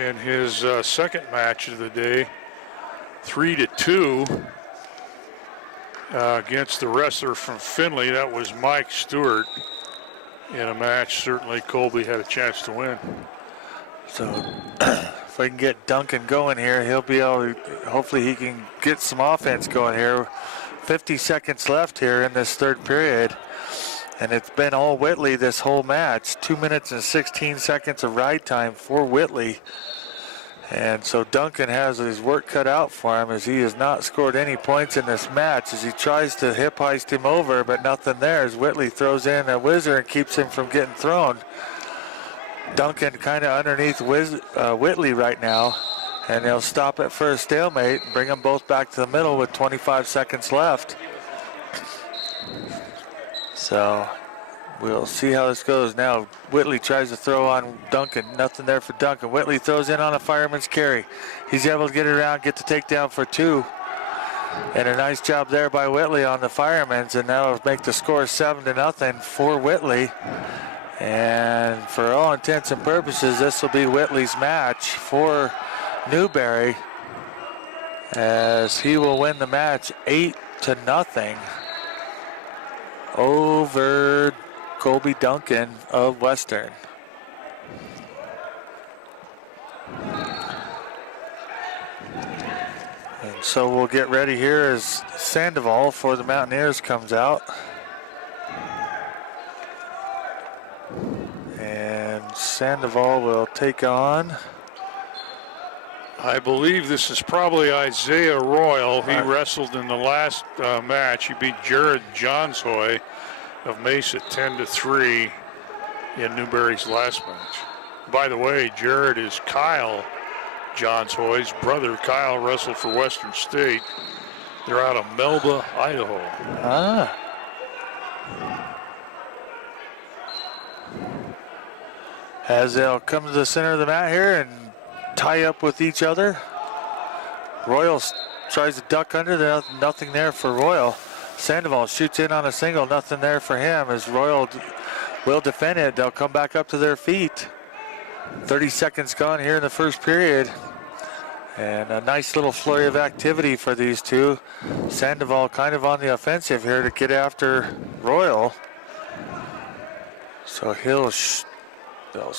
In his second match of the day, 3-2 against the wrestler from Findlay. That was Mike Stewart in a match certainly Colby had a chance to win. So if I can get Duncan going here, he'll be able to, hopefully he can get some offense going here. 50 seconds left here in this third period. And it's been all Whitley this whole match. 2 minutes and 16 seconds of ride time for Whitley. And so Duncan has his work cut out for him as he has not scored any points in this match as he tries to hip heist him over, but nothing there as Whitley throws in a whizzer and keeps him from getting thrown. Duncan kind of underneath Whitley right now, and they'll stop it for a stalemate and bring them both back to the middle with 25 seconds left. So we'll see how this goes. Now Whitley tries to throw on Duncan. Nothing there for Duncan. Whitley throws in on a fireman's carry. He's able to get it around, get the takedown for 2. And a nice job there by Whitley on the fireman's, and that'll make the score 7-0 for Whitley. And for all intents and purposes, this will be Whitley's match for Newberry as he will win the match 8-0 over Colby Duncan of Western. And so we'll get ready here as Sandoval for the Mountaineers comes out. And Sandoval will take on, I believe this is probably Isaiah Royal. He wrestled in the last match. He beat Jared Johnshoy of Mesa 10-3 in Newberry's last match. By the way, Jared is Kyle Johnshoy's brother. Kyle wrestled for Western State. They're out of Melba, Idaho. As they'll come to the center of the mat here and tie up with each other. Royal tries to duck under there, nothing there for Royal. Sandoval shoots in on a single, nothing there for him as Royal will defend it. They'll come back up to their feet. 30 seconds gone here in the first period. And a nice little flurry of activity for these two. Sandoval kind of on the offensive here to get after Royal. So they'll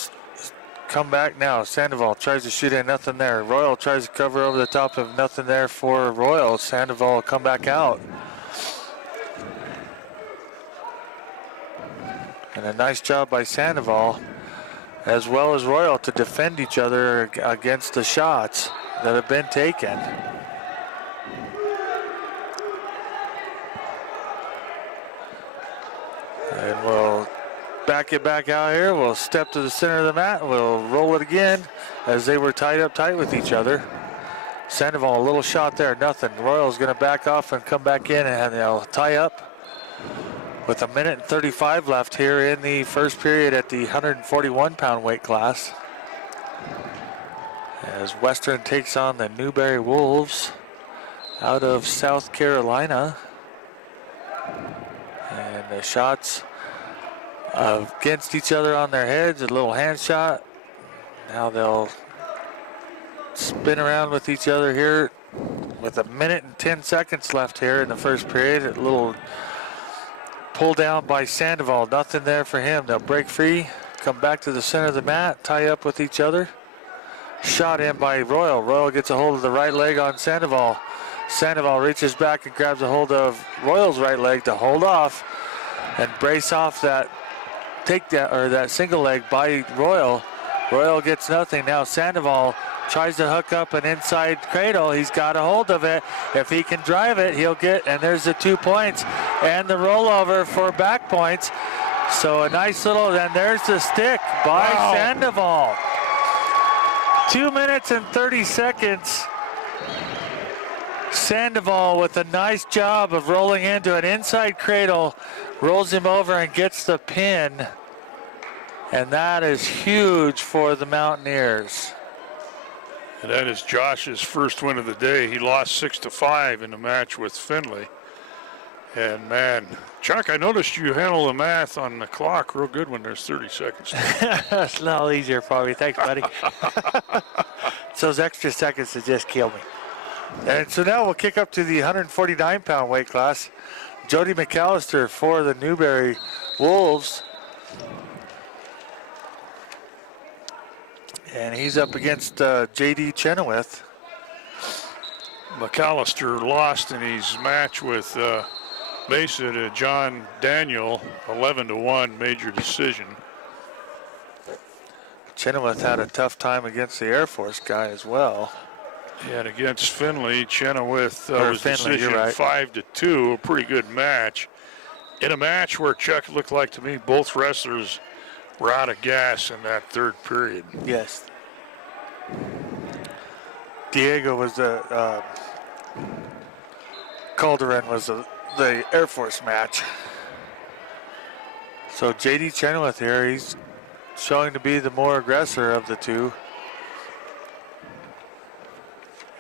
come back now. Sandoval tries to shoot in, nothing there. Royal tries to cover over the top of nothing there for Royal. Sandoval will come back out. And a nice job by Sandoval as well as Royal to defend each other against the shots that have been taken. And we'll back it back out here. We'll step to the center of the mat. We'll roll it again as they were tied up tight with each other. Sandoval, a little shot there, nothing. Royal's going to back off and come back in, and they'll tie up with 1:35 left here in the first period at the 141-pound weight class. As Western takes on the Newberry Wolves out of South Carolina. And the shots against each other on their heads, a little hand shot. Now they'll spin around with each other here with 1:10 left here in the first period. A little pull down by Sandoval, nothing there for him. They'll break free, come back to the center of the mat, tie up with each other. Shot in by Royal. Royal gets a hold of the right leg on Sandoval. Sandoval reaches back and grabs a hold of Royal's right leg to hold off and brace off that takedown or that single leg by Royal. Royal gets nothing. Now Sandoval tries to hook up an inside cradle. He's got a hold of it. If he can drive it, he'll get, and there's the 2 points and the rollover for back points. So a nice little, and there's the stick by Sandoval. 2 minutes and 30 seconds. Sandoval with a nice job of rolling into an inside cradle, rolls him over and gets the pin. And that is huge for the Mountaineers. And that is Josh's first win of the day. He lost 6-5 in the match with Findlay. And man, Chuck, I noticed you handle the math on the clock real good when there's 30 seconds. It's a little easier for me. Thanks, buddy. It's those extra seconds that just kill me. And so now we'll kick up to the 149-pound weight class. Jody McAlister for the Newberry Wolves. And he's up against J.D. Chenoweth. McAlister lost in his match with Mesa to John Daniel, 11-1 major decision. Chenoweth had a tough time against the Air Force guy as well. And against Finley, Chenoweth was Finley, decision right. 5-2, a pretty good match. In a match where, Chuck, it looked like to me both wrestlers were out of gas in that third period. Yes. Diego was the Calderon was the Air Force match. So J.D. Chenoweth here, he's showing to be the more aggressor of the two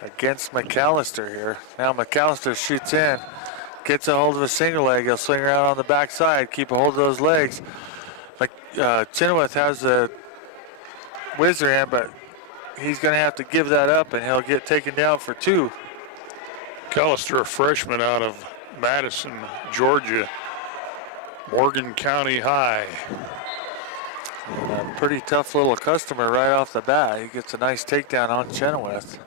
against McAlister here. Now McAlister shoots in, gets a hold of a single leg. He'll swing around on the backside, keep a hold of those legs. Chenoweth has the whizzer in, but he's going to have to give that up, and he'll get taken down for two. McAlister, a freshman out of Madison, Georgia, Morgan County High. And a pretty tough little customer right off the bat. He gets a nice takedown on Chenoweth.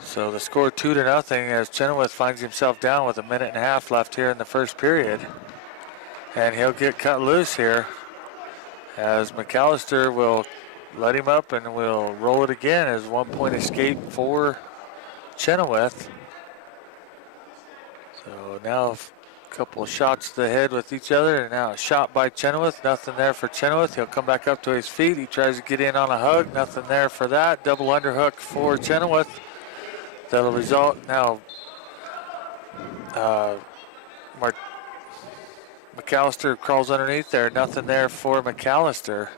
So the score 2-0 as Chenoweth finds himself down with a minute and a half left here in the first period. And he'll get cut loose here as McAlister will let him up and will roll it again as 1 point escape for Chenoweth. So now a couple of shots to the head with each other, and now a shot by Chenoweth. Nothing there for Chenoweth. He'll come back up to his feet. He tries to get in on a hug. Nothing there for that. Double underhook for Chenoweth. That'll result now. McAlister crawls underneath there. Nothing there for McAlister.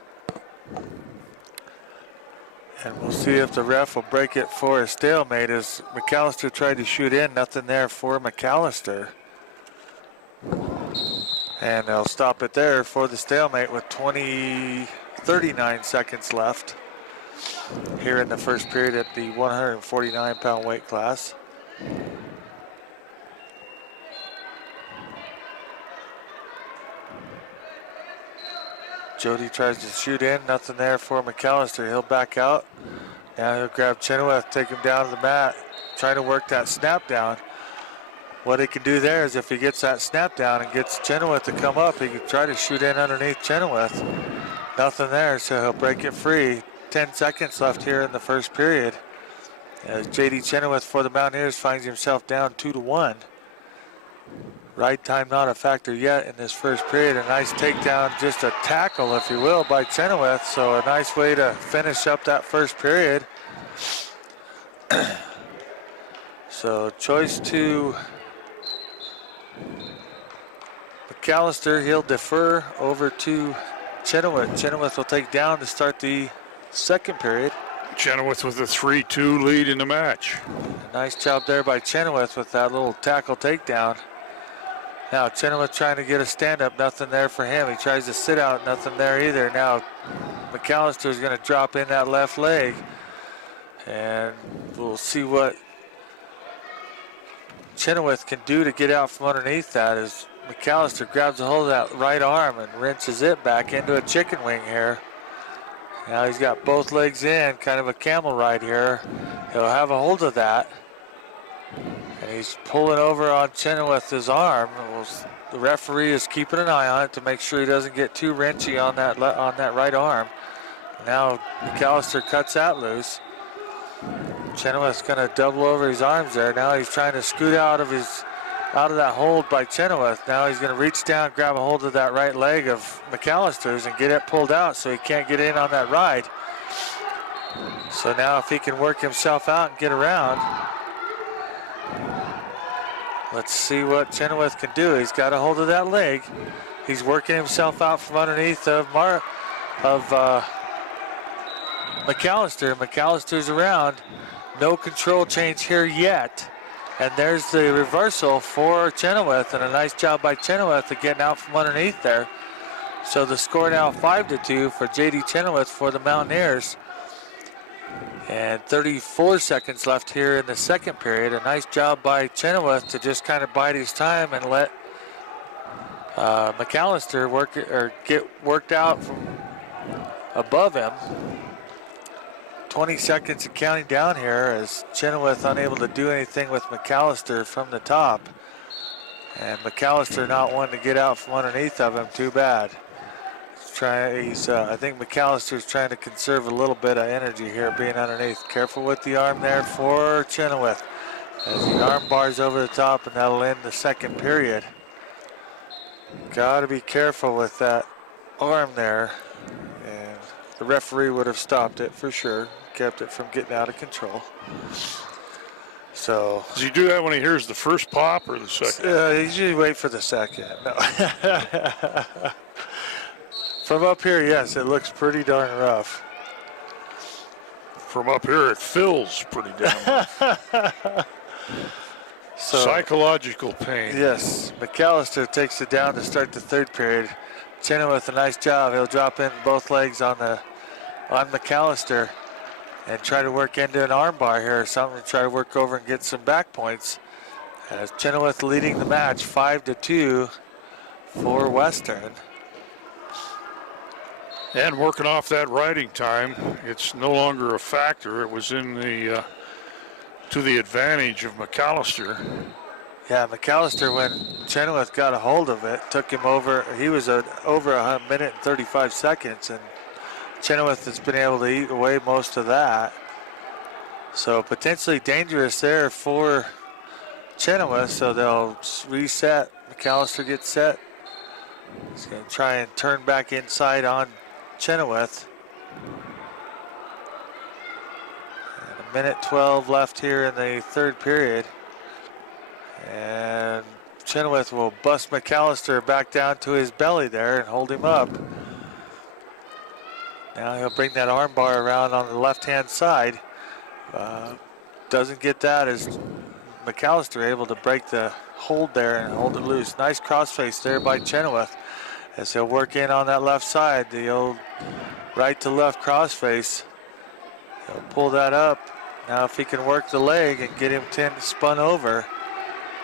And we'll see if the ref will break it for a stalemate as McAlister tried to shoot in. Nothing there for McAlister. And they'll stop it there for the stalemate with 39 seconds left here in the first period at the 149-pound weight class. Jody tries to shoot in, nothing there for McAlister. He'll back out. Now he'll grab Chenoweth, take him down to the mat, trying to work that snap down. What he can do there is if he gets that snap down and gets Chenoweth to come up, he can try to shoot in underneath Chenoweth. Nothing there, so he'll break it free. 10 seconds left here in the first period as J.D. Chenoweth for the Mountaineers finds himself down 2-1. Right time not a factor yet in this first period. A nice takedown, just a tackle, if you will, by Chenoweth. So a nice way to finish up that first period. So choice to McAlister. He'll defer over to Chenoweth. Chenoweth will take down to start the second period. Chenoweth with a 3-2 lead in the match. A nice job there by Chenoweth with that little tackle takedown. Now Chenoweth trying to get a stand-up, nothing there for him. He tries to sit out, nothing there either. Now McAlister is going to drop in that left leg. And we'll see what Chenoweth can do to get out from underneath that as McAlister grabs a hold of that right arm and wrenches it back into a chicken wing here. Now he's got both legs in, kind of a camel ride here. He'll have a hold of that. And he's pulling over on Chenoweth's arm. The referee is keeping an eye on it to make sure he doesn't get too wrenchy on that right arm. Now McAlister cuts that loose. Chenoweth's going to double over his arms there. Now he's trying to scoot out of that hold by Chenoweth. Now he's going to reach down, grab a hold of that right leg of McAlister's and get it pulled out so he can't get in on that ride. So now if he can work himself out and get around, let's see what Chenoweth can do. He's got a hold of that leg. He's working himself out from underneath of McAlister. McAlister's around. No control change here yet. And there's the reversal for Chenoweth, and a nice job by Chenoweth of getting out from underneath there. So the score now 5-2 for J.D. Chenoweth for the Mountaineers. And 34 seconds left here in the second period. A nice job by Chenoweth to just kind of bide his time and let McAlister get worked out from above him. 20 seconds and counting down here as Chenoweth unable to do anything with McAlister from the top. And McAlister not wanting to get out from underneath of him too bad. I think McAlister's trying to conserve a little bit of energy here being underneath. Careful with the arm there for Chenoweth as the arm bars over the top, and that'll end the second period. Got to be careful with that arm there, and the referee would have stopped it for sure, kept it from getting out of control. So does he do that when he hears the first pop or the second? He usually wait for the second. No. From up here, yes, it looks pretty darn rough. From up here, it feels pretty damn rough. So, psychological pain. Yes, McAlister takes it down to start the third period. Chenoweth, a nice job. He'll drop in both legs on McAlister and try to work into an arm bar here or something to try to work over and get some back points. As Chenoweth leading the match 5-2 for Western. And working off that riding time, it's no longer a factor. It was in the to the advantage of McAlister. Yeah, McAlister, when Chenoweth got a hold of it, took him over. He was over a minute and 35 seconds, and Chenoweth has been able to eat away most of that. So potentially dangerous there for Chenoweth, so they'll reset. McAlister gets set. He's going to try and turn back inside on Chenoweth. And a minute 12 left here in the third period. And Chenoweth will bust McAlister back down to his belly there and hold him up. Now he'll bring that arm bar around on the left-hand side. Doesn't get that as McAlister able to break the hold there and hold it loose. Nice crossface there by Chenoweth as he'll work in on that left side, the old right to left crossface. He'll pull that up. Now if he can work the leg and get him spun over.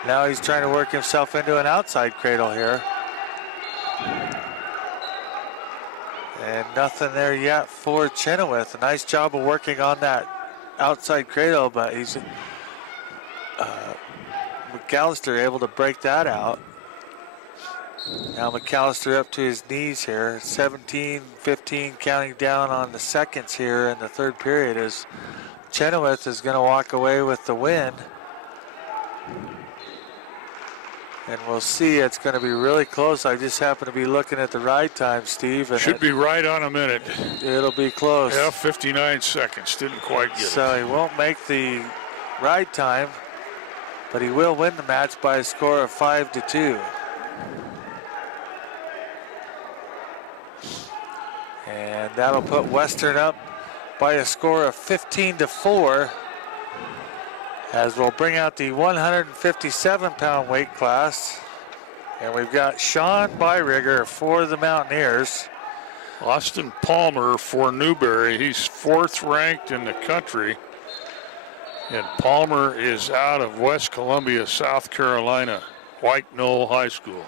Now he's trying to work himself into an outside cradle here. And nothing there yet for Chenoweth. A nice job of working on that outside cradle, but he's McAlister able to break that out. Now McAlister up to his knees here. 17-15 counting down on the seconds here in the third period as Chenoweth is going to walk away with the win. And we'll see, it's going to be really close. I just happen to be looking at the ride time, Steve. And should be right on a minute. It'll be close. Yeah, 59 seconds. Didn't quite get it. So he won't make the ride time, but he will win the match by a score of 5-2. And that'll put Western up by a score of 15-4. As we'll bring out the 157-pound weight class. And we've got Sean Byrigger for the Mountaineers. Austin Palmer for Newberry. He's fourth ranked in the country. And Palmer is out of West Columbia, South Carolina, White Knoll High School.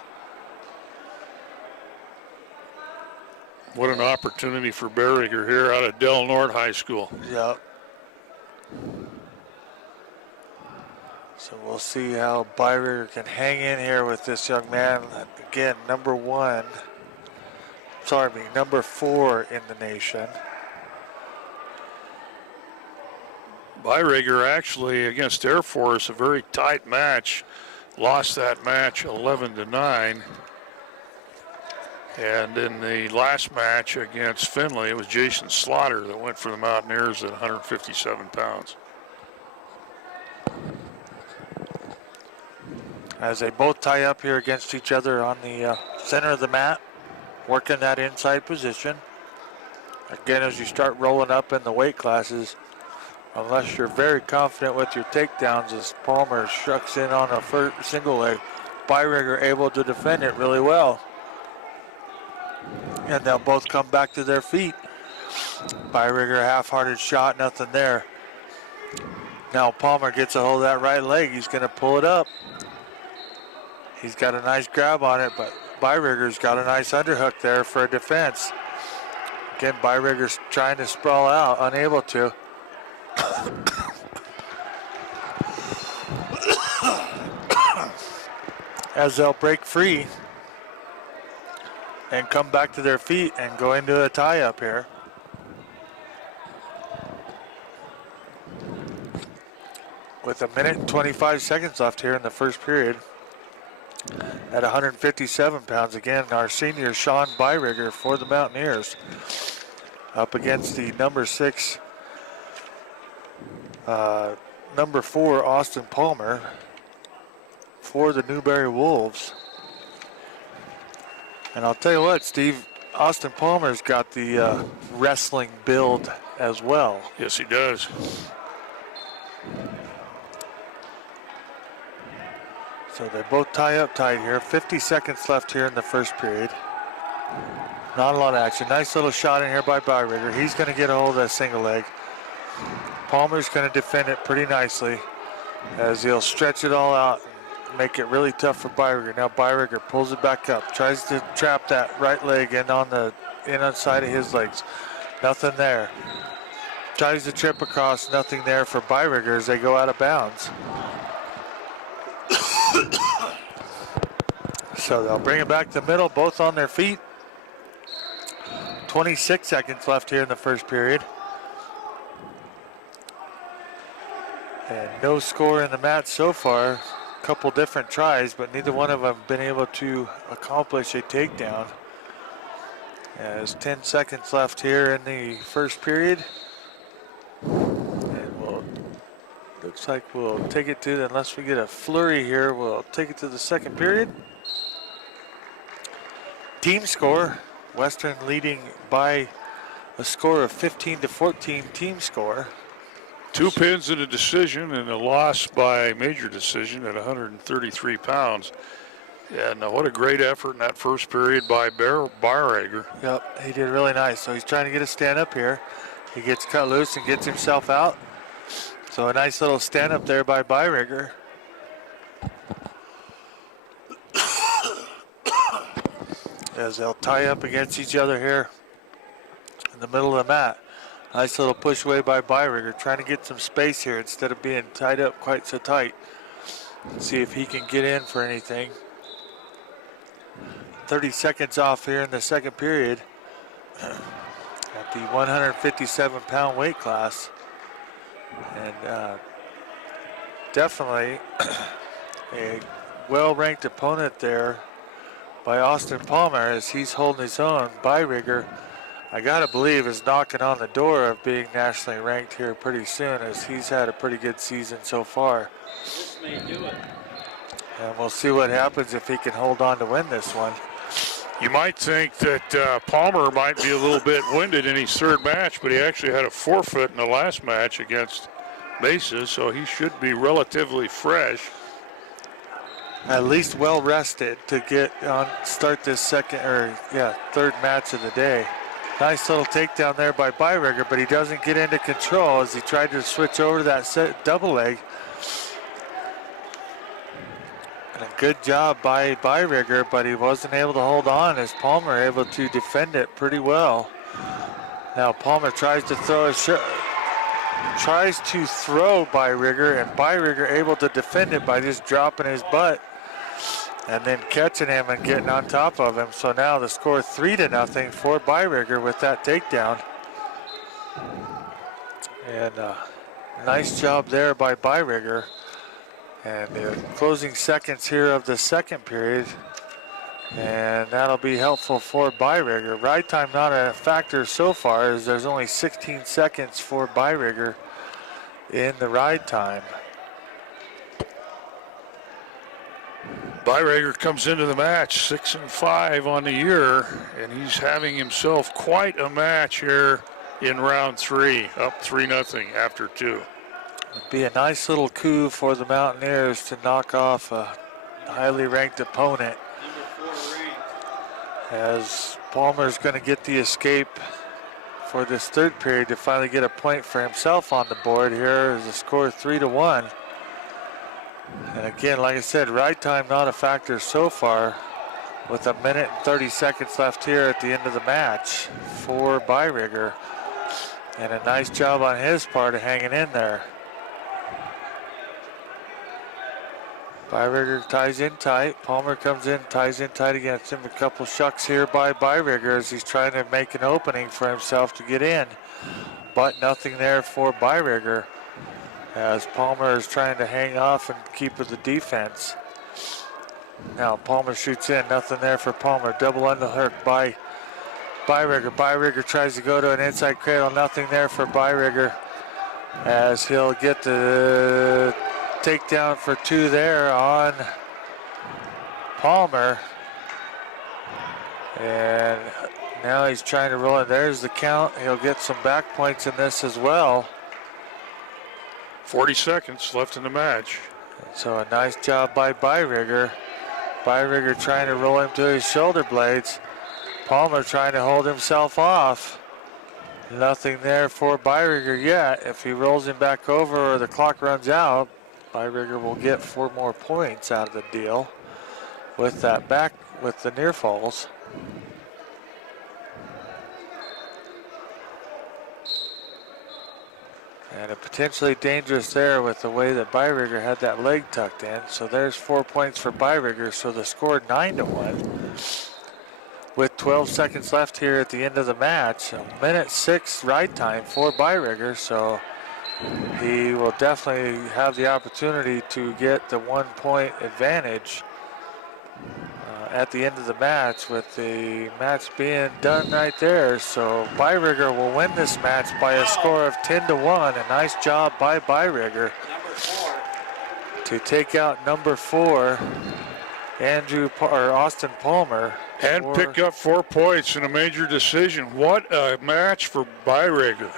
What an opportunity for Byrigger here out of Del Norte High School. Yep. So we'll see how Byrigger can hang in here with this young man. Again, number 4 in the nation. Byrigger actually against Air Force, a very tight match. Lost that match 11-9. And in the last match against Findlay, it was Jason Slaughter that went for the Mountaineers at 157 pounds. As they both tie up here against each other on the center of the mat, working that inside position. Again, as you start rolling up in the weight classes, unless you're very confident with your takedowns, as Palmer shucks in on a single leg, Byrigger able to defend it really well. And they'll both come back to their feet. Byrigger, half-hearted shot, nothing there. Now Palmer gets a hold of that right leg. He's going to pull it up. He's got a nice grab on it, but Byrigger's got a nice underhook there for a defense. Again, Byrigger's trying to sprawl out, unable to. As they'll break free and come back to their feet and go into a tie-up here. With 1 minute and 25 seconds left here in the first period. At 157 pounds, again, our senior Sean Byrigger for the Mountaineers. Up against the number 4, Austin Palmer for the Newberry Wolves. And I'll tell you what, Steve, Austin Palmer's got the wrestling build as well. Yes, he does. So they both tie up tight here. 50 seconds left here in the first period. Not a lot of action. Nice little shot in here by Byrigger. He's going to get a hold of that single leg. Palmer's going to defend it pretty nicely as he'll stretch it all out and make it really tough for Byrigger. Now Byrigger pulls it back up, tries to trap that right leg in on the inside of his legs. Nothing there. Tries to trip across, nothing there for Byrigger as they go out of bounds. So they'll bring it back to the middle, both on their feet. 26 seconds left here in the first period. And no score in the match so far. A couple different tries, but neither one of them been able to accomplish a takedown. There's 10 seconds left here in the first period. Looks like we'll take it to, unless we get a flurry here, we'll take it to the second period. Team score, Western leading by a score of 15-14 team score. 2 pins and a decision, and a loss by major decision at 133 pounds. And what a great effort in that first period by Byrigger. Yep, he did really nice. So he's trying to get a stand up here. He gets cut loose and gets himself out. So a nice little stand up there by Byrigger. As they'll tie up against each other here in the middle of the mat. Nice little push away by Byrigger, trying to get some space here instead of being tied up quite so tight. See if he can get in for anything. 30 seconds off here in the second period at the 157-pound weight class. And definitely a well-ranked opponent there by Austin Palmer as he's holding his own. Byrigger, I gotta believe, is knocking on the door of being nationally ranked here pretty soon, as he's had a pretty good season so far. This may do it. And we'll see what happens if he can hold on to win this one. You might think that Palmer might be a little bit winded in his third match, but he actually had a forfeit in the last match against Mesa, so he should be relatively fresh. At least well rested to get on, start this third match of the day. Nice little takedown there by Byrigger, but he doesn't get into control as he tried to switch over to that double leg. And a good job by Byrigger, but he wasn't able to hold on as Palmer able to defend it pretty well. Now Palmer tries to throw Byrigger, and Byrigger able to defend it by just dropping his butt and then catching him and getting on top of him. So now the score 3-0 for Byrigger with that takedown. And nice job there by Byrigger. And the closing seconds here of the second period. And that'll be helpful for Byrigger. Ride time not a factor so far, as there's only 16 seconds for Byrigger in the ride time. Byrigger comes into the match 6-5 on the year, and he's having himself quite a match here in round 3, up 3-0 after 2. It'd be a nice little coup for the Mountaineers to knock off a highly ranked opponent. Number 4 ranked. As Palmer's going to get the escape for this third period to finally get a point for himself on the board here as the score 3-1. And again, like I said, ride time not a factor so far with 1 minute and 30 seconds left here at the end of the match for Byrigger. And a nice job on his part of hanging in there. Byrigger ties in tight. Palmer comes in, ties in tight against him. A couple shucks here by Byrigger as he's trying to make an opening for himself to get in. But nothing there for Byrigger as Palmer is trying to hang off and keep with the defense. Now Palmer shoots in, nothing there for Palmer. Double underhook by Byrigger. Byrigger tries to go to an inside cradle, nothing there for Byrigger as he'll get the takedown for 2 there on Palmer. And now he's trying to roll it. There's the count. He'll get some back points in this as well. 40 seconds left in the match. So a nice job by Byrigger. Byrigger trying to roll him to his shoulder blades. Palmer trying to hold himself off. Nothing there for Byrigger yet. If he rolls him back over or the clock runs out, Byrigger will get 4 more points out of the deal with that back, with the near falls. And a potentially dangerous there with the way that Byrigger had that leg tucked in. So there's 4 points for Byrigger. So the score 9-1 with 12 seconds left here at the end of the match. 1 minute 6 ride time for Byrigger. So he will definitely have the opportunity to get the 1 point advantage at the end of the match, with the match being done right there. So Byrigger will win this match by a score of 10-1. A nice job by Byrigger to take out number 4, Austin Palmer. And pick up 4 points in a major decision. What a match for Byrigger.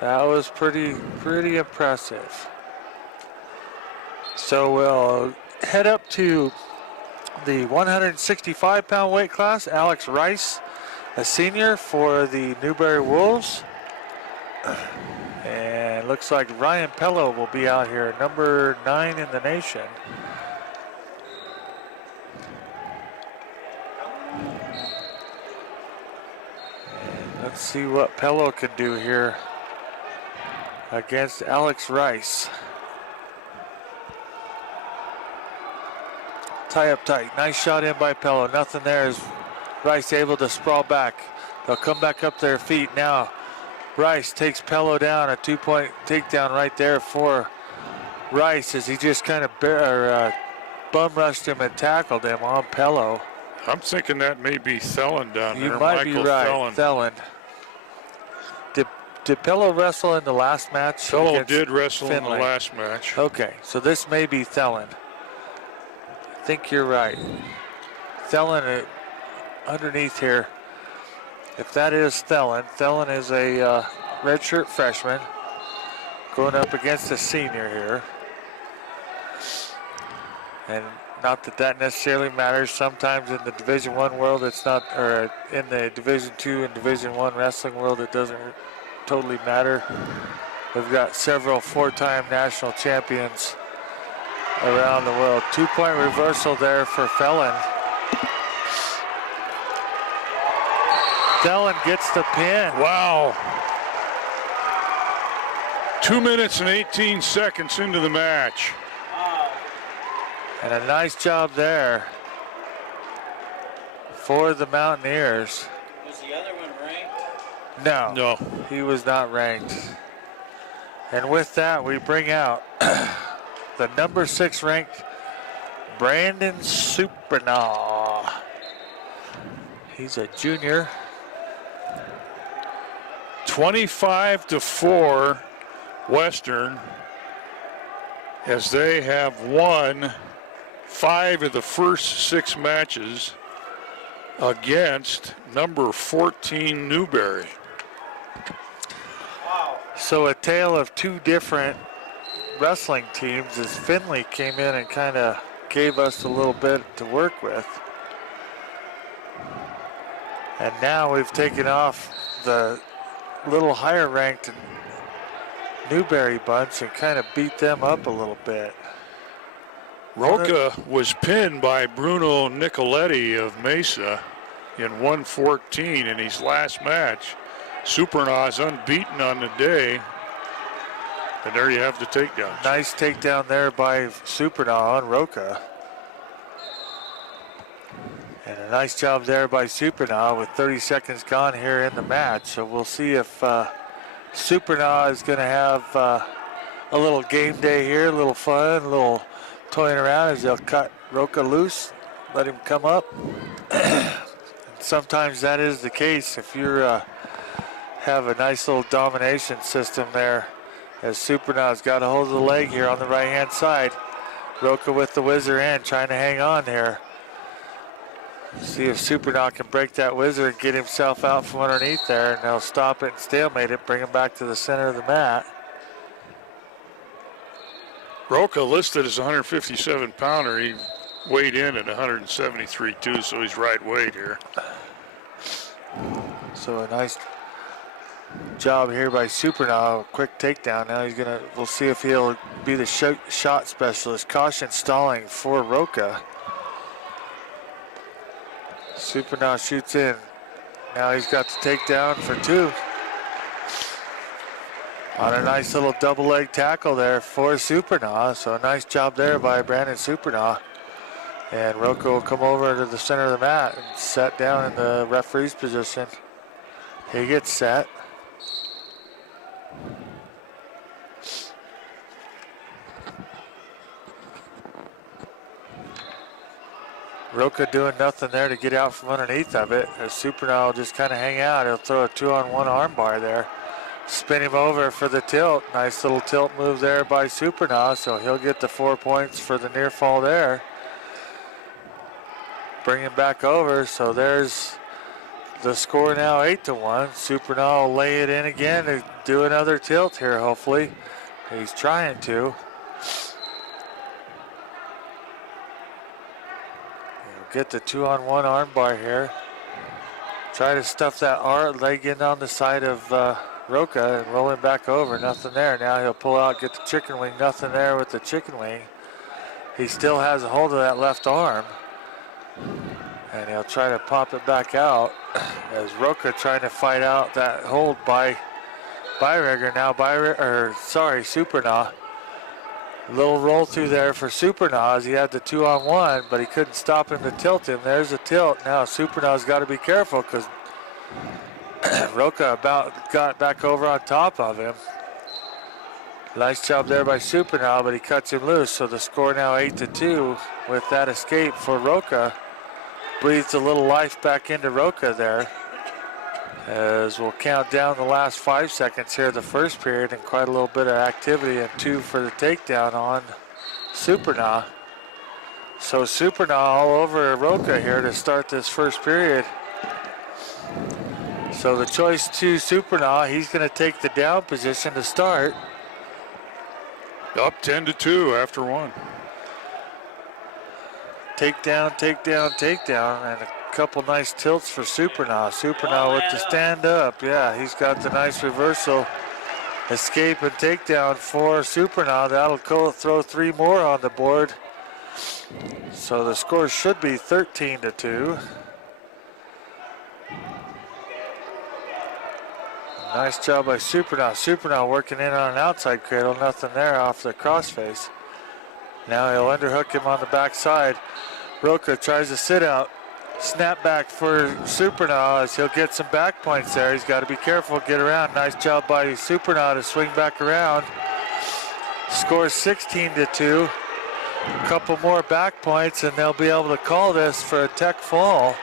That was pretty impressive. So we'll head up to the 165-pound weight class. Alex Rice, a senior for the Newberry Wolves. And looks like Ryan Pello will be out here, number 9 in the nation. And let's see what Pello can do here against Alex Rice. Tie up tight. Nice shot in by Pello. Nothing there as Rice able to sprawl back. They'll come back up their feet now. Rice takes Pello down. A 2-point takedown right there for Rice as he just kind of bum rushed him and tackled him on Pello. I'm thinking that may be Fellon down there. You might be right, Fellon. Did Pello wrestle in the last match? Pello did wrestle Finley? In the last match. Okay, so this may be Fellon. I think you're right. Fellon underneath here. If that is Fellon, Fellon is a redshirt freshman going up against a senior here. And not that that necessarily matters. Sometimes in the Division I world, it's not, or in the Division II and Division I wrestling world, it doesn't totally matter. We've got several 4-time national champions around the world. 2-point reversal there for Fellon. Fellon gets the pin. Wow. 2 minutes and 18 seconds into the match. And a nice job there for the Mountaineers. Was the other one ranked? No, he was not ranked. And with that, we bring out the number 6 ranked Brandon Supernah. He's a junior. 25-4 Western, as they have won 5 of the first 6 matches against number 14 Newberry. Wow. So a tale of 2 different wrestling teams as Finley came in and kind of gave us a little bit to work with. And now we've taken off the little higher ranked Newberry bunch and kind of beat them up a little bit. Roca was pinned by Bruno Nicoletti of Mesa in 114 in his last match. Supernah is unbeaten on the day. And there you have the takedown. Nice takedown there by Supernah on Roca. And a nice job there by Supernah with 30 seconds gone here in the match. So we'll see if Supernah is going to have a little game day here, a little fun, a little toying around as they'll cut Roca loose, let him come up. Sometimes that is the case if you have a nice little domination system there, as Supernah's got a hold of the leg here on the right-hand side. Roca with the whizzer in, trying to hang on here. See if Supernah can break that whizzer and get himself out from underneath there, and they'll stop it and stalemate it, bring him back to the center of the mat. Roca listed as a 157-pounder. He weighed in at 173 too, so he's right weight here. So a nice job here by Supernah. Quick takedown. Now we'll see if he'll be the shot specialist. Caution stalling for Roca. Supernah shoots in. Now he's got the takedown for two. On a nice little double leg tackle there for Supernah. So a nice job there by Brandon Supernah. And Roca will come over to the center of the mat and set down in the referee's position. He gets set. Roca doing nothing there to get out from underneath of it. As Supernah will just kind of hang out. He'll throw a 2-on-1 arm bar there. Spin him over for the tilt. Nice little tilt move there by Supernah, so he'll get the 4 points for the near fall there. Bring him back over, so there's the score now 8-1. Supernah will lay it in again to do another tilt here, hopefully. He's trying to. He'll get the 2-on-1 arm bar here. Try to stuff that leg in on the side of Roca and roll him back over. Nothing there. Now he'll pull out, get the chicken wing. Nothing there with the chicken wing. He still has a hold of that left arm. And he'll try to pop it back out as Roca trying to fight out that hold by Byrigger. Now Supernah. A little roll through there for Supernah as he had the 2-on-1, but he couldn't stop him to tilt him. There's a tilt. Now Supernah's got to be careful because Roca about got back over on top of him. Nice job there by Supernah, but he cuts him loose. So the score now 8-2 with that escape for Roca. Breathes a little life back into Roca there. As we'll count down the last 5 seconds here of the first period, and quite a little bit of activity, and 2 for the takedown on Supernah. So Supernah all over Roca here to start this first period. So the choice to Supernah, he's going to take the down position to start. Up 10-2 after one. Takedown, takedown, takedown, and a couple nice tilts for Supernah. Supernah with the stand up. Yeah, he's got the nice reversal, escape, and takedown for Supernah. That'll throw 3 more on the board. So the score should be 13-2. Nice job by Supernah. Supernah working in on an outside cradle. Nothing there off the crossface. Now he'll underhook him on the backside. Roca tries to sit out. Snap back for Supernah as he'll get some back points there. He's got to be careful, get around. Nice job by Supernah to swing back around. Score 16-2. A couple more back points and they'll be able to call this for a tech fall.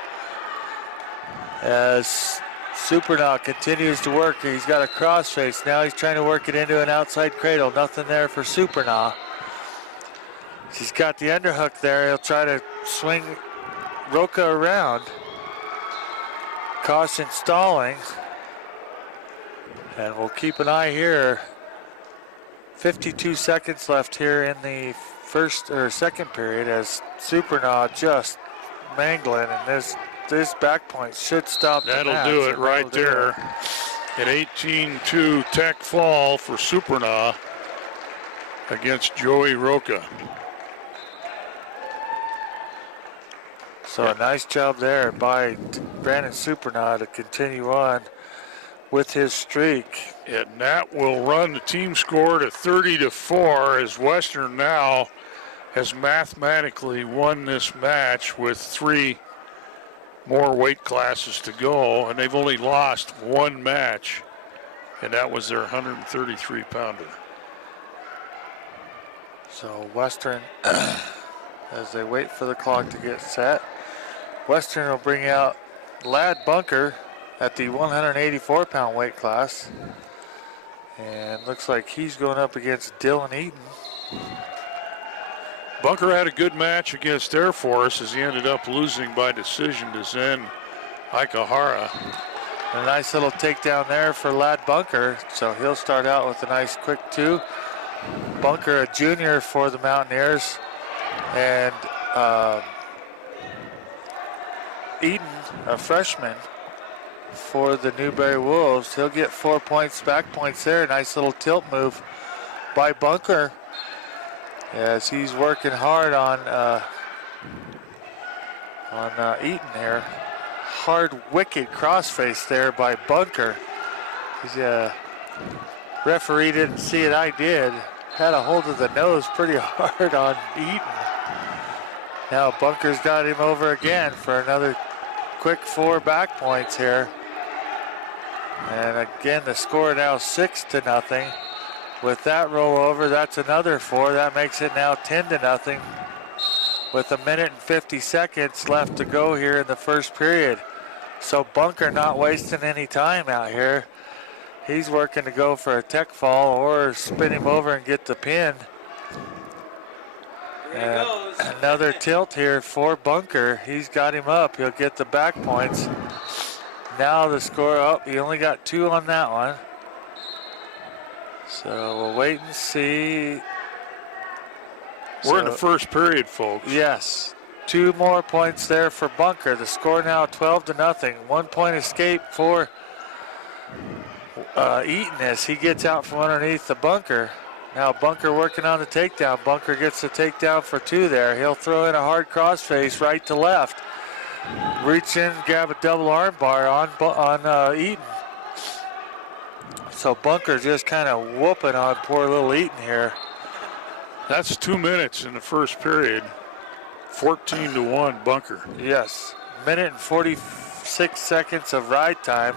As Supernah continues to work. He's got a crossface. Now he's trying to work it into an outside cradle. Nothing there for Supernah. He's got the underhook there. He'll try to swing Roca around. Caution stalling. And we'll keep an eye here. 52 seconds left here in the second period as Supernah just mangling, and this back point should stop. That'll do it right there. An 18-2 tech fall for Supernah against Joey Roca. So a nice job there by Brandon Supernah to continue on with his streak. And that will run the team score to 30-4 as Western now has mathematically won this match with 3 more weight classes to go, and they've only lost 1 match, and that was their 133-pounder. So Western, as they wait for the clock to get set, Western will bring out Lad Bunker at the 184-pound weight class, and looks like he's going up against Dylan Eaton. Bunker had a good match against Air Force as he ended up losing by decision to Zen Aikahara. A nice little takedown there for Lad Bunker, so he'll start out with a nice quick 2. Bunker, a junior for the Mountaineers, and Eaton, a freshman for the Newberry Wolves. He'll get 4 points, back points there. Nice little tilt move by Bunker as he's working hard on Eaton here. Hard, wicked crossface there by Bunker. He's referee didn't see it, I did. Had a hold of the nose pretty hard on Eaton. Now Bunker's got him over again for another quick 4 back points here. And again, the score now 6-0. With that rollover, that's another 4. That makes it now 10-0 with 1 minute and 50 seconds left to go here in the first period. So Bunker not wasting any time out here. He's working to go for a tech fall or spin him over and get the pin. And another tilt here for Bunker. He's got him up. He'll get the back points. Now the score up. He only got 2 on that one. So we'll wait and see. We're in the first period, folks. Yes. 2 more points there for Bunker. The score now 12-0. 1 point escape for Eaton as he gets out from underneath the Bunker. Now Bunker working on the takedown. Bunker gets the takedown for 2 there. He'll throw in a hard crossface right to left. Reach in, grab a double arm bar on Eaton. So Bunker just kind of whooping on poor little Eaton here. That's 2 minutes in the first period. 14-1 Bunker. Yes, 1 minute and 46 seconds of ride time.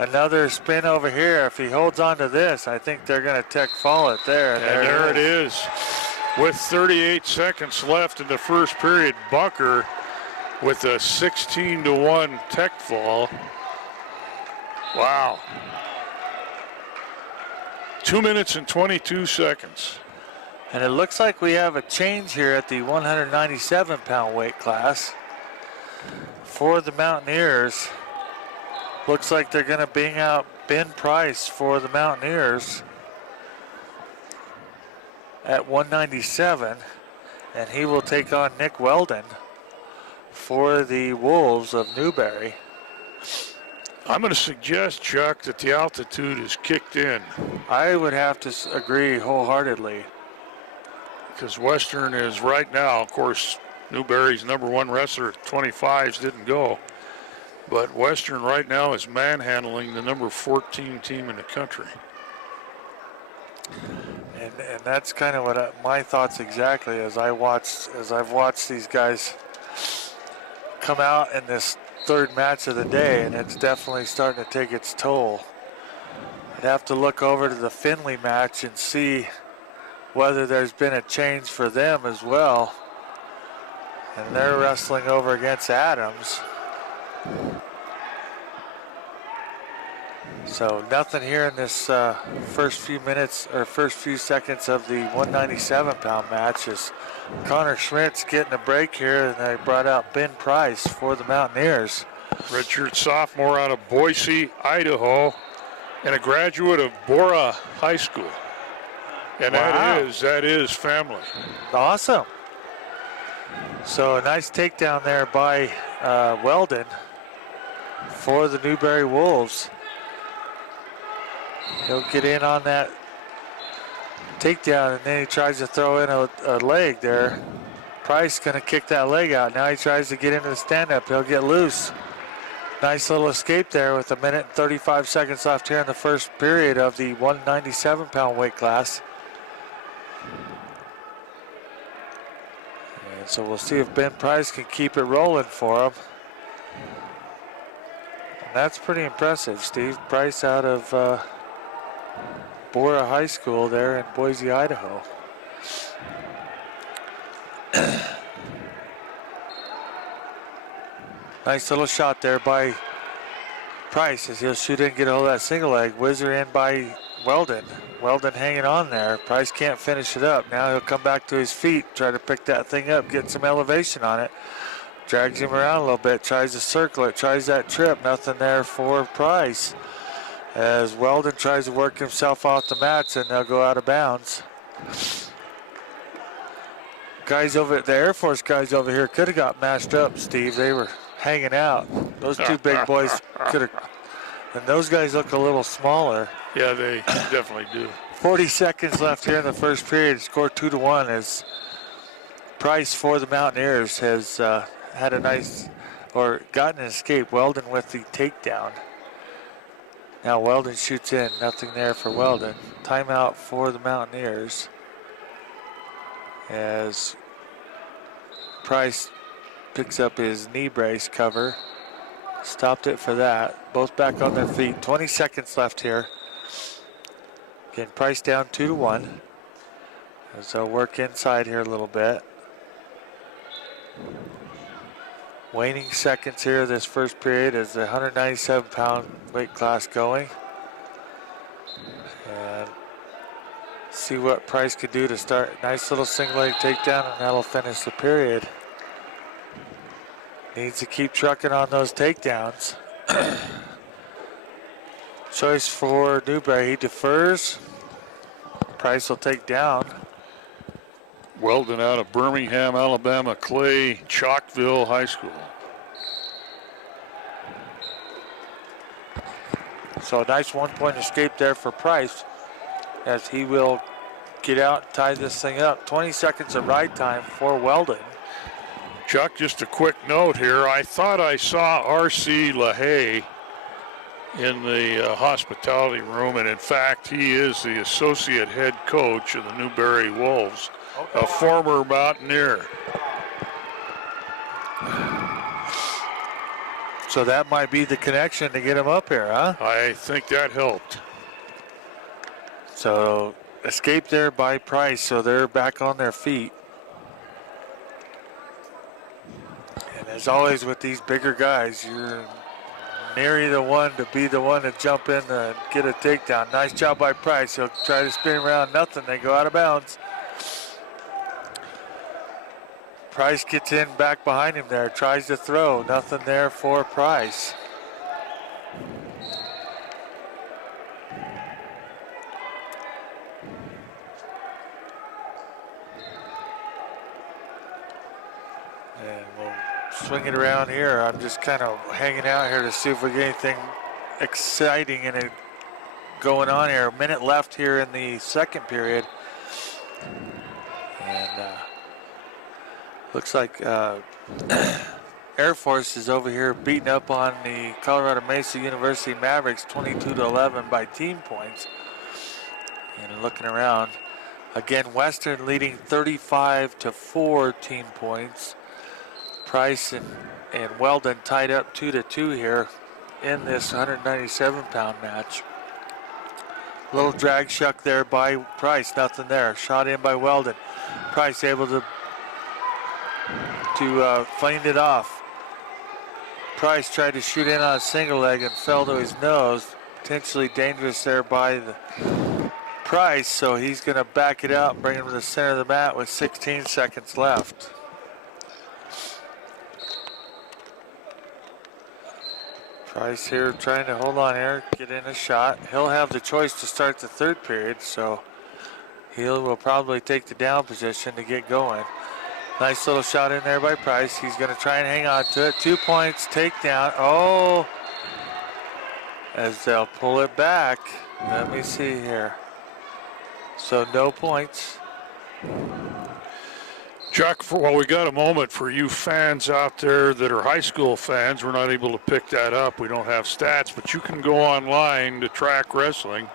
Another spin over here. If he holds on to this, I think they're going to tech fall it there. And there it is. With 38 seconds left in the first period, Bunker with a 16-1 tech fall. Wow. 2 minutes and 22 seconds. And it looks like we have a change here at the 197-pound weight class for the Mountaineers. Looks like they're going to bring out Ben Price for the Mountaineers at 197, and he will take on Nick Weldon for the Wolves of Newberry. I'm going to suggest, Chuck, that the altitude is kicked in. I would have to agree wholeheartedly. Because Western is right now, of course, Newberry's #1 wrestler at 25s didn't go. But Western right now is manhandling the number 14 team in the country. And that's kind of what my thoughts exactly as I've watched these guys come out in this third match of the day, and it's definitely starting to take its toll. I'd have to look over to the Finley match and see whether there's been a change for them as well. And they're wrestling over against Adams. So nothing here in this first few minutes or first few seconds of the 197-pound match as Connor Schmidt's getting a break here, and they brought out Ben Price for the Mountaineers. Redshirt sophomore out of Boise, Idaho, and a graduate of Borah High School. And wow. that is family. Awesome. So a nice takedown there by Weldon for the Newberry Wolves. He'll get in on that takedown, and then he tries to throw in a leg there. Price going to kick that leg out. Now he tries to get into the stand-up. He'll get loose. Nice little escape there with 1 minute and 35 seconds left here in the first period of the 197-pound weight class. And so we'll see if Ben Price can keep it rolling for him. And that's pretty impressive, Steve. Price out of Borah High School there in Boise, Idaho. Nice little shot there by Price as he'll shoot in and get a hold of that single leg. Whizzer in by Weldon. Weldon hanging on there. Price can't finish it up. Now he'll come back to his feet, try to pick that thing up, get some elevation on it. Drags him around a little bit, tries to circle it, tries that trip. Nothing there for Price. As Weldon tries to work himself off the mats, and they'll go out of bounds. Guys over at the Air Force guys over here could have got matched up, Steve. They were hanging out. Those two big boys could have, and those guys look a little smaller. Yeah, they definitely do. 40 seconds left here in the first period. Score 2-1 as Price for the Mountaineers has had a nice, or gotten an escape. Weldon with the takedown. Now Weldon shoots in. Nothing there for Weldon. Timeout for the Mountaineers as Price picks up his knee brace cover. Stopped it for that. Both back on their feet. 20 seconds left here. Again, Price down 2-1. As they'll work inside here a little bit. Waning seconds here this first period as the 197-pound weight class going. And see what Price could do to start. Nice little single leg takedown, and that'll finish the period. Needs to keep trucking on those takedowns. Choice for Newberry. He defers. Price will take down. Weldon out of Birmingham, Alabama, Clay Chalkville High School. So a nice one-point escape there for Price as he will get out and tie this thing up. 20 seconds of ride time for Weldon. Chuck, just a quick note here. I thought I saw R.C. LaHaye in the hospitality room, and in fact, he is the associate head coach of the Newberry Wolves, a former Mountaineer. So that might be the connection to get him up here, huh? I think that helped. So escape there by Price, so they're back on their feet. And as always with these bigger guys, you're nary the one to be the one to jump in and get a takedown. Nice job by Price. He'll try to spin around, nothing. They go out of bounds. Price gets in back behind him there, tries to throw. Nothing there for Price. And we'll swing it around here. I'm just kind of hanging out here to see if we get anything exciting and going on here. A minute left here in the second period. And looks like Air Force is over here beating up on the Colorado Mesa University Mavericks 22-11 by team points. And looking around, again, Western leading 35-4 team points. Price and Weldon tied up 2-2 here in this 197-pound match. Little drag shuck there by Price, nothing there. Shot in by Weldon. Price able to feign it off. Price tried to shoot in on a single leg and fell to his nose. Potentially dangerous there by the Price, so he's going to back it out and bring him to the center of the mat with 16 seconds left. Price here trying to hold on here, get in a shot. He'll have the choice to start the third period, so he will probably take the down position to get going. Nice little shot in there by Price. He's going to try and hang on to it. 2 points, takedown. Oh, as they'll pull it back. Let me see here. So no points. Chuck, while we got a moment for you fans out there that are high school fans, we're not able to pick that up. We don't have stats, but you can go online to Track Wrestling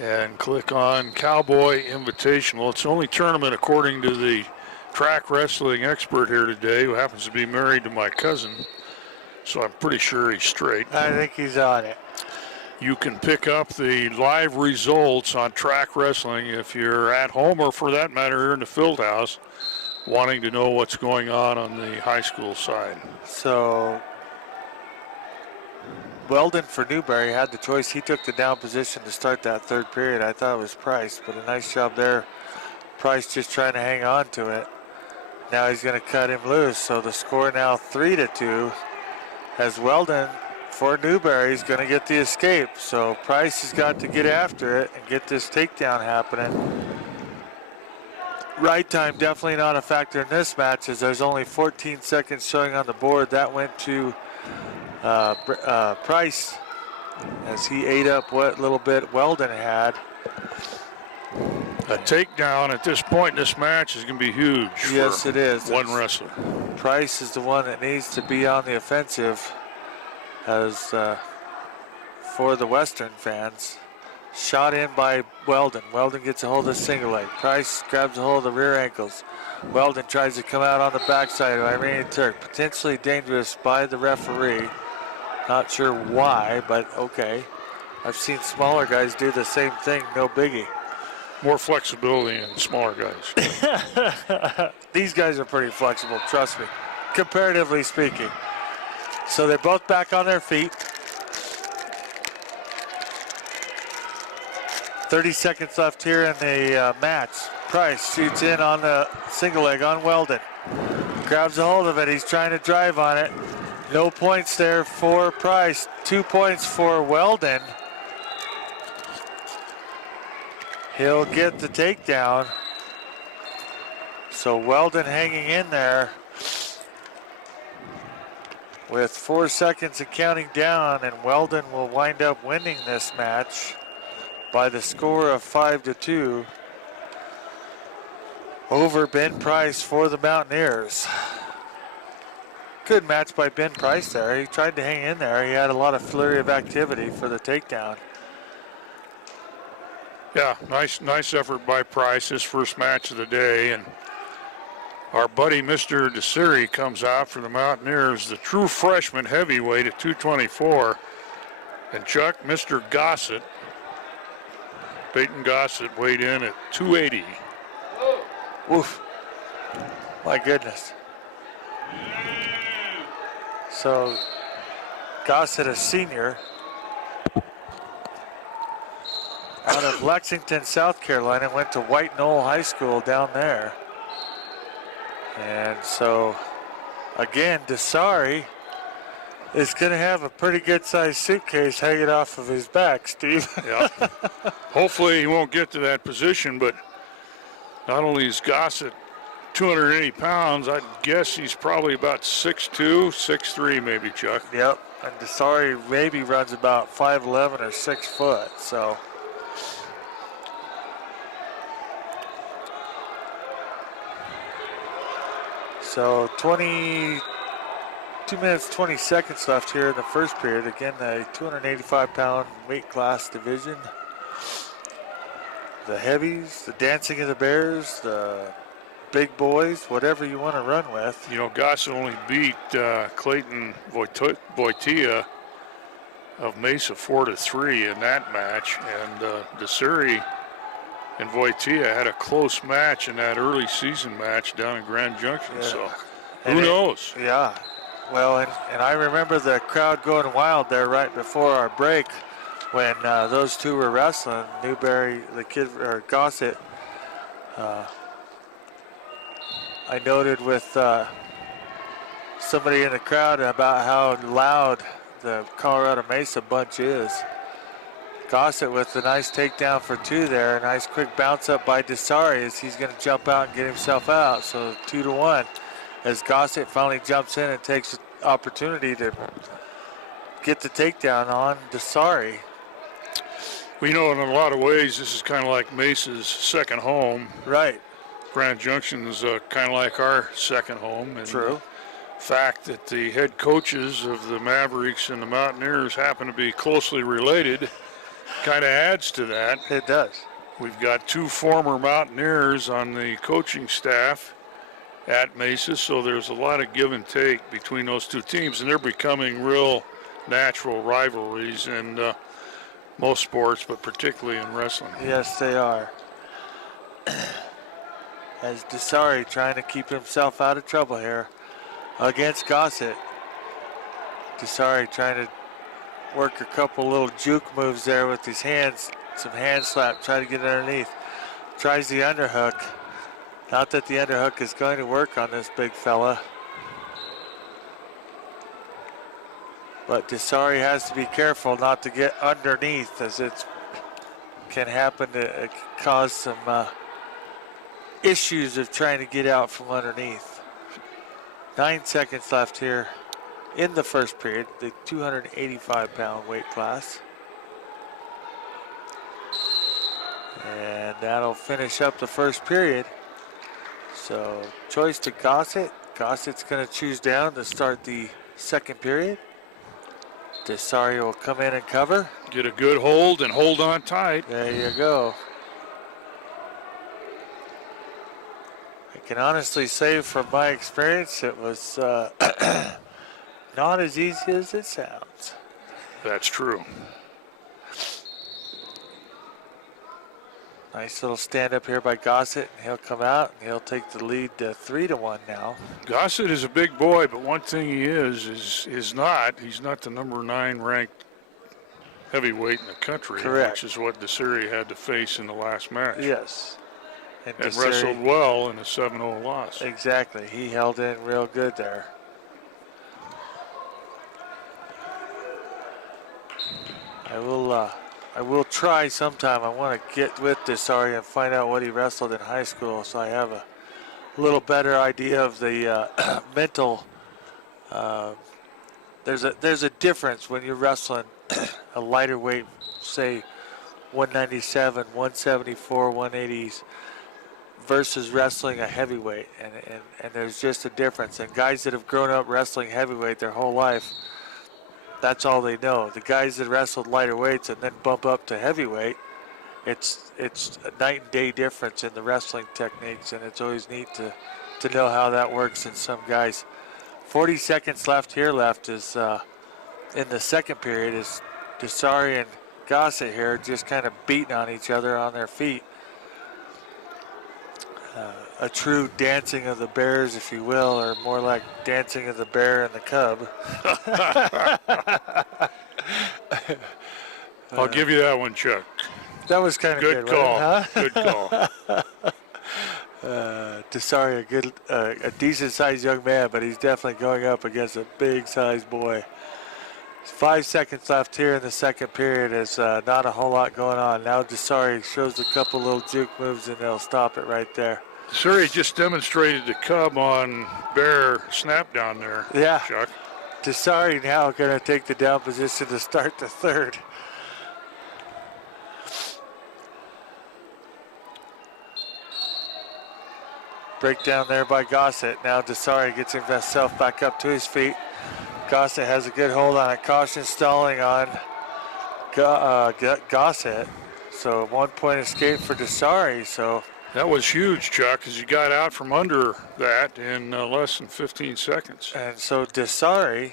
and click on Cowboy Invitational. It's the only tournament, according to the track wrestling expert here today, who happens to be married to my cousin, so I'm pretty sure he's straight. I think he's on it. You can pick up the live results on Track Wrestling if you're at home, or for that matter here in the Field House, wanting to know what's going on the high school side. So Weldon for Newberry had the choice. He took the down position to start that third period. I thought it was Price, but a nice job there. Price just trying to hang on to it. Now he's going to cut him loose. So the score now 3-2 as Weldon for Newberry is going to get the escape. So Price has got to get after it and get this takedown happening. Right time definitely not a factor in this match, as there's only 14 seconds showing on the board. That went to Price as he ate up what little bit Weldon had. A takedown at this point in this match is going to be huge. Yes, it is. One wrestler. Price is the one that needs to be on the offensive, as for the Western fans. Shot in by Weldon. Weldon gets a hold of the single leg. Price grabs a hold of the rear ankles. Weldon tries to come out on the backside of Iranian Turk. Potentially dangerous by the referee. Not sure why, but okay. I've seen smaller guys do the same thing, no biggie. More flexibility in smaller guys. These guys are pretty flexible, trust me, comparatively speaking. So they're both back on their feet. 30 seconds left here in the match. Price shoots in on the single leg on Weldon. Grabs a hold of it. He's trying to drive on it. No points there for Price. 2 points for Weldon. He'll get the takedown. So Weldon hanging in there with 4 seconds and counting down, and Weldon will wind up winning this match by the score of 5-2 over Ben Price for the Mountaineers. Good match by Ben Price there. He tried to hang in there. He had a lot of flurry of activity for the takedown. Yeah, nice effort by Price, his first match of the day. And our buddy Mr. Disari comes out for the Mountaineers, the true freshman heavyweight at 224. And Chuck, Mr. Gossett, Peyton Gossett, weighed in at 280. Woof. My goodness. So Gossett, a senior out of Lexington, South Carolina, went to White Knoll High School down there. And so, again, Disari is going to have a pretty good-sized suitcase hanging off of his back, Steve. Yeah. Hopefully he won't get to that position, but not only is Gossett 280 pounds, I'd guess he's probably about 6'2", 6'3", maybe, Chuck. Yep, and Disari maybe runs about 5'11" or 6 foot, so. So 22 minutes, 20 seconds left here in the first period. Again, the 285-pound weight class division. The heavies, the dancing of the bears, the big boys, whatever you want to run with. You know, Gossett only beat Clayton Wojtyła of Mesa 4-3 in that match, and Disari and Wojtyła had a close match in that early season match down in Grand Junction. Yeah. So who knows? Yeah. Well, and I remember the crowd going wild there right before our break when those two were wrestling. Newberry, the kid, or Gossett. I noted with somebody in the crowd about how loud the Colorado Mesa bunch is. Gossett with a nice takedown for 2 there. A nice quick bounce up by Disari as he's going to jump out and get himself out. So 2-1 as Gossett finally jumps in and takes the opportunity to get the takedown on Disari. We know in a lot of ways this is kind of like Mesa's second home. Right. Grand Junction is kind of like our second home. And True. The fact that the head coaches of the Mavericks and the Mountaineers happen to be closely related kind of adds to that. It does. We've got 2 former Mountaineers on the coaching staff at Mesa, so there's a lot of give and take between those 2 teams, and they're becoming real natural rivalries in most sports, but particularly in wrestling. Yes, they are. As Disari trying to keep himself out of trouble here against Gossett. Disari trying to work a couple little juke moves there with his hands, some hand slap, try to get underneath. Tries the underhook. Not that the underhook is going to work on this big fella. But Disari has to be careful not to get underneath, as it can happen to cause some issues of trying to get out from underneath. 9 seconds left here in the first period, the 285-pound weight class. And that'll finish up the first period. So choice to Gossett. Gossett's going to choose down to start the second period. Disari will come in and cover. Get a good hold and hold on tight. There you go. I can honestly say from my experience, it was not as easy as it sounds. That's true. Nice little stand up here by Gossett. He'll come out and he'll take the lead 3-1 now. Gossett is a big boy, but one thing he is he's not the number 9 ranked heavyweight in the country. Correct. Which is what Disari had to face in the last match. Yes. And Disari wrestled well in a 7-0 loss. Exactly. He held in real good there. I will try sometime. I want to get with Disari and find out what he wrestled in high school, so I have a little better idea of the mental. There's a difference when you're wrestling a lighter weight, say 197, 174, 180s, versus wrestling a heavyweight, and there's just a difference. And guys that have grown up wrestling heavyweight their whole life, that's all they know. The guys that wrestled lighter weights and then bump up to heavyweight, it's a night and day difference in the wrestling techniques, and it's always neat to know how that works in some guys. 40 seconds left is in the second period, is Disari and Gossett here just kind of beating on each other on their feet. A true dancing of the bears, if you will, or more like dancing of the bear and the cub. I'll give you that one, Chuck. That was kind of good. Good call. Huh? Good call. Disari, a decent-sized young man, but he's definitely going up against a big-sized boy. 5 seconds left here in the second period. Is not a whole lot going on. Now Disari shows a couple little juke moves, and they'll stop it right there. Disari just demonstrated the cub on bear snap down there. Yeah. Chuck. Disari now going to take the down position to start the third. Breakdown there by Gossett. Now Disari gets himself back up to his feet. Gossett has a good hold on it. Caution stalling on Gossett. So 1 point escape for Disari. So that was huge, Chuck, because you got out from under that in less than 15 seconds. And so Disari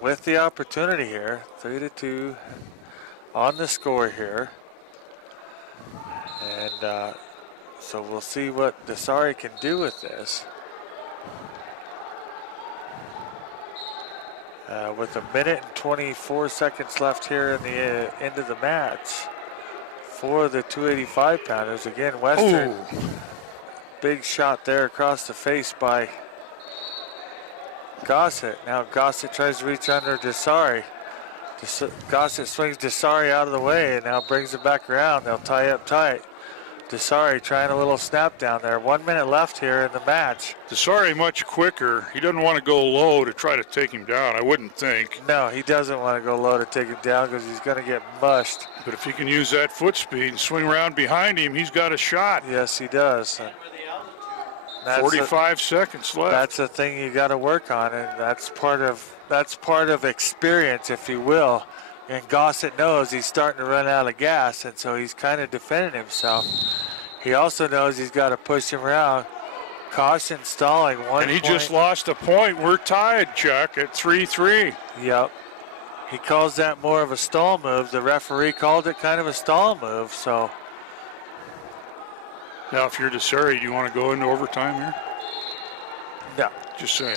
with the opportunity here, 3-2 on the score here. And so we'll see what Disari can do with this. With 1 minute and 24 seconds left here in the end of the match for the 285-pounders. Again, Western. Ooh. Big shot there across the face by Gossett. Now Gossett tries to reach under Disari. Gossett swings Disari out of the way and now brings it back around. They'll tie up tight. Disari trying a little snap down there. 1 minute left here in the match. Disari much quicker. He doesn't want to go low to try to take him down, I wouldn't think. No, he doesn't want to go low to take him down because he's going to get mushed. But if he can use that foot speed and swing around behind him, he's got a shot. Yes, he does. 45 seconds left. That's a thing you got to work on, and that's part of experience, if you will. And Gossett knows he's starting to run out of gas, and so he's kind of defending himself. He also knows he's got to push him around. Caution stalling. And he just lost a point. We're tied, Chuck, at 3-3. Yep. He calls that more of a stall move. The referee called it kind of a stall move, so. Now, if you're Disari, do you want to go into overtime here? No. Just saying.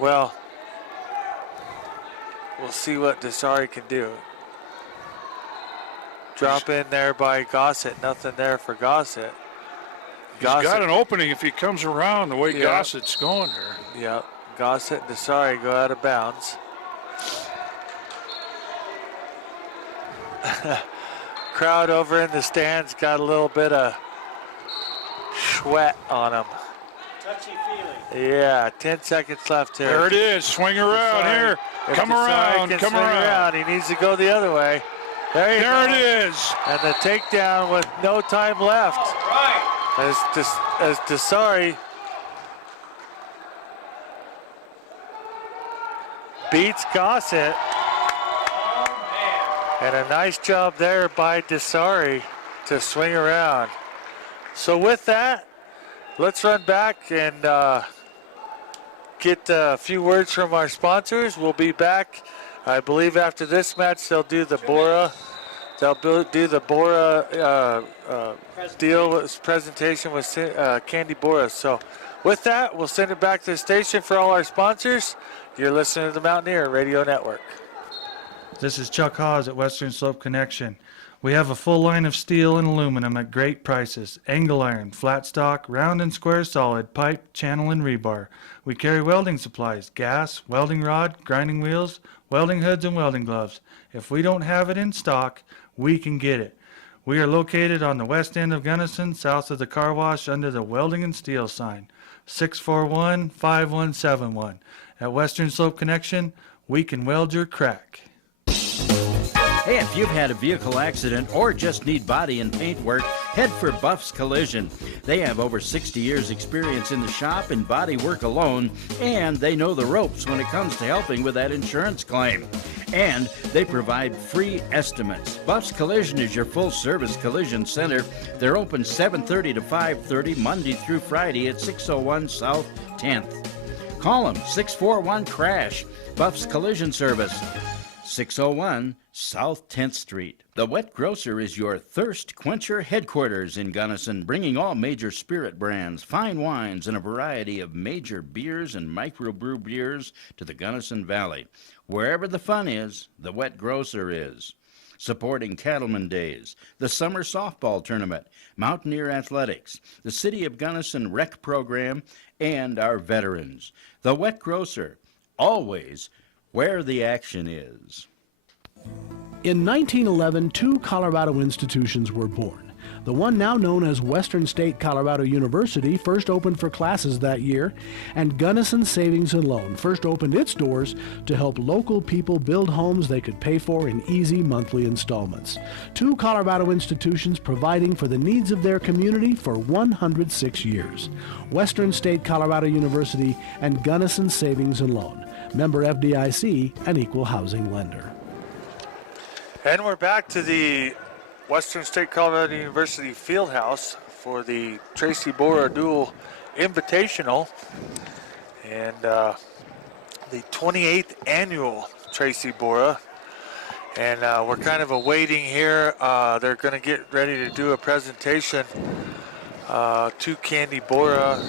Well, we'll see what Disari can do. Drop in there by Gossett. Nothing there for Gossett. He's got an opening if he comes around the way Gossett's going here. Yep. Gossett and Disari go out of bounds. Crowd over in the stands got a little bit of sweat on them. Touchy feeling. Yeah, 10 seconds left here. There it is. Swing around here. Come around. Come around. He needs to go the other way. There it is. And the takedown with no time left. All right. As Disari beats Gossett. Oh, And a nice job there by Disari to swing around. So with that, let's run back and get a few words from our sponsors. We'll be back, I believe, after this match. They'll do the Borah. They'll do the Borah presentation with Candy Borah. So with that, we'll send it back to the station for all our sponsors. You're listening to the Mountaineer Radio Network. This is Chuck Hawes at Western Slope Connection. We have a full line of steel and aluminum at great prices. Angle iron, flat stock, round and square solid, pipe, channel, and rebar. We carry welding supplies, gas, welding rod, grinding wheels, welding hoods, and welding gloves. If we don't have it in stock, we can get it. We are located on the west end of Gunnison, south of the car wash, under the Welding and Steel sign. 641-5171. At Western Slope Connection, we can weld your crack. Hey, if you've had a vehicle accident or just need body and paint work, head for Buff's Collision. They have over 60 years experience in the shop and body work alone, and they know the ropes when it comes to helping with that insurance claim. And they provide free estimates. Buff's Collision is your full-service collision center. They're open 7:30 to 5:30, Monday through Friday at 601 South 10th. Call them, 641-CRASH, Buff's Collision Service. 601 South 10th Street. The Wet Grocer is your thirst quencher headquarters in Gunnison, bringing all major spirit brands, fine wines, and a variety of major beers and microbrew beers to the Gunnison Valley. Wherever the fun is, the Wet Grocer is. Supporting Cattleman Days, the Summer Softball Tournament, Mountaineer Athletics, the City of Gunnison Rec Program, and our veterans. The Wet Grocer, always where the action is. In 1911, two Colorado institutions were born. The one now known as Western State Colorado University first opened for classes that year, and Gunnison Savings and Loan first opened its doors to help local people build homes they could pay for in easy monthly installments. Two Colorado institutions providing for the needs of their community for 106 years. Western State Colorado University and Gunnison Savings and Loan. Member FDIC, an equal housing lender. And we're back to the Western State Colorado University Field House for the Tracy Borah Dual Invitational and the 28th Annual Tracy Borah. And we're kind of awaiting here. They're going to get ready to do a presentation to Candy Borah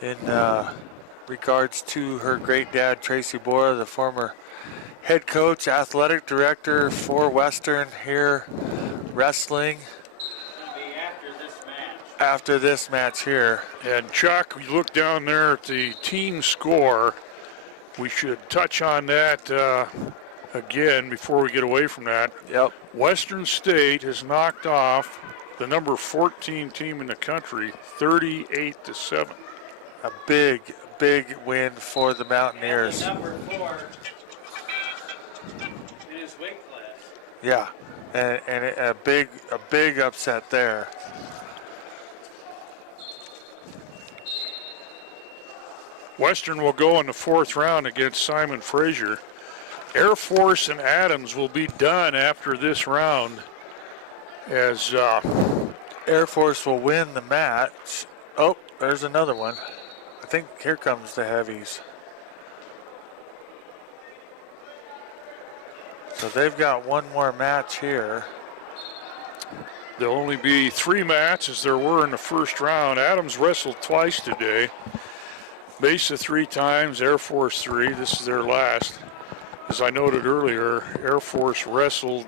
in regards to her great dad, Tracy Borah, the former head coach, athletic director for Western here, wrestling. After this match here. And Chuck, we look down there at the team score. We should touch on that again before we get away from that. Yep. Western State has knocked off the number 14 team in the country, 38-7. A big win for the Mountaineers. Number 4 in his weight class. Yeah, and a big upset there. Western will go in the 4th round against Simon Fraser. Air Force and Adams will be done after this round, as Air Force will win the match. Oh, there's another one. I think here comes the heavies. So they've got one more match here. there'll only be 3 matches there were in the first round. Adams wrestled twice today. Mesa 3 times, Air Force 3. This is their last. As I noted earlier, Air Force wrestled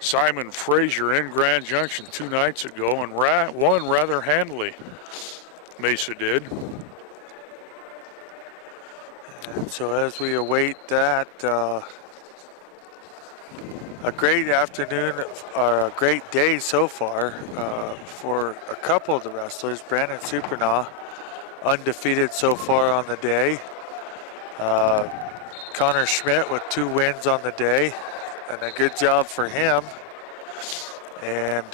Simon Fraser in Grand Junction 2 nights ago and won rather handily. Mesa did. And so as we await that, a great afternoon, or a great day so far for a couple of the wrestlers. Brandon Supernah, undefeated so far on the day. Connor Schmidt with 2 wins on the day, and a good job for him. And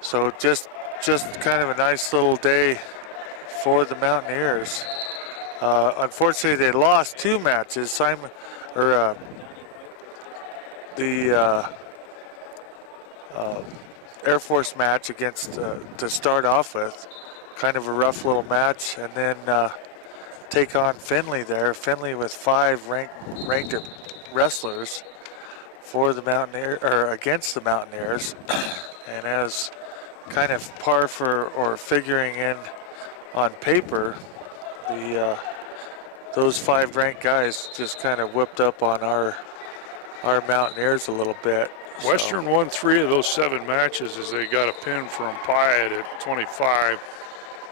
so just kind of a nice little day for the Mountaineers. Unfortunately, they lost 2 matches. The Air Force match against to start off with, kind of a rough little match, and then take on Findlay there. Findlay with 5 ranked wrestlers for the Mountaineers, or against the Mountaineers, and as kind of par for, or figuring in on paper, those 5 ranked guys just kind of whipped up on our Mountaineers a little bit. Western won 3 of those 7 matches as they got a pin from Pyatt at 25,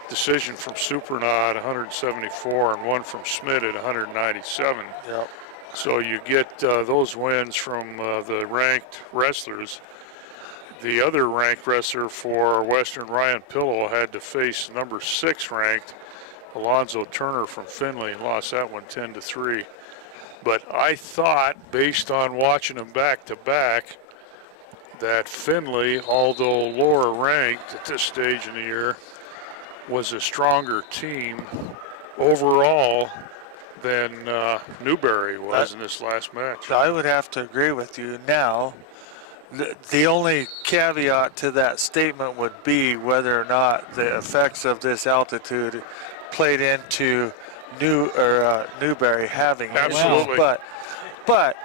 decision from Supernah at 174, and 1 from Schmidt at 197. Yep. So you get those wins from the ranked wrestlers. The other ranked wrestler for Western, Ryan Pillow, had to face number 6 ranked Alonzo Turner from Findlay and lost that one 10-3. But I thought, based on watching them back to back, that Findlay, although lower ranked at this stage in the year, was a stronger team overall than Newberry was in this last match. I would have to agree with you. Now, the only caveat to that statement would be whether or not the effects of this altitude played into Newberry having Absolutely. issues. But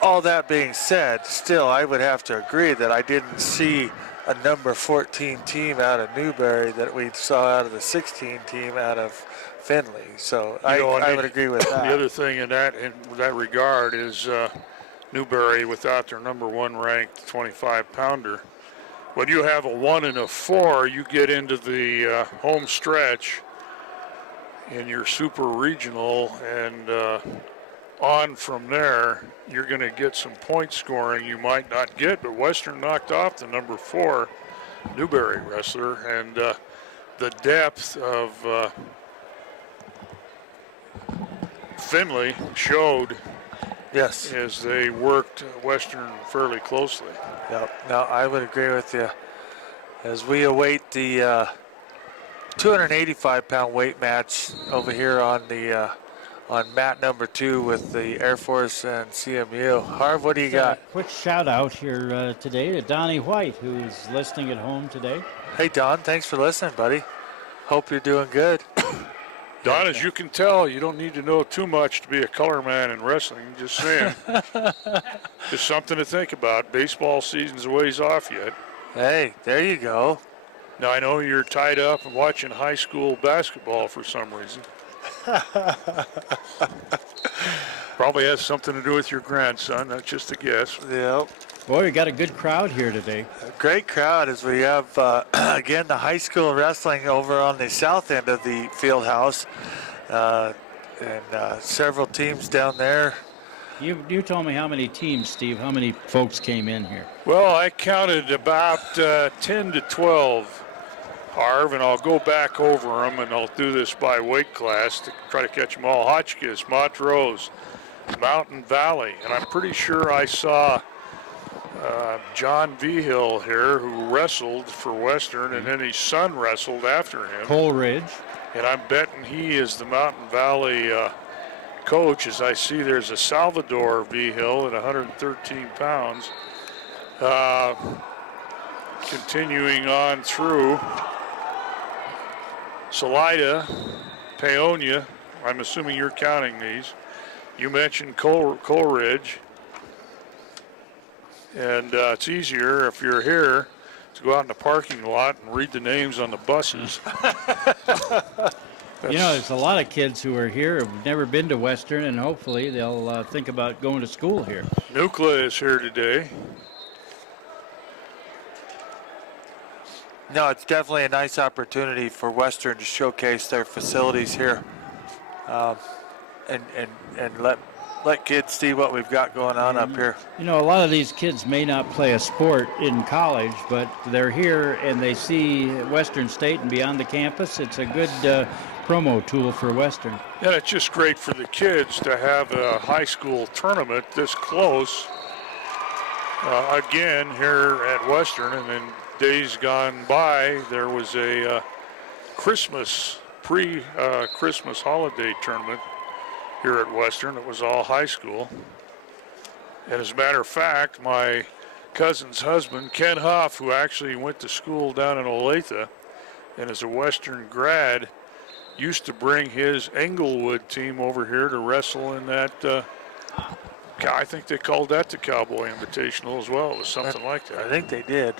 all that being said, still I would have to agree that I didn't see a number 14 team out of Newberry that we saw out of the 16 team out of Findlay. So I would agree with that. The other thing in that regard is Newberry, without their number 1 ranked 25-pounder. When you have a 1 and a 4, you get into the home stretch in your super regional, and on from there, you're going to get some point scoring you might not get. But Western knocked off the number 4 Newberry wrestler, and the depth of Findlay showed. Yes. As they worked Western fairly closely. Yep. No, I would agree with you. As we await the 285-pound weight match over here on the on mat number 2 with the Air Force and CMU. Harv, what do you got? Quick shout out here today to Donnie White, who is listening at home today. Hey, Don, thanks for listening, buddy. Hope you're doing good. Don, as you can tell, you don't need to know too much to be a color man in wrestling. Just saying. Just something to think about. Baseball season's a ways off yet. Hey, there you go. Now, I know you're tied up and watching high school basketball for some reason. Probably has something to do with your grandson. That's just a guess. Yep. Boy, we got a good crowd here today. A great crowd as we have, again, the high school wrestling over on the south end of the field house. And several teams down there You told me how many teams, Steve, how many folks came in here? Well, I counted about 10 to 12, Harv, and I'll go back over them, and I'll do this by weight class to try to catch them all. Hotchkiss, Montrose, Mountain Valley, and I'm pretty sure I saw John Vigil here, who wrestled for Western, and then his son wrestled after him. Coleridge. And I'm betting he is the Mountain Valley coach, as I see there's a Salvador Vigil at 113 pounds. Continuing on through Salida, Paonia. I'm assuming you're counting these. You mentioned Coleridge. And it's easier if you're here to go out in the parking lot and read the names on the buses. You know, there's a lot of kids who are here who've never been to Western, and hopefully they'll think about going to school here. Nucla is here today. No, it's definitely a nice opportunity for Western to showcase their facilities here, and let kids see what we've got going on up here. You know, a lot of these kids may not play a sport in college, but they're here and they see Western State and beyond the campus. It's a good promo tool for Western. And it's just great for the kids to have a high school tournament this close again here at Western. And then days gone by, there was a Christmas, pre-Christmas holiday tournament here at Western. It was all high school. And as a matter of fact, my cousin's husband, Ken Huff, who actually went to school down in Olathe and is a Western grad, used to bring his Englewood team over here to wrestle in that, I think they called that the Cowboy Invitational as well. It was something like that. I think they did.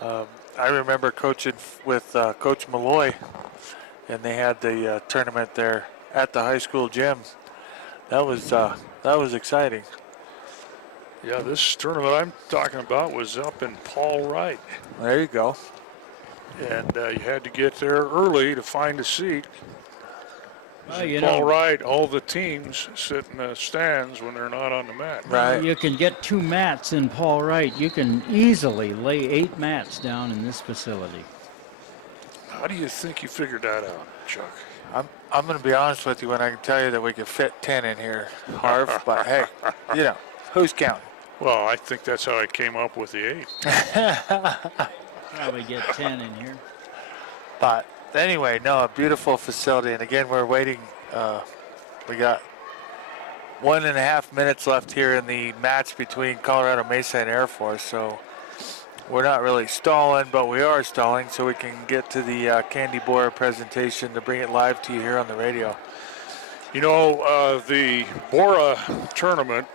I remember coaching with Coach Malloy, and they had the tournament there at the high school gym. That was exciting. Yeah, this tournament I'm talking about was up in Paul Wright. There you go. And you had to get there early to find a seat. Well, you Paul know, Wright, all the teams sit in the stands when they're not on the mat. Right. you can get 2 mats in Paul Wright. You can easily lay 8 mats down in this facility. How do you think you figured that out, Chuck? I'm going to be honest with you when I can tell you that we could fit 10 in here, Harv. But hey, you know, who's counting? Well, I think that's how I came up with the 8. Probably get 10 in here. But anyway, no, a beautiful facility. And again, we're waiting. We got 1.5 minutes left here in the match between Colorado Mesa and Air Force. So we're not really stalling, but we are stalling so we can get to the Candy Borah presentation to bring it live to you here on the radio. You know, the Borah tournament,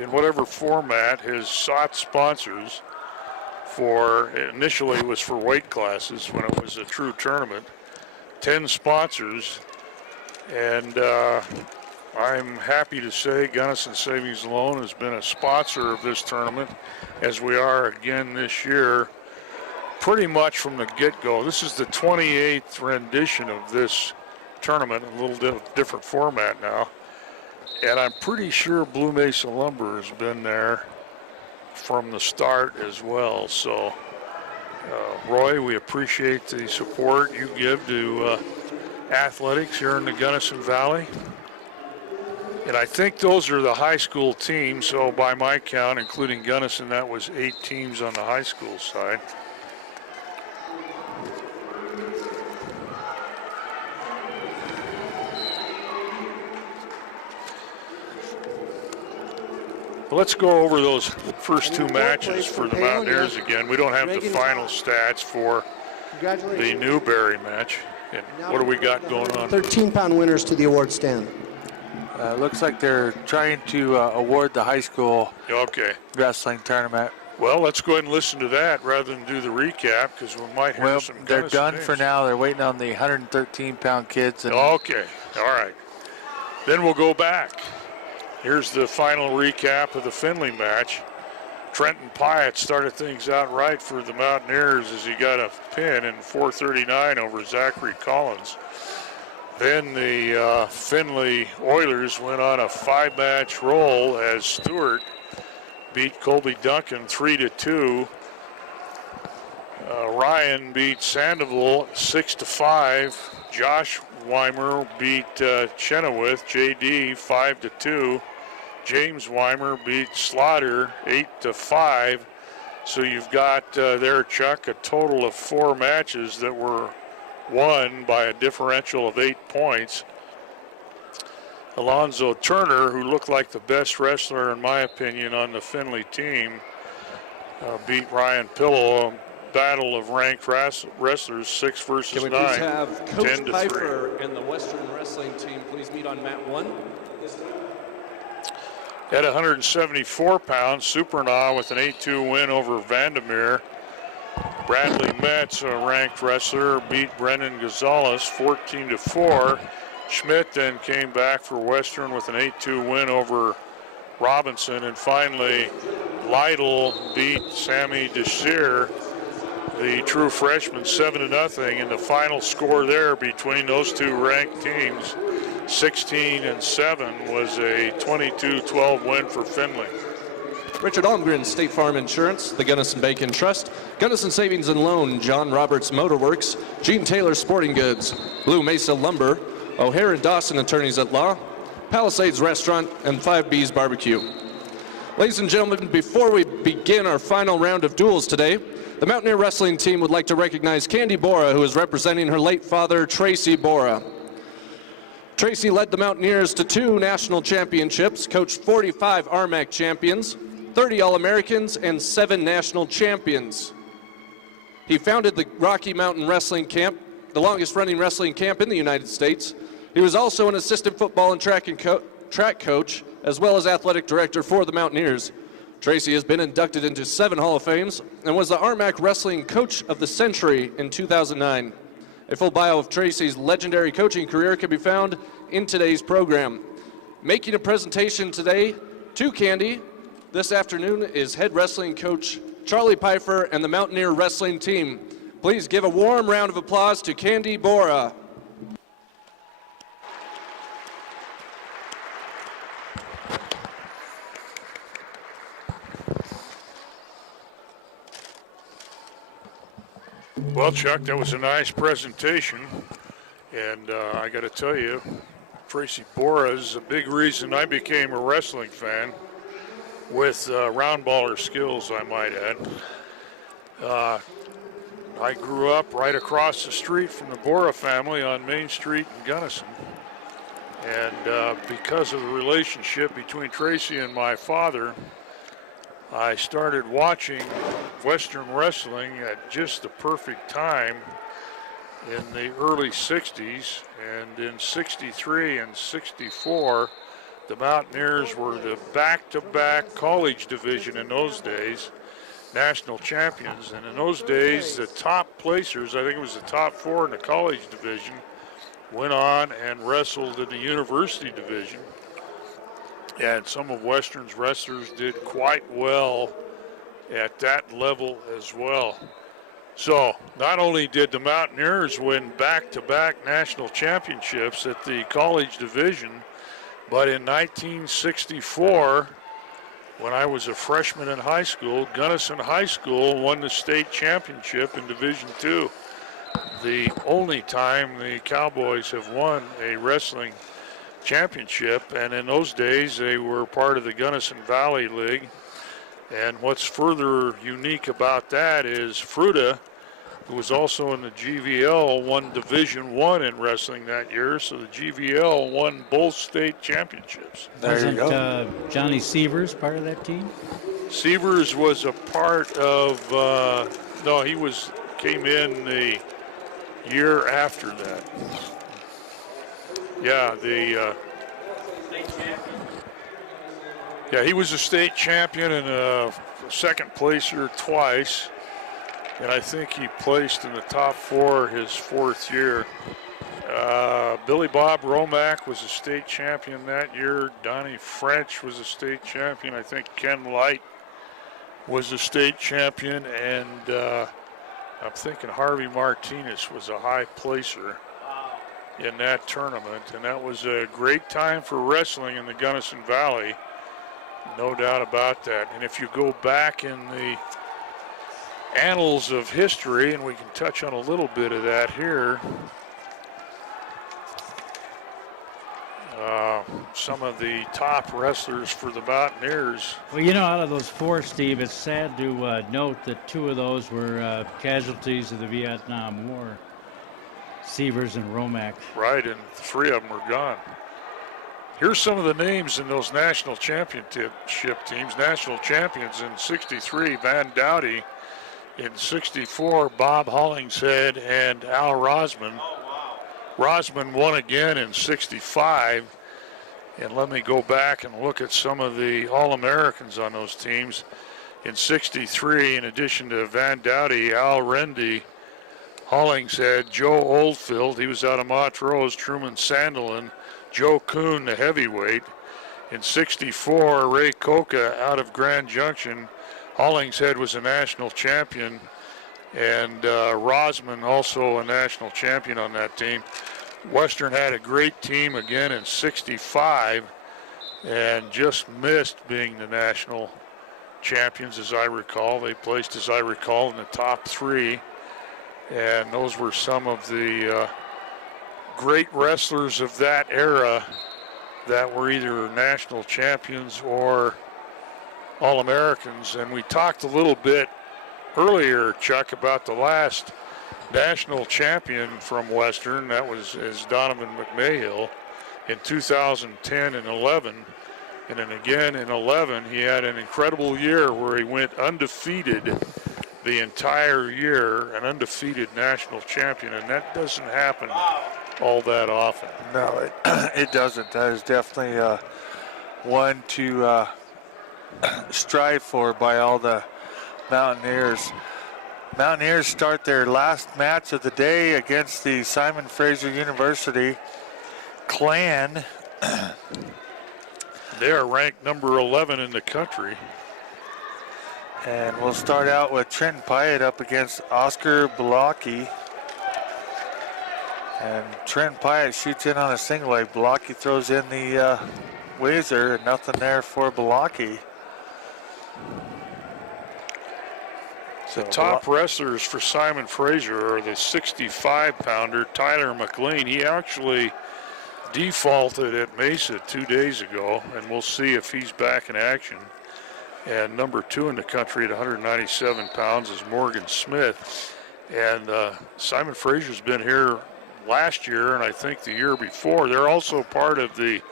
in whatever format, has sought sponsors for, initially it was for weight classes when it was a true tournament, 10 sponsors, and I'm happy to say Gunnison Savings Loan has been a sponsor of this tournament, as we are again this year, pretty much from the get-go. This is the 28th rendition of this tournament, a little different format now, and I'm pretty sure Blue Mesa Lumber has been there from the start as well. So, Roy, we appreciate the support you give to athletics here in the Gunnison Valley. And I think those are the high school teams. So by my count, including Gunnison, that was 8 teams on the high school side. Let's go over those first 2 matches for the Mountaineers again. We don't have the final stats for the Newberry match. And what do we got going on? 13-pound winners to the award stand. Looks like they're trying to award the high school wrestling tournament. Well, let's go ahead and listen to that rather than do the recap, because we might hear some they're Gunnison done names. for now. They're waiting on the 113-pound kids. And Okay, all right. Then we'll go back. Here's the final recap of the Finley match. Trenton Pyatt started things out right for the Mountaineers as he got a pin in 4:39 over Zachary Collins. Then the Findlay Oilers went on a 5-match roll as Stewart beat Colby Duncan 3-2. Ryan beat Sandoval 6-5. Josh Weimer beat Chenoweth, JD 5-2. James Weimer beat Slaughter 8-5. So you've got there, Chuck, a total of 4 matches that were won by a differential of 8 points. Alonzo Turner, who looked like the best wrestler, in my opinion, on the Findlay team, beat Ryan Pillow. Battle of ranked wrestlers, 6 versus 9. Can we please have Coach 10-3. Pfeiffer and the Western Wrestling team please meet on mat 1? At 174 pounds, Supernah with an 8-2 win over Vandermeer. Bradley Metz, a ranked wrestler, beat Brendan Gonzalez 14-4. Schmidt then came back for Western with an 8-2 win over Robinson. And finally, Lytle beat Sammy Disari, the true freshman, 7-0. And the final score there between those 2 ranked teams, 16-7, was a 22-12 win for Findlay. Richard Almgren, State Farm Insurance, the Gunnison Bacon Trust, Gunnison Savings and Loan, John Roberts Motorworks, Gene Taylor Sporting Goods, Blue Mesa Lumber, O'Hare and Dawson Attorneys at Law, Palisades Restaurant, and 5B's Barbecue. Ladies and gentlemen, before we begin our final round of duels today, the Mountaineer Wrestling team would like to recognize Candy Borah, who is representing her late father, Tracy Borah. Tracy led the Mountaineers to 2 national championships, coached 45 RMAC champions, 30 All-Americans, and 7 national champions. He founded the Rocky Mountain Wrestling Camp, the longest-running wrestling camp in the United States. He was also an assistant football and track coach, as well as athletic director for the Mountaineers. Tracy has been inducted into 7 Hall of Fames and was the RMAC Wrestling Coach of the Century in 2009. A full bio of Tracy's legendary coaching career can be found in today's program. Making a presentation today to Candy this afternoon is head wrestling coach Charlie Pfeiffer and the Mountaineer Wrestling team. Please give a warm round of applause to Candy Borah. Well, Chuck, that was a nice presentation. And I got to tell you, Tracy Borah is a big reason I became a wrestling fan, with round baller skills, I might add. I grew up right across the street from the Borah family on Main Street in Gunnison. And because of the relationship between Tracy and my father, I started watching Western wrestling at just the perfect time in the early 60s. And in 63 and 64, the Mountaineers were the back-to-back college division in those days, national champions. And in those days, the top placers, I think it was the top 4 in the college division, went on and wrestled in the university division. And some of Western's wrestlers did quite well at that level as well. So not only did the Mountaineers win back-to-back national championships at the college division, but in 1964, when I was a freshman in high school, Gunnison High School won the state championship in Division II. The only time the Cowboys have won a wrestling championship, and in those days they were part of the Gunnison Valley League. And what's further unique about that is Fruta, who was also in the GVL, won Division I in wrestling that year, so the GVL won both state championships. There you go. Wasn't Johnny Sievers part of that team? Sievers was a part of, no, he came in the year after that. Yeah, he was a state champion and a second placer twice, and I think he placed in the top 4 his 4th year. Billy Bob Romack was a state champion that year. Donnie French was a state champion. I think Ken Light was a state champion, and I'm thinking Harvey Martinez was a high placer. in that tournament, and that was a great time for wrestling in the Gunnison Valley. No doubt about that. And if you go back in the annals of history, and we can touch on a little bit of that here, some of the top wrestlers for the Mountaineers. Well, you know, out of those four, Steve, it's sad to note that two of those were casualties of the Vietnam War. Severs and Romack. Right, and 3 of them were gone. Here's some of the names in those national championship teams. National champions in 63, Van Dowdy. In 64, Bob Hollingshead and Al Rosman. Oh, wow. Rosman won again in 65. And let me go back and look at some of the All-Americans on those teams. In 63, in addition to Van Dowdy, Al Rendy, Hollingshead, Joe Oldfield, he was out of Montrose, Truman Sandoval, Joe Kuhn, the heavyweight. In 64, Ray Coca out of Grand Junction. Hollingshead was a national champion, and Rosman also a national champion on that team. Western had a great team again in 65 and just missed being the national champions, as I recall. They placed, as I recall, in the top 3. And those were some of the great wrestlers of that era that were either national champions or All-Americans. And we talked a little bit earlier, Chuck, about the last national champion from Western. That was Donovan McMahill in 2010 and 11. And then again in 11, he had an incredible year where he went undefeated the entire year, an undefeated national champion, and that doesn't happen all that often. No, it doesn't. That is definitely one to strive for by all the Mountaineers. Mountaineers start their last match of the day against the Simon Fraser University Clan. They are ranked number 11 in the country. And we'll start out with Trenton Pyatt up against Oscar Blocky. And Trenton Pyatt shoots in on a single leg. Blocky throws in the whizzer, and nothing there for Blocky. The top wrestlers for Simon Fraser are the 65-pounder Tyler McLean. He actually defaulted at Mesa 2 days ago, and we'll see if he's back in action. And number 2 in the country at 197 pounds is Morgan Smith. And Simon Fraser's been here last year and I think the year before. They're also part of the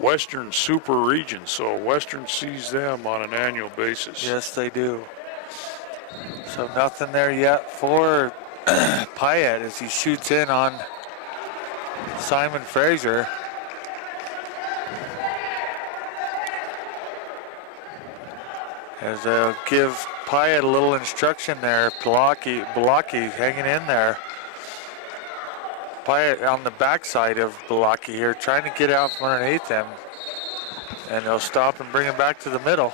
Western Super Region, so Western sees them on an annual basis. Yes, they do. So nothing there yet for Pyatt as he shoots in on Simon Fraser. As they'll give Pyatt a little instruction there. Blocky hanging in there. Pyatt on the backside of Blocky here, trying to get out from underneath him. And they'll stop and bring him back to the middle.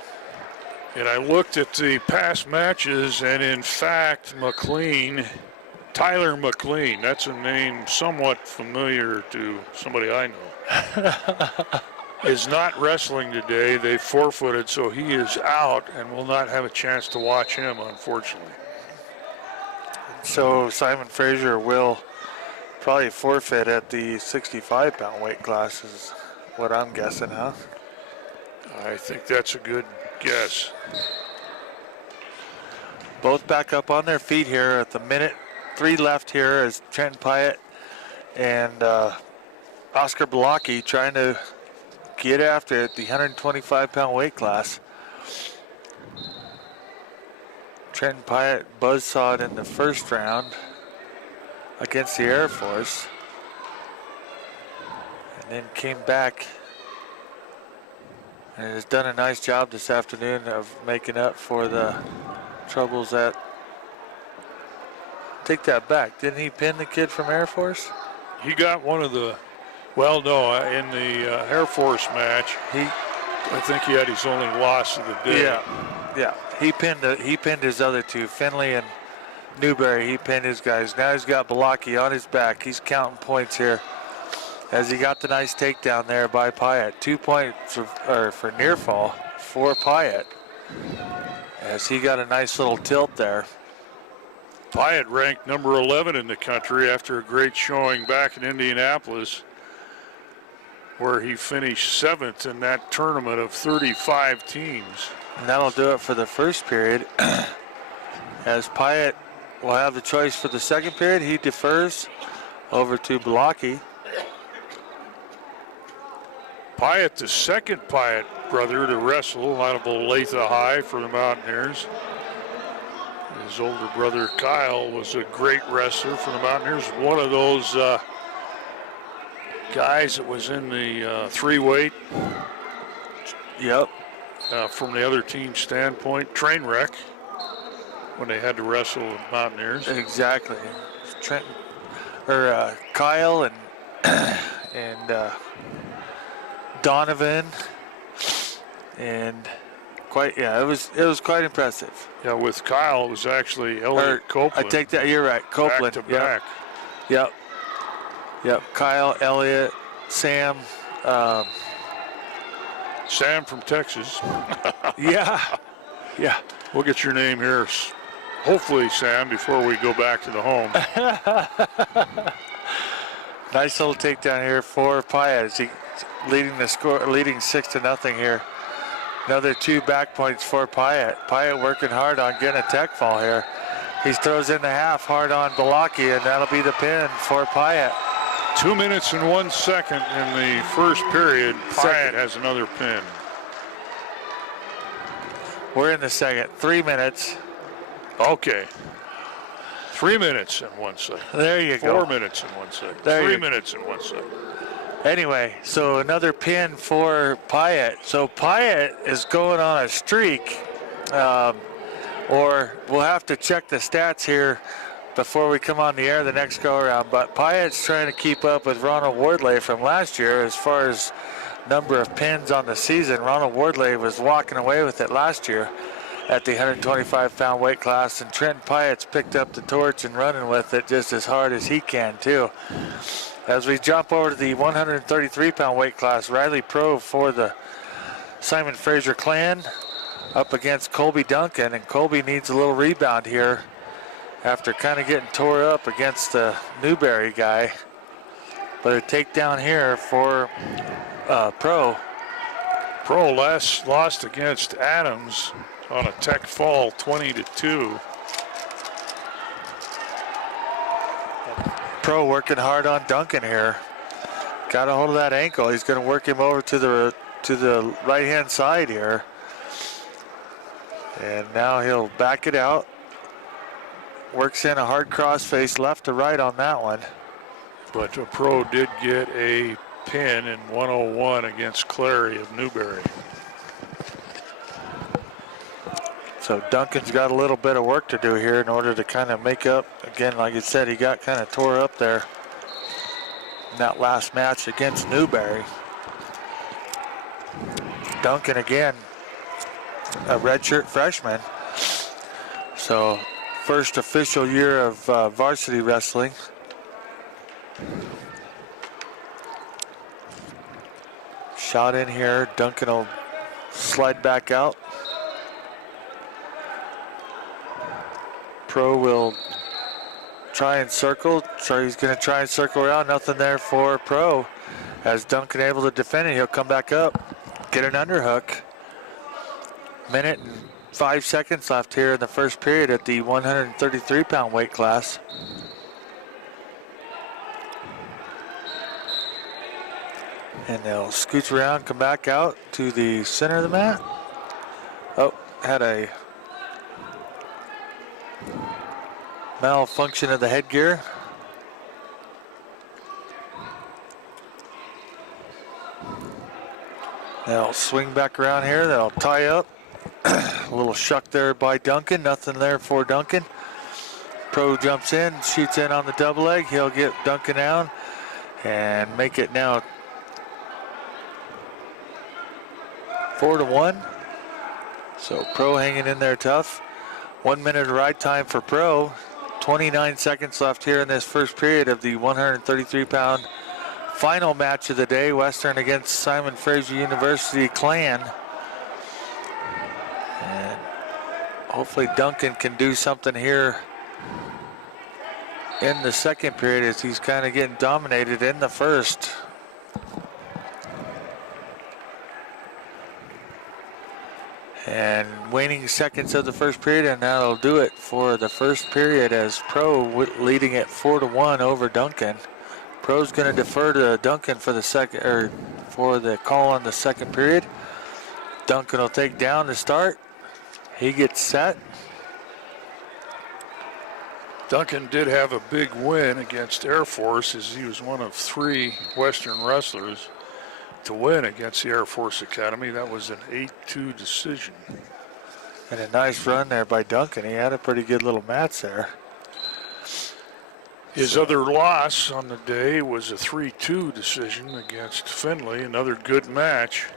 And I looked at the past matches, and in fact, Tyler McLean, that's a name somewhat familiar to somebody I know, is not wrestling today. They forfeited, so he is out and will not have a chance to watch him, unfortunately. So Simon Fraser will probably forfeit at the 65-pound weight class is what I'm guessing, huh? I think that's a good guess. Both back up on their feet here at the minute 3 left here as Trenton Pyatt and Oscar Blocky trying to get after it, the 125-pound weight class. Trenton Pyatt buzzsawed in the first round against the Air Force and then came back and has done a nice job this afternoon of making up for the troubles that... Take that back. Didn't he pin the kid from Air Force? He got one of the... Well, no, in the Air Force match, I think he had his only loss of the day. Yeah. He pinned his other 2, Finley and Newberry. He pinned his guys. Now he's got Blocky on his back. He's counting points here. as he got the nice takedown there by Pyatt. 2 points for near fall for Pyatt, as he got a nice little tilt there. Pyatt ranked number 11 in the country after a great showing back in Indianapolis, where he finished 7th in that tournament of 35 teams. And that'll do it for the first period. As Pyatt will have the choice for the second period, he defers over to Blocky. Pyatt, the second Pyatt brother to wrestle out of Olathe High for the Mountaineers. His older brother Kyle was a great wrestler for the Mountaineers. One of those guys that was in the three-weight. Yep. From the other team's standpoint, train wreck when they had to wrestle with Mountaineers. Exactly. Kyle and Donovan, and it was quite impressive. Yeah, with Kyle it was actually Elliot Copeland. I take that, you're right, Copeland. Back to back. Yep. Kyle, Elliot, Sam. Sam from Texas. Yeah. We'll get your name here, hopefully, Sam, before we go back to the home. Nice little takedown here for Pyatt as he leading 6-0 here. Another 2 back points for Pyatt. Pyatt working hard on getting a tech fall here. He throws in the half hard on Blocky, and that'll be the pin for Pyatt. 2 minutes and 1 second in the first period. Pyatt has another pin. We're in the second. 3 minutes. Okay. 3 minutes and 1 second. There you go. 4 minutes and 1 second. There 3 minutes and 1 second. Anyway, so another pin for Pyatt. So Pyatt is going on a streak, or we'll have to check the stats here before we come on the air the next go around. But Pyatt's trying to keep up with Ronald Wardley from last year as far as number of pins on the season. Ronald Wardley was walking away with it last year at the 125-pound weight class, and Trenton Pyatt's picked up the torch and running with it just as hard as he can too. As we jump over to the 133-pound weight class, Riley Prove for the Simon Fraser clan up against Colby Duncan, and Colby needs a little rebound here after kind of getting tore up against the Newberry guy. But a takedown here for Pro. Pro lost against Adams on a tech fall, 20-2. Pro working hard on Duncan here. Got a hold of that ankle. He's going to work him over to the right-hand side here. And now he'll back it out. Works in a hard crossface left to right on that one. But Pro did get a pin in 101 against Clary of Newberry. So Duncan's got a little bit of work to do here in order to kind of make up. Again, like I said, he got kind of tore up there in that last match against Newberry. Duncan again, a redshirt freshman. So first official year of varsity wrestling. Shot in here, Duncan will slide back out. Pro will try and circle. So he's going to try and circle around. Nothing there for Pro. As Duncan able to defend it, he'll come back up, get an underhook. Minute and 5 seconds left here in the first period at the 133-pound weight class. And they'll scooch around, come back out to the center of the mat. Oh, had a malfunction of the headgear. They'll swing back around here. They'll tie up. A little shuck there by Duncan. Nothing there for Duncan. Pro jumps in, shoots in on the double leg. He'll get Duncan down and make it now 4-1. So Pro hanging in there tough. 1 minute of ride time for Pro. 29 seconds left here in this first period of the 133-pound final match of the day, Western against Simon Fraser University Clan. And hopefully Duncan can do something here in the second period as he's kind of getting dominated in the first. And waning seconds of the first period, and that'll do it for the first period as Pro leading it 4-1 over Duncan. Pro's going to defer to Duncan for the second, or for the call on the second period. Duncan will take down to start. He gets set. Duncan did have a big win against Air Force as he was one of 3 Western wrestlers to win against the Air Force Academy. That was an 8-2 decision. And a nice run there by Duncan. He had a pretty good little match there. His other loss on the day was a 3-2 decision against Finley. Another good match.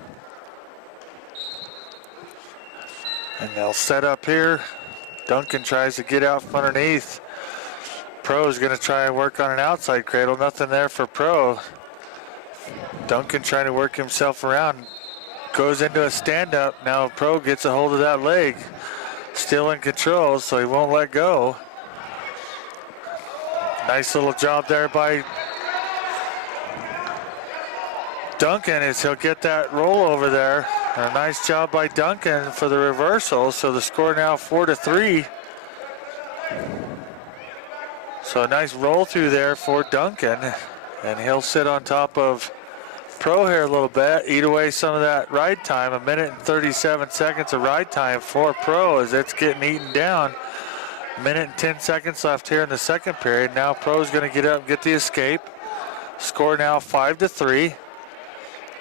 And they'll set up here. Duncan tries to get out from underneath. Pro is going to try and work on an outside cradle. Nothing there for Pro. Duncan trying to work himself around. Goes into a stand-up. Now Pro gets a hold of that leg. Still in control, so he won't let go. Nice little job there by Duncan as he'll get that roll over there. A nice job by Duncan for the reversal. So the score now 4-3. So a nice roll through there for Duncan. And he'll sit on top of Pro here a little bit, eat away some of that ride time. 1 minute and 37 seconds of ride time for Pro as it's getting eaten down. 1 minute and 10 seconds left here in the second period. Now Pro's going to get up and get the escape. Score now 5-3.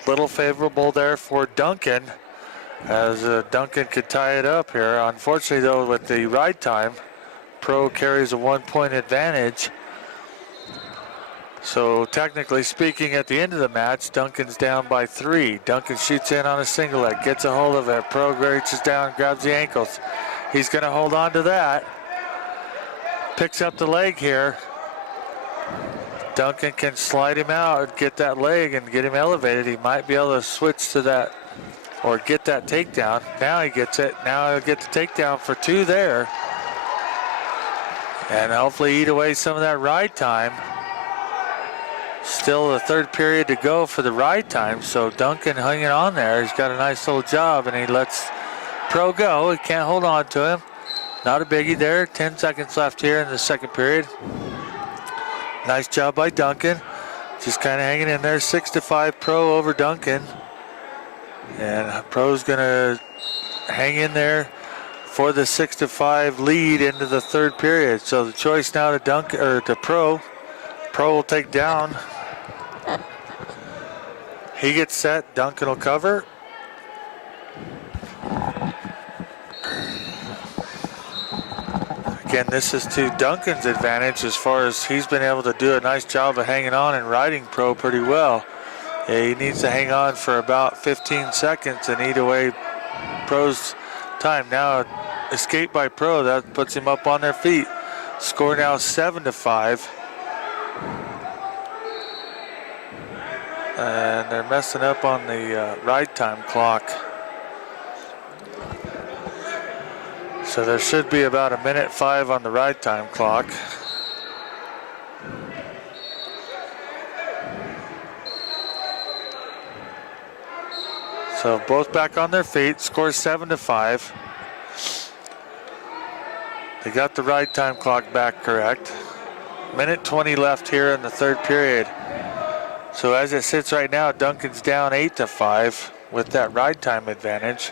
Little favorable there for Duncan as Duncan could tie it up here. Unfortunately though, with the ride time, Pro carries a 1-point advantage. So technically speaking, at the end of the match, Duncan's down by 3. Duncan shoots in on a single leg, gets a hold of it. Pro reaches down, grabs the ankles. He's going to hold on to that. Picks up the leg here. Duncan can slide him out, get that leg and get him elevated. He might be able to switch to that or get that takedown. Now he gets it. Now he'll get the takedown for 2 there. And hopefully eat away some of that ride time. Still the third period to go for the ride time, so Duncan hanging on there. He's got a nice little job, and he lets Pro go. He can't hold on to him. Not a biggie there. 10 seconds left here in the second period. Nice job by Duncan. Just kind of hanging in there. 6-5 Pro over Duncan. And Pro's going to hang in there for the 6-5 lead into the third period. So the choice now to Duncan or to Pro. Pro will take down. He gets set. Duncan will cover. Again, this is to Duncan's advantage as far as he's been able to do a nice job of hanging on and riding Pro pretty well. He needs to hang on for about 15 seconds and eat away Pro's time. Now, escape by Pro, that puts him up on their feet. Score now 7-5. And they're messing up on the ride time clock. So there should be about 1 minute 5 on the ride time clock. So both back on their feet, score 7-5. They got the ride time clock back correct. 1:20 left here in the third period. So as it sits right now, Duncan's down 8-5 with that ride time advantage.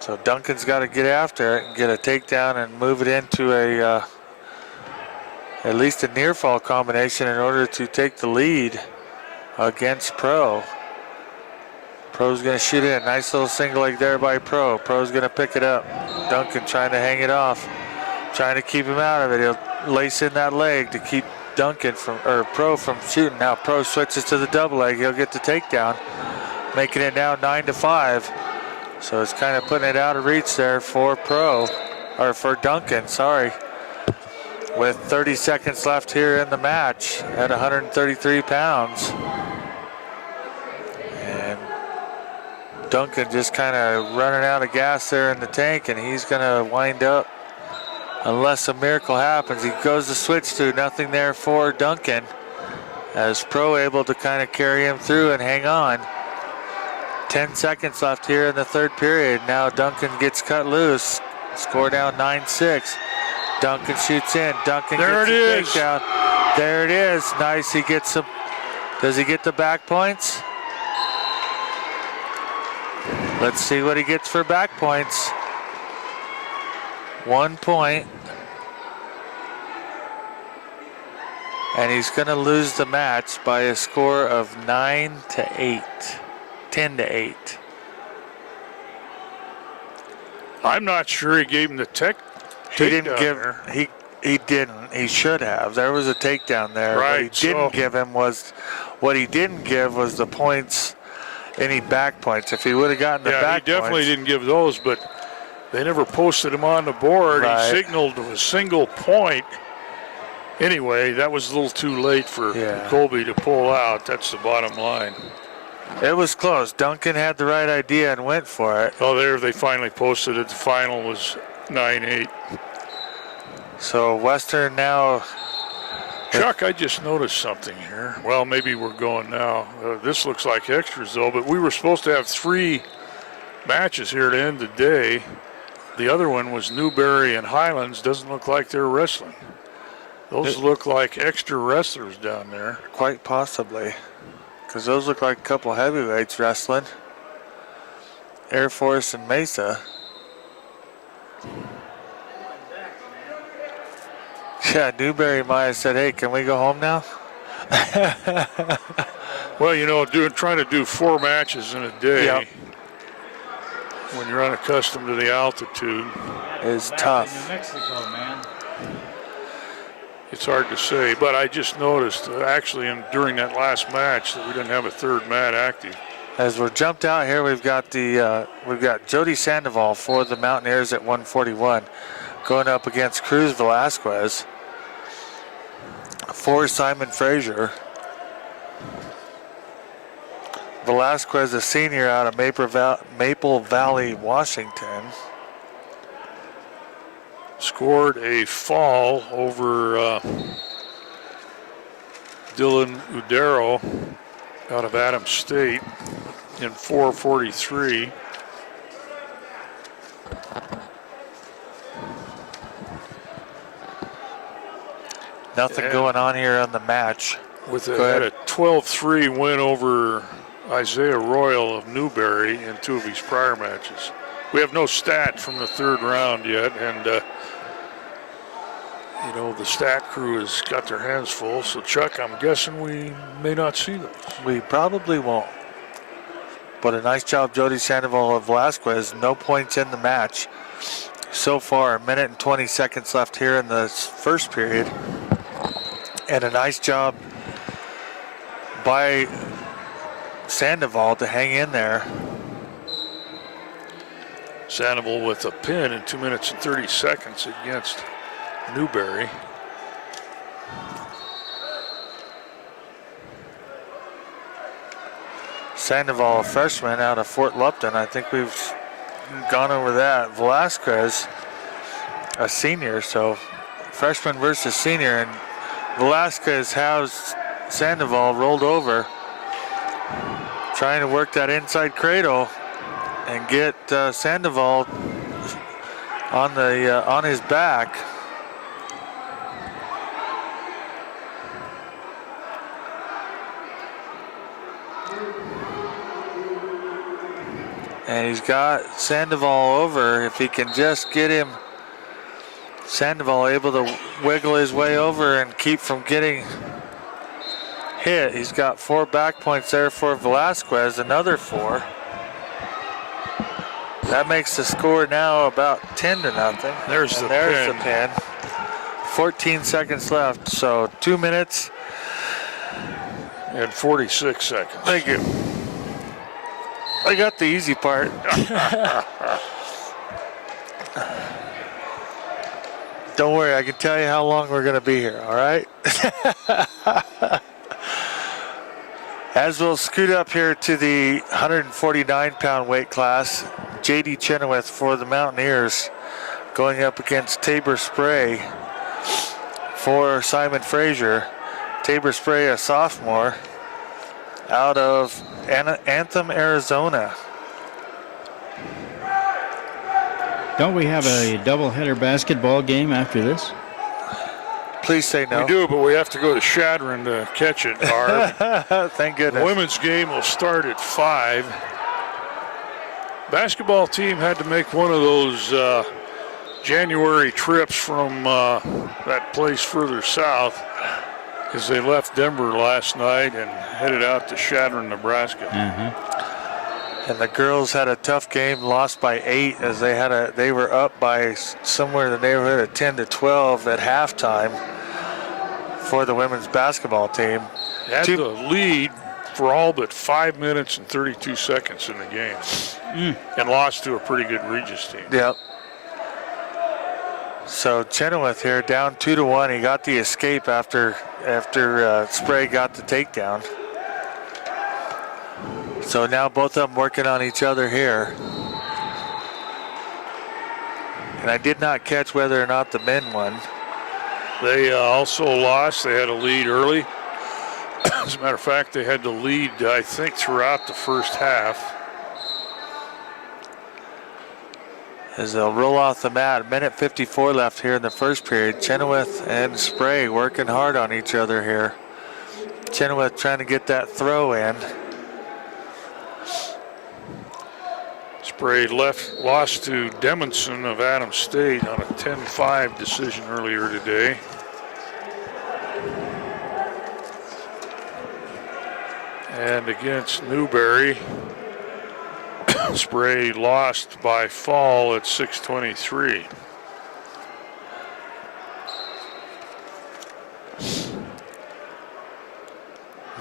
So Duncan's got to get after it and get a takedown and move it into a at least a near fall combination in order to take the lead against Pro. Pro's going to shoot in. Nice little single leg there by Pro. Pro's going to pick it up. Duncan trying to hang it off, trying to keep him out of it. He'll lace in that leg to keep Duncan from, or Pro from shooting. Now Pro switches to the double leg. He'll get the takedown, making it now 9-5. So it's kind of putting it out of reach there for Pro, or for Duncan, sorry. with 30 seconds left here in the match at 133 pounds. And Duncan just kind of running out of gas there in the tank, and he's going to wind up unless a miracle happens. He goes to switch to nothing there for Duncan, as Pro able to kind of carry him through and hang on. 10 seconds left here in the third period. Now Duncan gets cut loose. Score down 9-6. Duncan shoots in. Duncan there gets a takedown. There it is. Nice. He gets some. Does he get the back points? Let's see what he gets for back points. 1 point. And he's going to lose the match by a score of 9-8. 10-8. I'm not sure he gave him the He didn't give. there. He didn't. He should have. There was a takedown there. Right, What he didn't give him was. What he didn't give was the points. Any back points. If he would have gotten the back he definitely points, didn't give those, but they never posted him on the board. Right. He signaled a single point. Anyway, that was a little too late for Colby to pull out. That's the bottom line. It was close. Duncan had the right idea and went for it. Oh, there they finally posted it. The final was 9-8. So Western now. Chuck, I just noticed something here. Well, maybe we're going now. This looks like extras, though, but we were supposed to have 3 matches here to end the day. The other one was Newberry and Highlands. Doesn't look like they're wrestling. Those look like extra wrestlers down there. Quite possibly. Because those look like a couple heavyweights wrestling. Air Force and Mesa. Yeah, Newberry might have said, hey, can we go home now? Well, you know, trying to do 4 matches in a day when you're unaccustomed to the altitude is Back tough. in New Mexico, man. it's hard to say. But I just noticed, actually, during that last match, that we didn't have a third mat active. As we're jumped out here, we've got Jody Sandoval for the Mountaineers at 141, going up against Cruz Velasquez for Simon Fraser. Velasquez, a senior out of Maple Valley, Washington. Scored a fall over Dylan Udero out of Adams State in 4:43. Nothing going on here on the match. With a 12-3 win over Isaiah Royal of Newberry in 2 of his prior matches. We have no stat from the 3rd round yet, and you know, the stat crew has got their hands full. So Chuck, I'm guessing we may not see those. We probably won't. But a nice job, Jody Sandoval of Velasquez. No points in the match so far. 1 minute and 20 seconds left here in the first period. And a nice job by Sandoval to hang in there. Sandoval with a pin in 2 minutes and 30 seconds against Newberry. Sandoval, a freshman out of Fort Lupton. I think we've gone over that. Velasquez, a senior, so freshman versus senior. And Velasquez has Sandoval rolled over, trying to work that inside cradle and get Sandoval on his back. And he's got Sandoval over. If he can just get him, Sandoval able to wiggle his way over and keep from getting hit. He's got 4 back points there for Velasquez, another 4. That makes the score now about 10-0. There's the pin. 14 seconds left, so 2 minutes and 46 seconds. Thank you. I got the easy Don't worry, I can tell you how long we're going to be here, all right? As we'll scoot up here to the 149-pound weight class, J.D. Chenoweth for the Mountaineers going up against Tabor Spray for Simon Fraser. Tabor Spray, a sophomore, out of Anthem, Arizona. Don't we have a doubleheader basketball game after this? Please say no. We do, but we have to go to Shadron to catch it, Barb. Thank goodness. The women's game will start at 5. Basketball team had to make one of those January trips from that place further south because they left Denver last night and headed out to Shadron, Nebraska. And the girls had a tough game, lost by 8 as they were up by somewhere in the neighborhood of 10 to 12 at halftime for the women's basketball team. Had the lead for all but 5 minutes and 32 seconds in the game and lost to a pretty good Regis team. Yep. So Chenoweth here down 2-1. He got the escape after Spray got the takedown. So now both of them working on each other here. And I did not catch whether or not the men won. They also lost. They had a lead early. As a matter of fact, they had the lead, I think, throughout the first half. As they'll roll off the mat, minute 54 left here in the first period. Chenoweth and Spray working hard on each other here. Chenoweth trying to get that throw in. Spray lost to Demonson of Adams State on a 10-5 decision earlier today. And against Newberry, Spray lost by fall at 6:23.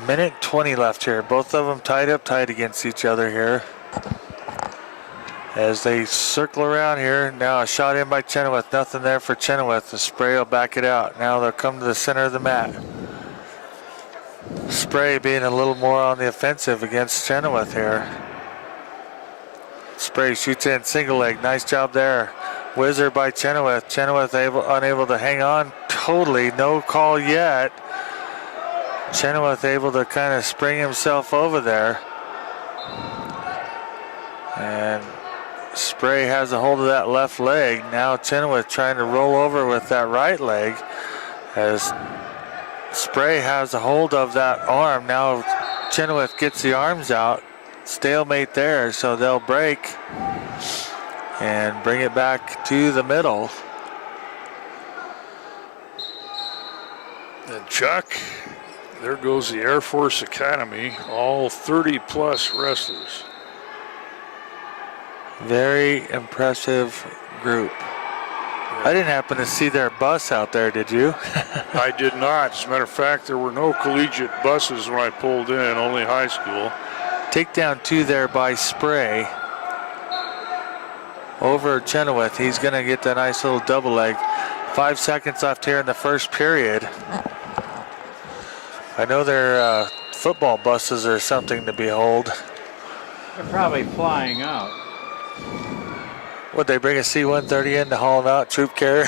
Minute 20 left here. Both of them tied up tight against each other here. As they circle around here, now a shot in by Chenoweth. Nothing there for Chenoweth. The Spray will back it out. Now they'll come to the center of the mat. Spray being a little more on the offensive against Chenoweth here. Spray shoots in single leg. Nice job there. Whizzer by Chenoweth. Chenoweth unable to hang on totally. No call yet. Chenoweth able to kind of spring himself over there. And Spray has a hold of that left leg. Now Chenoweth trying to roll over with that right leg as Spray has a hold of that arm. Now Chenoweth gets the arms out. Stalemate there, so they'll break and bring it back to the middle. And Chuck, there goes the Air Force Academy, all 30-plus wrestlers. Very impressive group. I didn't happen to see their bus out there, did you? I did not. As a matter of fact, there were no collegiate buses when I pulled in, only high school. Takedown 2 there by Spray. Over Chenoweth. He's going to get that nice little double leg. 5 seconds left here in the first period. I know they're football buses or something to behold. They're probably flying out. Would they bring a C-130 in to haul them out, troop carrier?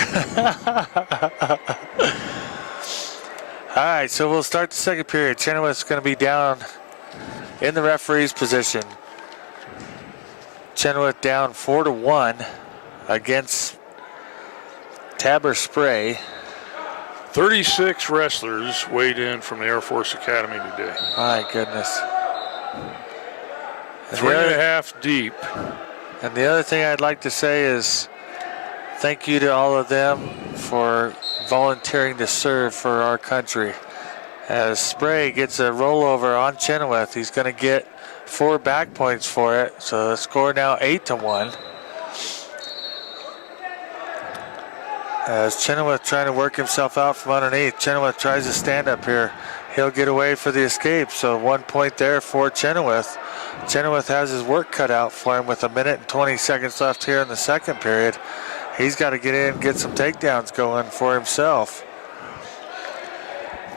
All right, so we'll start the second period. Chenoweth's going to be down in the referee's position. Chenoweth down 4-1 against Tabor Spray. 36 wrestlers weighed in from the Air Force Academy today. My goodness. 3.5 deep. And the other thing I'd like to say is thank you to all of them for volunteering to serve for our country. As Spray gets a rollover on Chenoweth, he's going to get 4 back points for it. So the score now 8-1. As Chenoweth trying to work himself out from underneath. Chenoweth tries to stand up here. He'll get away for the escape. So 1 point there for Chenoweth. Chenoweth has his work cut out for him with 1 minute and 20 seconds left here in the second period. he's got to get in and get some takedowns going for himself.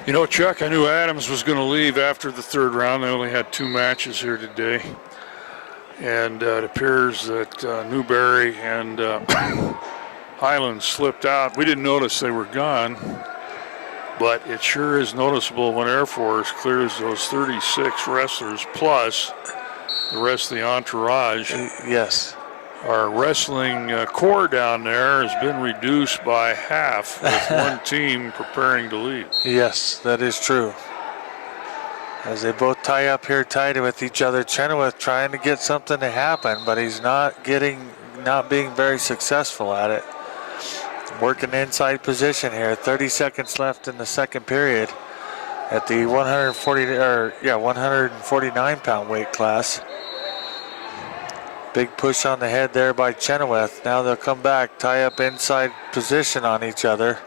You know, Chuck, I knew Adams was going to leave after the third round. They only had 2 matches here today. And it appears that Newberry and Highland slipped out. We didn't notice they were gone, but it sure is noticeable when Air Force clears those 36 wrestlers plus the rest of the entourage. Yes. Our wrestling core down there has been reduced by half with one team preparing to leave. Yes, that is true. As they both tie up here tight with each other, Chenoweth trying to get something to happen, but he's not being very successful at it. Working inside position here. 30 seconds left in the second period at the 149-pound weight class. Big push on the head there by Chenoweth. Now they'll come back, tie up inside position on each other.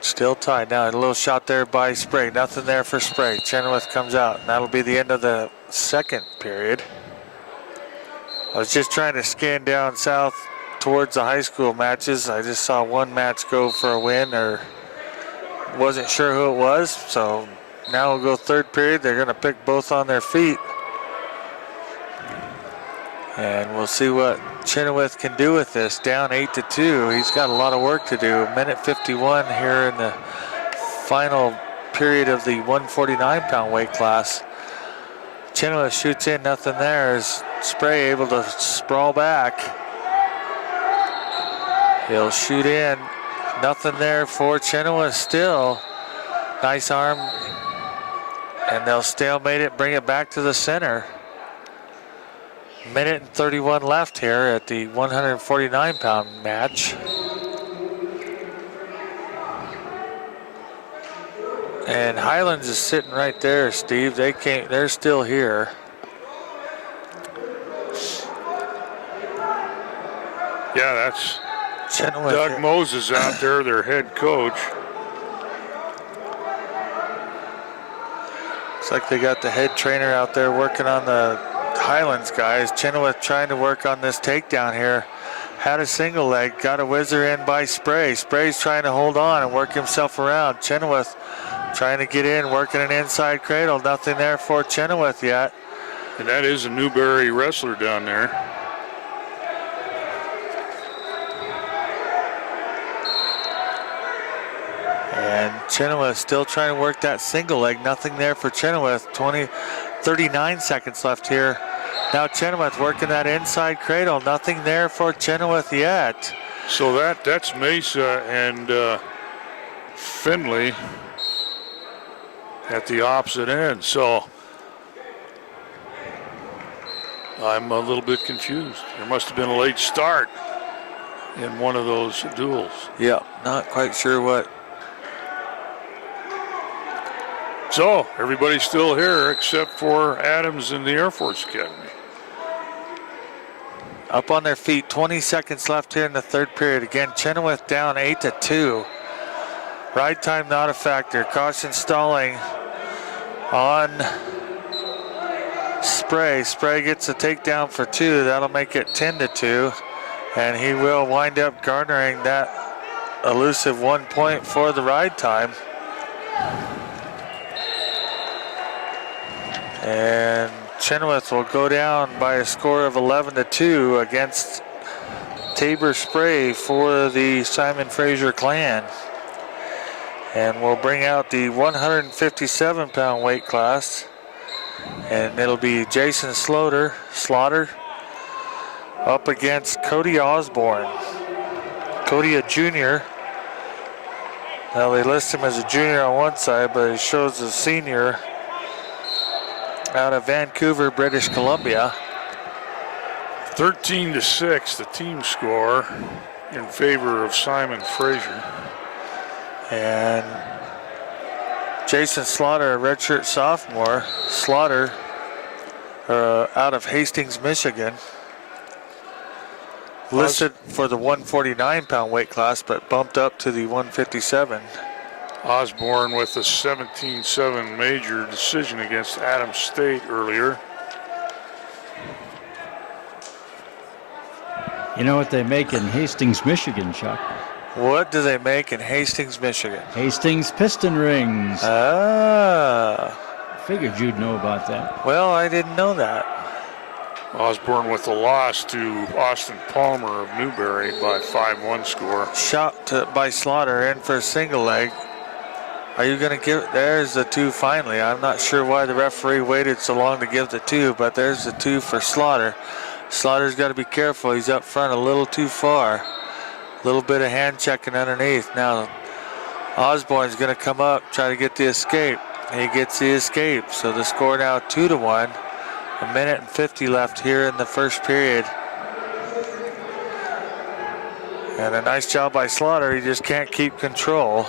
Still tied. Now a little shot there by Sprague. Nothing there for Sprague. Chenoweth comes out. And that'll be the end of the second period. I was just trying to scan down south towards the high school matches. I just saw one match go for a win, or wasn't sure who it was. So now we'll go third period. They're going to pick both on their feet. And we'll see what Chenoweth can do with this. Down 8-2. He's got a lot of work to do. A minute 51 here in the final period of the 149-pound weight class. Chenoweth shoots in, nothing there. Is Spray able to sprawl back? He'll shoot in, nothing there for Chenoweth still. Nice arm, and they'll stalemate it, bring it back to the center. Minute and 31 left here at the 149-pound match. And Highlands is sitting right there, Steve. They're still here. Yeah, that's Chenoweth Doug here. Moses out there, their head coach. Looks like they got the head trainer out there working on the Highlands guys. Chenoweth trying to work on this takedown here. Had a single leg, got a whizzer in by Spray. Spray's trying to hold on and work himself around. Chenoweth trying to get in, working an inside cradle. Nothing there for Chenoweth yet. And that is a Newberry wrestler down there. And Chenoweth still trying to work that single leg. Nothing there for Chenoweth. 39 seconds left here. Now Chenoweth working that inside cradle. Nothing there for Chenoweth yet. So that's Mesa and Finley at the opposite end. So I'm a little bit confused. There must have been a late start in one of those duels. Yeah, not quite sure what. So everybody's still here except for Adams and the Air Force Academy. Up on their feet, 20 seconds left here in the third period. Again, Chenoweth down 8-2. Ride time not a factor. Caution stalling on Spray. Spray gets a takedown for 2. That'll make it 10-2. And he will wind up garnering that elusive 1 point for the ride time. And Chenoweth will go down by a score of 11-2 against Tabor Spray for the Simon Fraser clan. And we'll bring out the 157-pound weight class. And it'll be Jason Slaughter up against Cody Osborne. Cody, a junior. Now they list him as a junior on one side, but he shows a senior out of Vancouver, British Columbia. 13-6, the team score in favor of Simon Fraser. And Jason Slaughter, a redshirt sophomore. Slaughter out of Hastings, Michigan. Listed for the 149-pound weight class, but bumped up to the 157. Osborne with a 17-7 major decision against Adams State earlier. You know what they make in Hastings, Michigan, Chuck? What do they make in Hastings, Michigan? Hastings piston rings. Ah. Figured you'd know about that. Well, I didn't know that. Osborne with a loss to Austin Palmer of Newberry by 5-1 score. Shot by Slaughter in for a single leg. Are you going to give? There's the 2 finally. I'm not sure why the referee waited so long to give the 2, but there's the 2 for Slaughter. Slaughter's got to be careful. He's up front a little too far. A little bit of hand checking underneath. Now Osborne's going to come up, try to get the escape. He gets the escape. So the score now 2-1. A minute and 50 left here in the first period. And a nice job by Slaughter. He just can't keep control.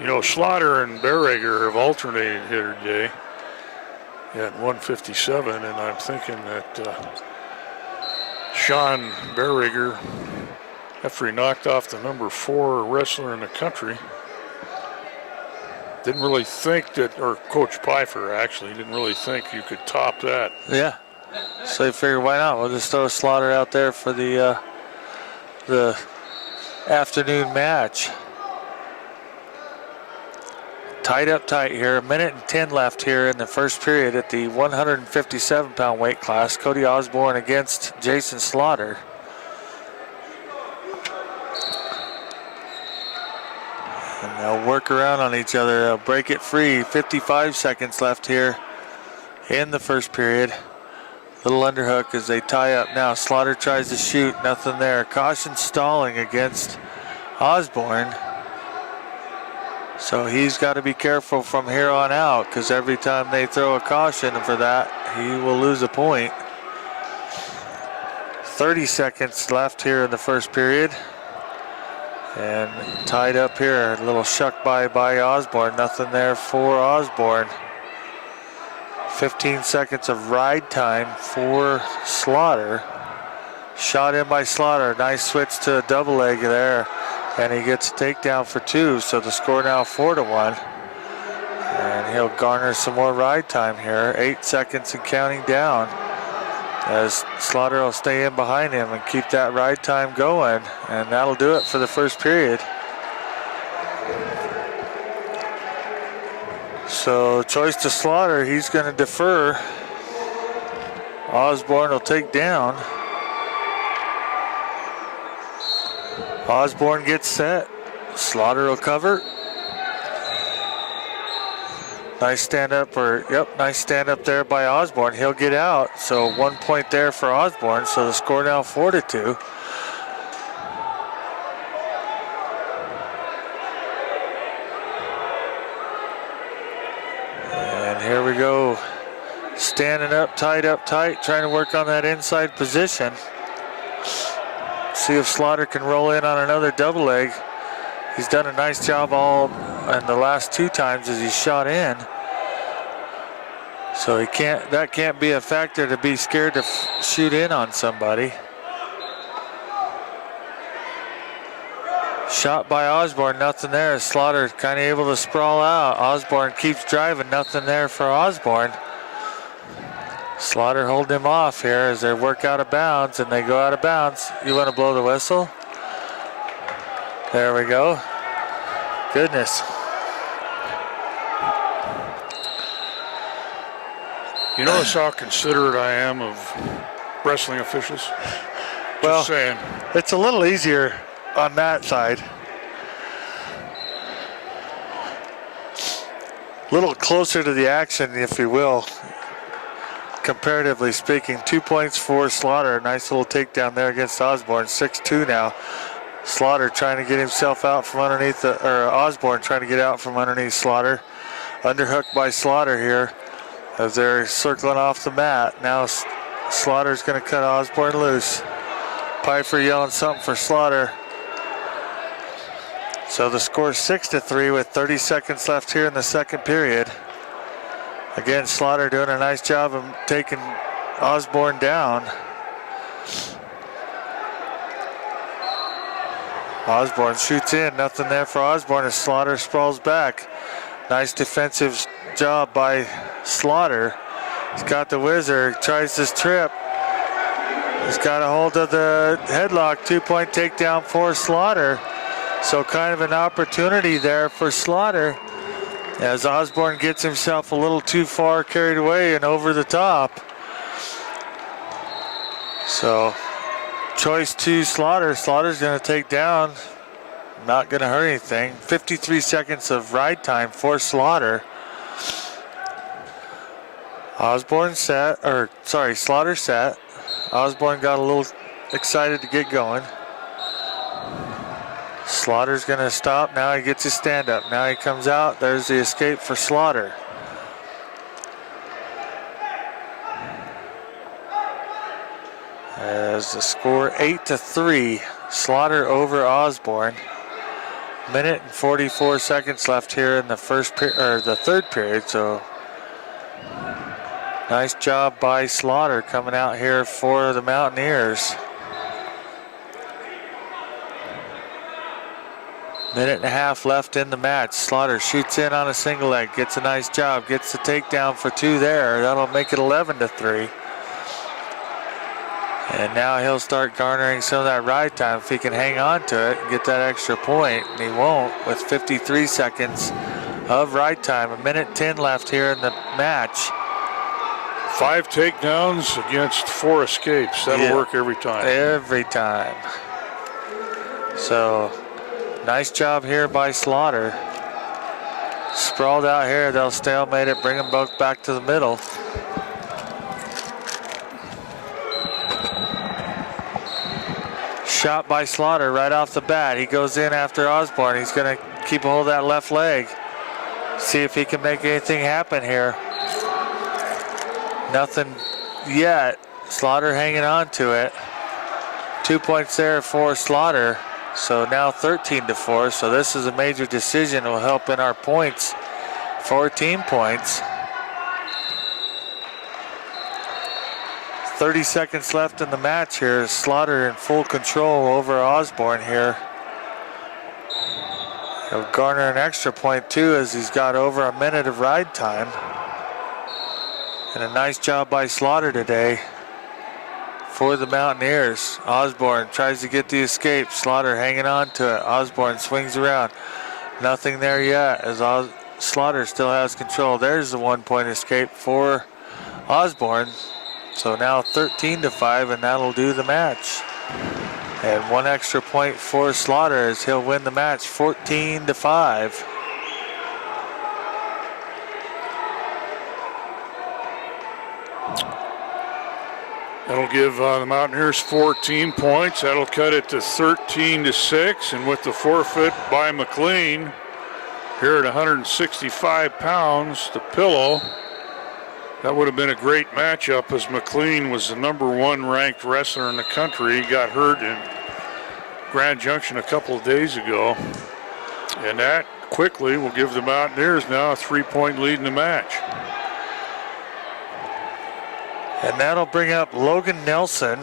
You know, Slaughter and Byrigger have alternated here today at 157, and I'm thinking that Sean Byrigger, after he knocked off the number 4 wrestler in the country, didn't really think that, or Coach Pfeiffer actually, didn't really think you could top that. Yeah. So they figured, why not? We'll just throw Slaughter out there for the afternoon match. Tied up tight here. A minute and 10 left here in the first period at the 157-pound weight class. Cody Osborne against Jason Slaughter. And they'll work around on each other. They'll break it free. 55 seconds left here in the first period. Little underhook as they tie up now. Slaughter tries to shoot. Nothing there. Caution stalling against Osborne. So he's got to be careful from here on out, because every time they throw a caution for that, he will lose a point. 30 seconds left here in the first period. And tied up here, a little shuck by Osborne. Nothing there for Osborne. 15 seconds of ride time for Slaughter. Shot in by Slaughter. Nice switch to a double leg there. And he gets a takedown for 2, so the score now 4-1. And he'll garner some more ride time here. 8 seconds and counting down, as Slaughter will stay in behind him and keep that ride time going. And that'll do it for the first period. So choice to Slaughter, he's going to defer. Osborne will take down. Osborne gets set. Slaughter will cover. Nice stand up, nice stand up there by Osborne. He'll get out. So 1 point there for Osborne. So the score now 4-2. And here we go. Standing up tight, trying to work on that inside position. See if Slaughter can roll in on another double leg. He's done a nice job all in the last 2 times as he shot in. So that can't be a factor to be scared to shoot in on somebody. Shot by Osborne, nothing there. Slaughter kind of able to sprawl out. Osborne keeps driving, nothing there for Osborne. Slaughter holding him off here as they work out of bounds, and they go out of bounds. You want to blow the whistle? There we go. Goodness. You notice how considerate I am of wrestling officials? Well, Just saying. It's a little easier on that side. A little closer to the action, if you will. Comparatively speaking, 2 points for Slaughter. Nice little takedown there against Osborne. 6-2 now. Slaughter trying to get himself out from underneath, Osborne trying to get out from underneath Slaughter. Underhooked by Slaughter here as they're circling off the mat. Now Slaughter's going to cut Osborne loose. Pfeiffer yelling something for Slaughter. So the score 6-3 with 30 seconds left here in the second period. Again, Slaughter doing a nice job of taking Osborne down. Osborne shoots in, nothing there for Osborne as Slaughter sprawls back. Nice defensive job by Slaughter. He's got the whizzer, tries this trip. He's got a hold of the headlock, 2-point takedown for Slaughter. So kind of an opportunity there for Slaughter as Osborne gets himself a little too far carried away and over the top. So choice to Slaughter. Slaughter's going to take down. Not going to hurt anything. 53 seconds of ride time for Slaughter. Slaughter set. Osborne got a little excited to get going. Slaughter's going to stop. Now he gets his stand up. Now he comes out. There's the escape for Slaughter. As the score 8-3, Slaughter over Osborne. Minute and 44 seconds left here in the third period. So nice job by Slaughter coming out here for the Mountaineers. Minute and a half left in the match. Slaughter shoots in on a single leg, gets a nice job, gets the takedown for 2 there. That'll make it 11-3. And now he'll start garnering some of that ride time if he can hang on to it and get that extra point. And he won't with 53 seconds of ride time. 1:10 left here in the match. 5 takedowns against 4 escapes. That'll work every time. Every time. So nice job here by Slaughter. Sprawled out here, they'll stalemate it, bring them both back to the middle. Shot by Slaughter right off the bat. He goes in after Osborne. He's going to keep a hold of that left leg. See if he can make anything happen here. Nothing yet. Slaughter hanging on to it. 2 points there for Slaughter. So now 13-4. So this is a major decision. It will help in our points. 14 points. 30 seconds left in the match here. Slaughter in full control over Osborne here. He'll garner an extra point too as he's got over a minute of ride time. And a nice job by Slaughter today for the Mountaineers. Osborne tries to get the escape. Slaughter hanging on to it. Osborne swings around. Nothing there yet as Slaughter still has control. There's the 1 point escape for Osborne. So now 13-5, and that'll do the match. And 1 extra point for Slaughter as he'll win the match 14-5. That'll give the Mountaineers 14 points. That'll cut it to 13-6. And with the forfeit by McLean, here at 165 pounds, the pillow, that would have been a great matchup as McLean was the #1 ranked wrestler in the country. He got hurt in Grand Junction a couple of days ago. And that quickly will give the Mountaineers now a 3-point lead in the match. And that'll bring up Logan Nelson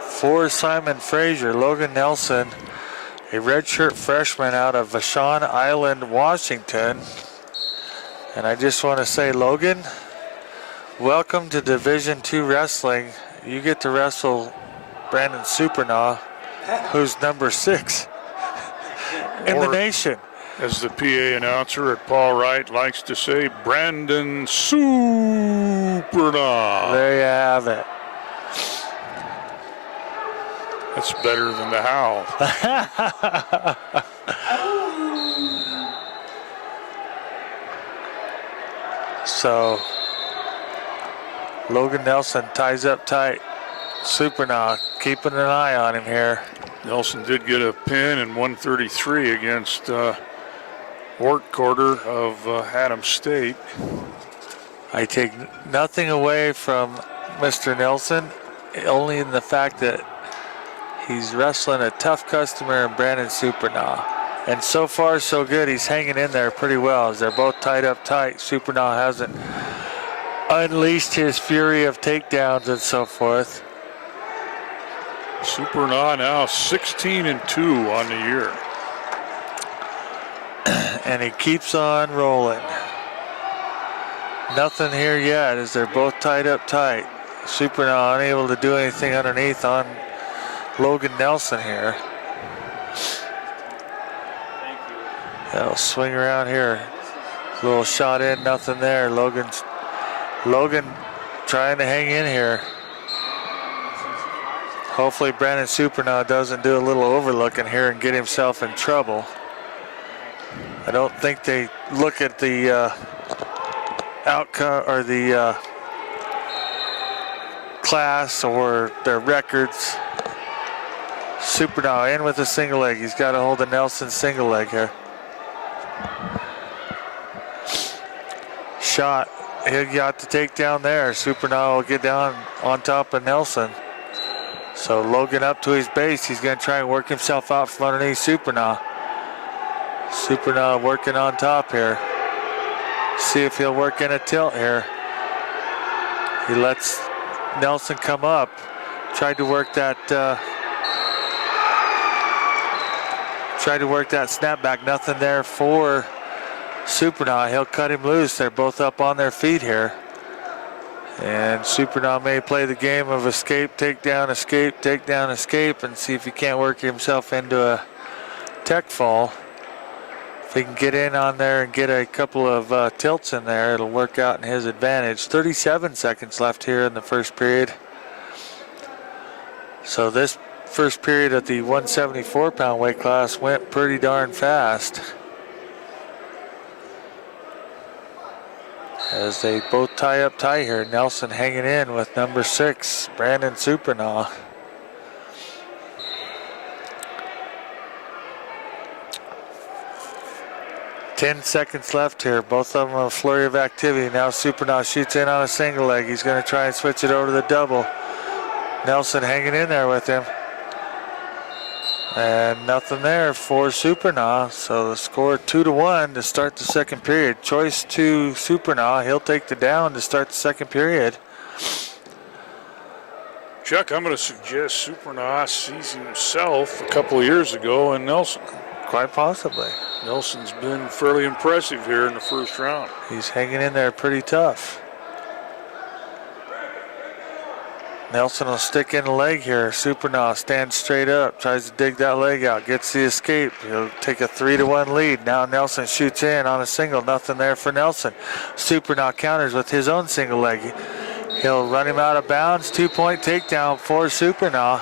for Simon Fraser. Logan Nelson, a redshirt freshman out of Vashon Island, Washington. And I just want to say, Logan, welcome to Division II Wrestling. You get to wrestle Brandon Supernah, who's #6 in the nation. As the PA announcer at Paul Wright likes to say, Brandon Supernah. There you have it. That's better than the howl. So Logan Nelson ties up tight. Supernah keeping an eye on him here. Nelson did get a pin in 133 against Wart Quarter of Adams State. I take nothing away from Mr. Nelson, only in the fact that he's wrestling a tough customer in Brandon Supernah. And so far, so good. He's hanging in there pretty well as they're both tied up tight. Supernah hasn't unleashed his fury of takedowns and so forth. Supernah now 16-2 on the year. And he keeps on rolling. Nothing here yet as they're both tied up tight. Supernah unable to do anything underneath on Logan Nelson here. They'll swing around here. Little shot in, nothing there. Logan trying to hang in here. Hopefully Brandon Supernah doesn't do a little overlooking here and get himself in trouble. I don't think they look at the outcome or the class or their records. Supernah in with a single leg. He's got to hold the Nelson single leg here. Shot. He got the takedown there. Supernah will get down on top of Nelson. So Logan up to his base. He's going to try and work himself out from underneath Supernah. Supernah working on top here. See if he'll work in a tilt here. He lets Nelson come up. Tried to work that snapback. Nothing there for Supernah. He'll cut him loose. They're both up on their feet here. And Supernah may play the game of escape, takedown, escape, and see if he can't work himself into a tech fall. If he can get in on there and get a couple of tilts in there, it'll work out in his advantage. 37 seconds left here in the first period. So this first period at the 174-pound weight class went pretty darn fast, as they both tie up tight here. Nelson hanging in with number 6, Brandon Supernah. Ten seconds left here. Both of them a flurry of activity. Now Supernah shoots in on a single leg. He's going to try and switch it over to the double. Nelson hanging in there with him. And nothing there for Supernah. So the score 2-1 to start the second period. Choice to Supernah. He'll take the down to start the second period. Chuck, I'm going to suggest Supernah sees himself a couple of years ago in Nelson. Quite possibly. Nelson's been fairly impressive here in the first round. He's hanging in there pretty tough. Nelson will stick in the leg here. Supernah stands straight up, tries to dig that leg out, gets the escape. He'll take a 3-1 lead. Now Nelson shoots in on a single. Nothing there for Nelson. Supernah counters with his own single leg. He'll run him out of bounds. 2-point takedown for Supernah.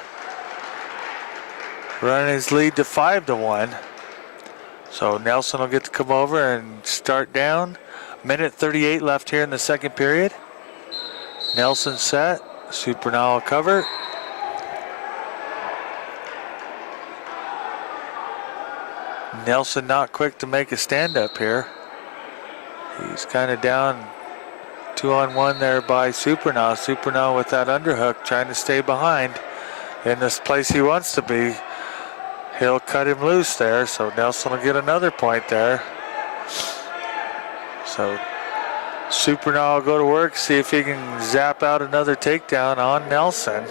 Running his lead to 5-1. So Nelson will get to come over and start down. Minute 38 left here in the second period. Nelson set. Supernah will cover. Nelson not quick to make a stand up here. He's kind of down 2-on-1 there by Supernah. Supernah with that underhook trying to stay behind in this place he wants to be. He'll cut him loose there, so Nelson will get another point there. So Supernah will go to work, see if he can zap out another takedown on Nelson.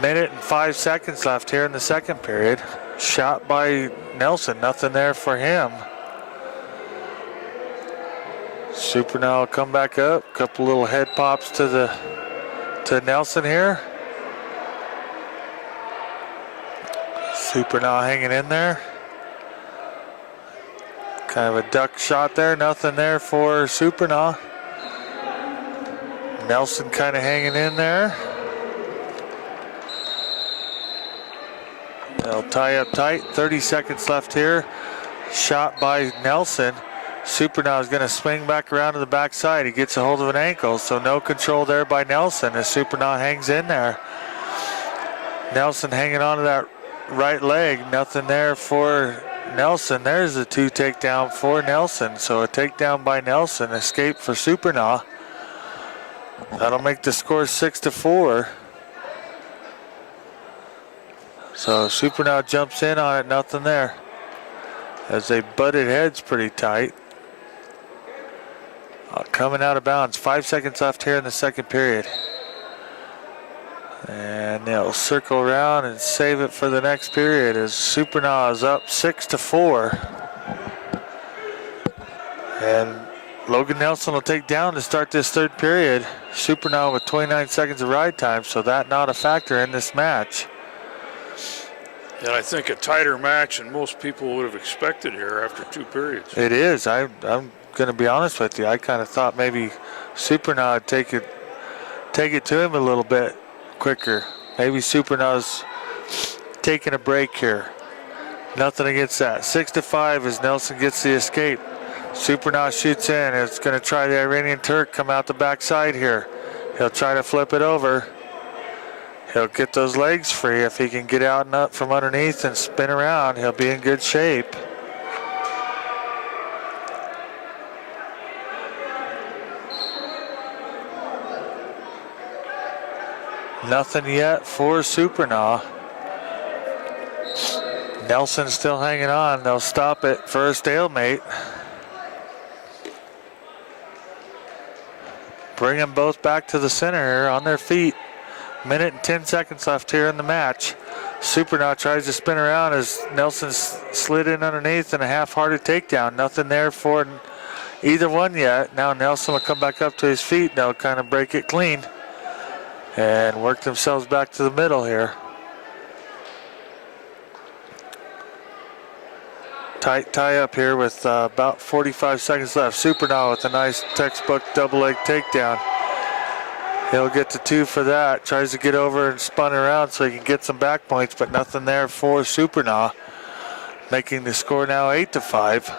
Minute and 5 seconds left here in the second period. Shot by Nelson, nothing there for him. Supernah will come back up. Couple little head pops to Nelson here. Supernah hanging in there. Kind of a duck shot there. Nothing there for Supernah. Nelson kind of hanging in there. They'll tie up tight. 30 seconds left here. Shot by Nelson. Supernah is going to swing back around to the backside. He gets a hold of an ankle, so no control there by Nelson as Supernah hangs in there. Nelson hanging on to that right leg. Nothing there for Nelson. There's a 2 takedown for Nelson. So a takedown by Nelson. Escape for Supernah. That'll make the score 6-4. So Supernah jumps in on it. Nothing there, as they butted heads pretty tight. Coming out of bounds. 5 seconds left here in the second period. And they'll circle around and save it for the next period as Supernah is up 6-4. And Logan Nelson will take down to start this third period. Supernah with 29 seconds of ride time, so that not a factor in this match. And I think a tighter match than most people would have expected here after 2 periods. It is. I'm going to be honest with you. I kind of thought maybe Supernah would take it to him a little bit quicker. Maybe Supernah's taking a break here. Nothing against that. 6-5 as Nelson gets the escape. Supernah shoots in. It's going to try the Iranian Turk come out the backside here. He'll try to flip it over. He'll get those legs free. If he can get out and up from underneath and spin around, he'll be in good shape. Nothing yet for Supernah. Nelson's still hanging on. They'll stop it for a stalemate. Bring them both back to the center here on their feet. Minute and 10 seconds left here in the match. Supernah tries to spin around as Nelson slid in underneath and a half-hearted takedown. Nothing there for either one yet. Now Nelson will come back up to his feet. They'll kind of break it clean and work themselves back to the middle here. Tight tie up here with about 45 seconds left. Supernah with a nice textbook double leg takedown. He'll get to 2 for that. Tries to get over and spun around so he can get some back points, but nothing there for Supernah. Making the score now 8-5.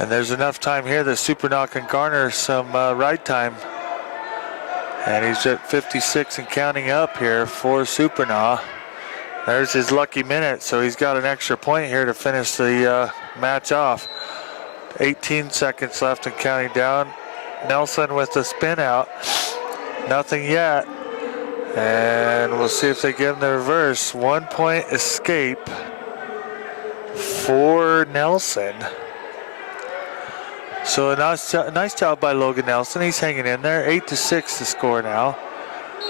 And there's enough time here that Supernah can garner some ride time. And he's at 56 and counting up here for Supernah. There's his lucky minute, so he's got an extra point here to finish the match off. 18 seconds left and counting down. Nelson with the spin out. Nothing yet. And we'll see if they give him the reverse. 1 point escape for Nelson. So a nice job by Logan Nelson. He's hanging in there. 8-6 the score now.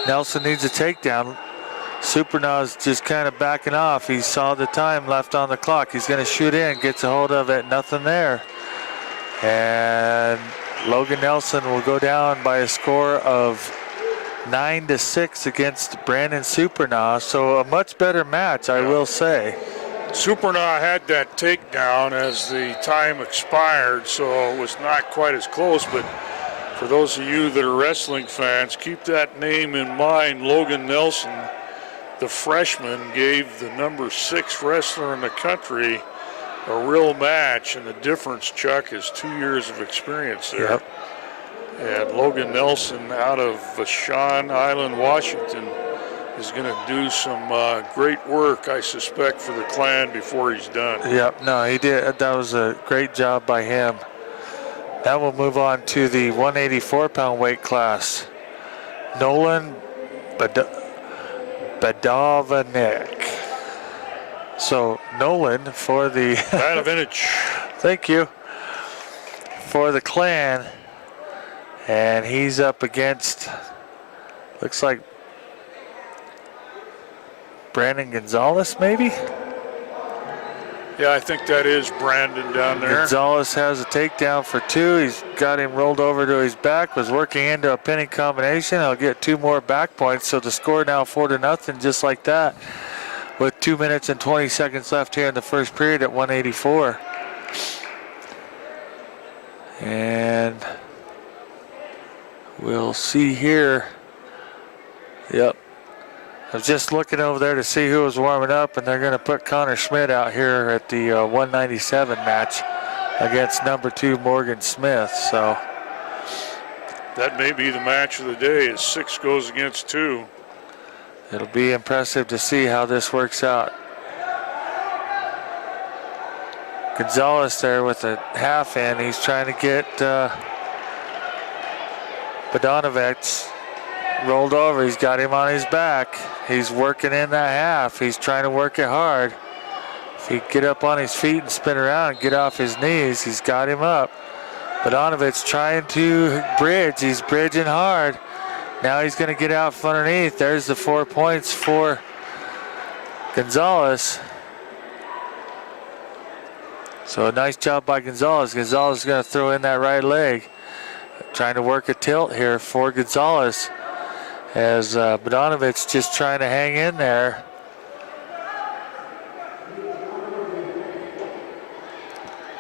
Nelson needs a takedown. Supernah's just kind of backing off. He saw the time left on the clock. He's going to shoot in, gets a hold of it, nothing there. And Logan Nelson will go down by a score of 9-6 against Brandon Supernah. So a much better match, I will say. Supernah had that takedown as the time expired, so it was not quite as close, but for those of you that are wrestling fans, keep that name in mind. Logan Nelson, the freshman, gave the number 6 wrestler in the country a real match, and the difference, Chuck, is 2 years of experience there. Yep. And Logan Nelson out of Vashon Island, Washington, is going to do some great work, I suspect, for the Clan before he's done. Yep, no, he did. That was a great job by him. Now we'll move on to the 184-pound weight class. Nolan Badavanek. So Nolan for the thank you, for the Clan, and he's up against, looks like Brandon Gonzalez, maybe? Yeah, I think that is Brandon down there. Gonzalez has a takedown for 2. He's got him rolled over to his back, was working into a pinning combination. He'll get 2 more back points, so the score now 4-0, just like that, with 2 minutes and 20 seconds left here in the first period at 184. And we'll see here. Yep. I was just looking over there to see who was warming up, and they're going to put Connor Schmidt out here at the 197 match against number 2 Morgan Smith. So that may be the match of the day as 6 goes against 2. It'll be impressive to see how this works out. Gonzalez there with a half in. He's trying to get Bodanovich rolled over. He's got him on his back. He's working in that half. He's trying to work it hard. If he get up on his feet and spin around and get off his knees, he's got him up. Bodanovich trying to bridge. He's bridging hard. Now he's going to get out from underneath. There's the 4 points for Gonzalez. So a nice job by Gonzalez. Gonzalez is going to throw in that right leg. Trying to work a tilt here for Gonzalez. As Bodanovich just trying to hang in there.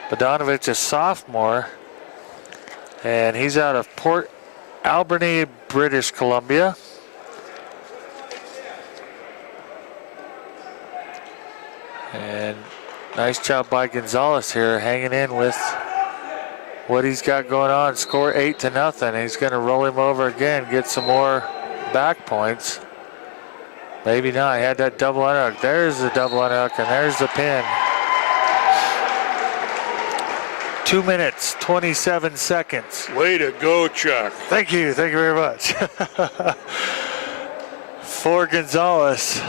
Bodanovich, a sophomore. And he's out of Port Alberni, British Columbia. And nice job by Gonzalez here, hanging in with what he's got going on. Score 8-0. He's going to roll him over again, get some more back points. Maybe not. He had that double underhook. There's the double underhook, and there's the pin. 2 minutes, 27 seconds. Way to go, Chuck. Thank you very much. For Gonzalez.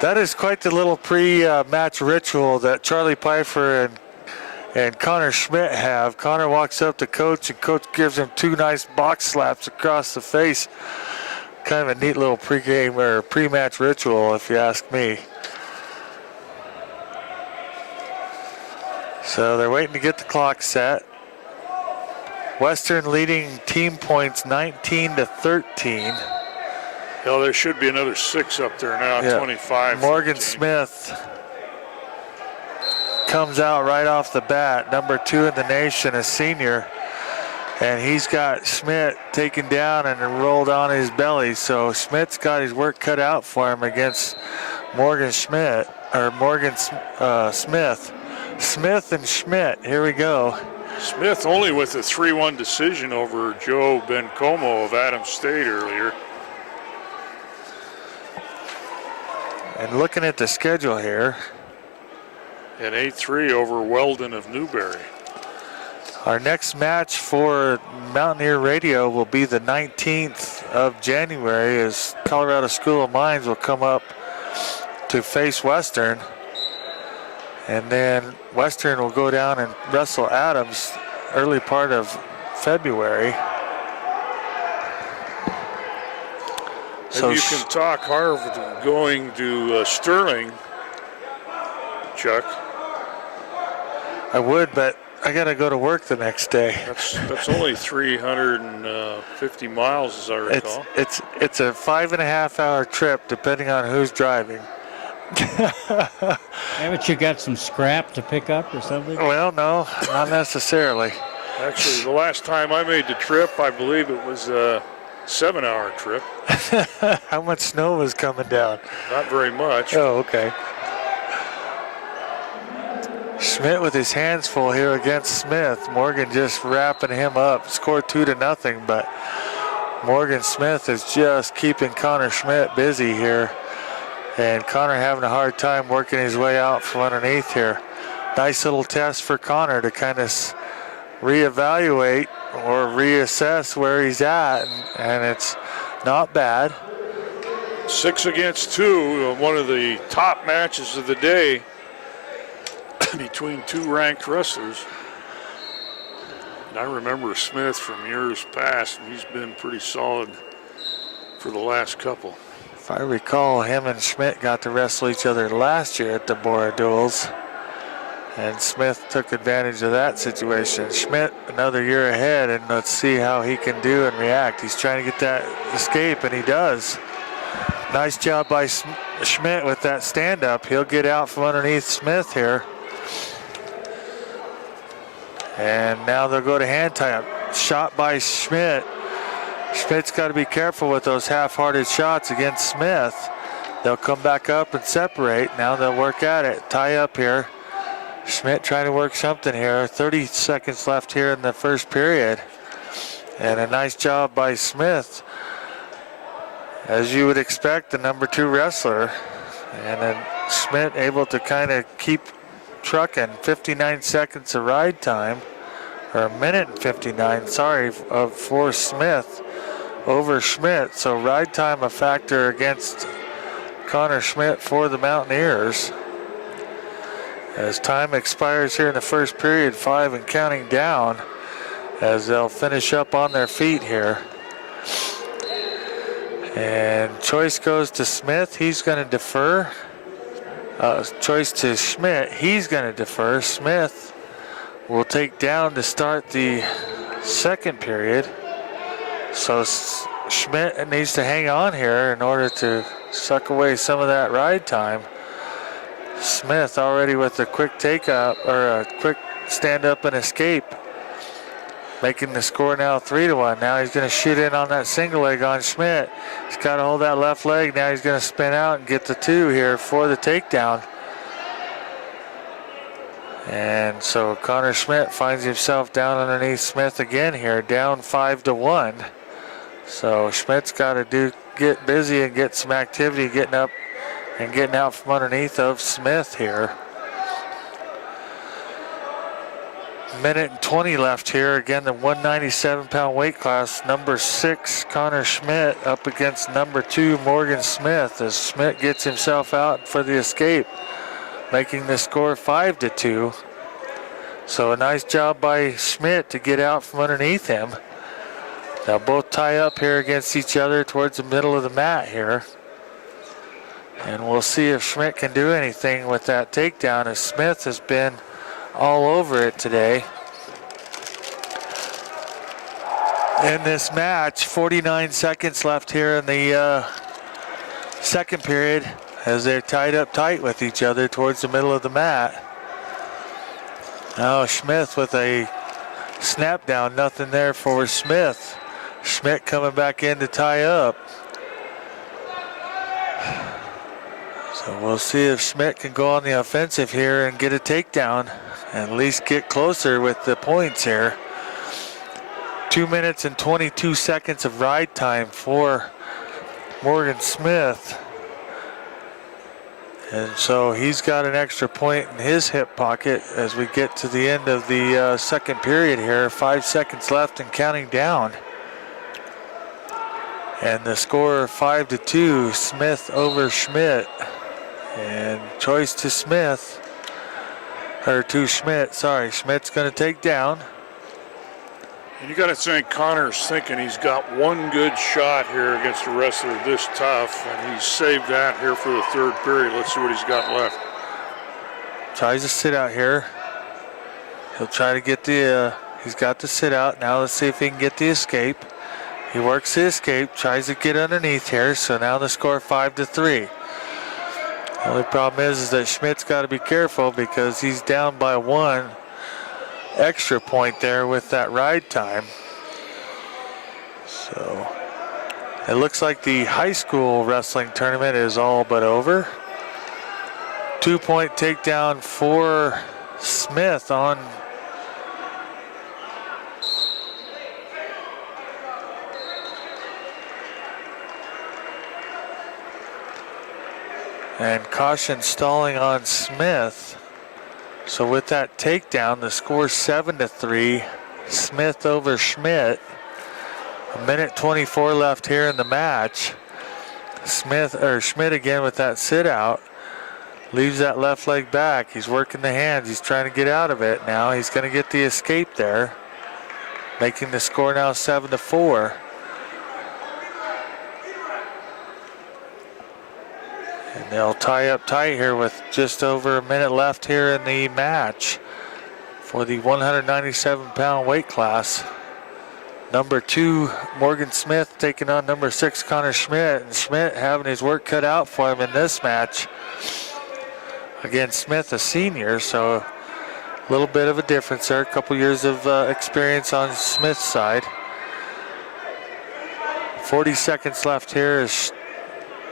That is quite the little pre-match ritual that Charlie Pfeiffer and Connor Schmidt have. Connor walks up to Coach, and Coach gives him 2 nice box slaps across the face. Kind of a neat little pre-game or pre-match ritual, if you ask me. So they're waiting to get the clock set. Western leading team points 19-13. Well, there should be another 6 up there now, Yeah. 25. Morgan Smith comes out right off the bat, number 2 in the nation, a senior. And he's got Schmidt taken down and rolled on his belly. So Schmidt's got his work cut out for him against Morgan Schmidt, or Morgan Smith. Smith and Schmidt, here we go. Smith only with a 3-1 decision over Joe Bencomo of Adams State earlier. And looking at the schedule here. And 8-3 over Weldon of Newberry. Our next match for Mountaineer Radio will be the 19th of January as Colorado School of Mines will come up to face Western. And then Western will go down and wrestle Adams early part of February. So you can talk Harvard going to Sterling, Chuck. I would, but I got to go to work the next day. That's only 350 miles, as I recall. It's a 5.5 hour trip, depending on who's driving. Haven't you got some scrap to pick up or something? Well, no, not necessarily. Actually, the last time I made the trip, I believe it was a 7-hour trip. How much snow was coming down? Not very much. Oh, okay. Schmidt with his hands full here against Smith. Morgan just wrapping him up. Score 2-0, but Morgan Smith is just keeping Connor Schmidt busy here. And Connor having a hard time working his way out from underneath here. Nice little test for Connor to kind of reevaluate or reassess where he's at, and it's not bad. 6 against 2, one of the top matches of the day between 2 ranked wrestlers. And I remember Smith from years past, and he's been pretty solid for the last couple. If I recall, him and Schmidt got to wrestle each other last year at the Borah Duals, and Smith took advantage of that situation. Schmidt another year ahead, and let's see how he can do and react. He's trying to get that escape, and he does. Nice job by Schmidt with that stand-up. He'll get out from underneath Smith here. And now they'll go to hand tie-up. Shot by Schmidt. Schmidt's got to be careful with those half-hearted shots against Smith. They'll come back up and separate. Now they'll work at it. Tie up here. Schmidt trying to work something here. 30 seconds left here in the first period. And a nice job by Smith. As you would expect, the number 2 wrestler. And then Schmidt able to kind of keep trucking. 59 seconds of ride time. Or a minute and 59, sorry, for Smith over Schmidt. So ride time a factor against Connor Schmidt for the Mountaineers. As time expires here in the first period, 5 and counting down. as they'll finish up on their feet here. And choice goes to Smith. He's going to defer. Choice to Schmidt. He's going to defer. Smith will take down to start the second period. So Schmidt needs to hang on here in order to suck away some of that ride time. Smith already with a quick take up, or a quick stand up and escape, making the score now 3-1. Now he's going to shoot in on that single leg on Schmidt. He's got to hold that left leg. Now he's going to spin out and get the 2 here for the takedown. And so Connor Schmidt finds himself down underneath Smith again here, down 5-1. So Schmidt's got to get busy and get some activity, getting up and getting out from underneath of Smith here. Minute and 20 left here. Again, the 197-pound weight class. Number 6, Connor Schmidt, up against number 2, Morgan Smith, as Schmidt gets himself out for the escape, making the score 5-2. So a nice job by Schmidt to get out from underneath him. They'll both tie up here against each other towards the middle of the mat here. And we'll see if Schmidt can do anything with that takedown, as Smith has been all over it today. In this match, 49 seconds left here in the second period, as they're tied up tight with each other towards the middle of the mat. Now Schmidt with a snap down, nothing there for Smith. Schmidt coming back in to tie up. So we'll see if Schmidt can go on the offensive here and get a takedown, and at least get closer with the points here. 2 minutes and 22 seconds of ride time for Morgan Smith. And so he's got an extra point in his hip pocket as we get to the end of the second period here. 5 seconds left and counting down. And the score 5-2, Smith over Schmidt. And choice to Smith, or to Schmidt, sorry. Schmidt's going to take down. And you got to think Connor's thinking he's got one good shot here against a wrestler this tough, and he's saved that here for the third period. Let's see what he's got left. Tries to sit out here. He'll try to get the, he's got the sit out. Now let's see if he can get the escape. He works the escape, tries to get underneath here. So now the score 5-3. The only problem is that Schmidt's got to be careful because he's down by 1 extra point there with that ride time. So it looks like the high school wrestling tournament is all but over. 2-point takedown for Smith on and caution stalling on Smith. So with that takedown, the score 7-3, Smith over Schmidt. 1:24 left here in the match. Schmidt again with that sit out. Leaves that left leg back. He's working the hands. He's trying to get out of it now. He's going to get the escape there, making the score now 7-4. And they'll tie up tight here with just over a minute left here in the match for the 197-pound weight class. Number 2, Morgan Smith taking on number 6, Connor Schmidt. And Schmidt having his work cut out for him in this match. Again, Smith a senior, so a little bit of a difference there. A couple years of experience on Smith's side. 40 seconds left here as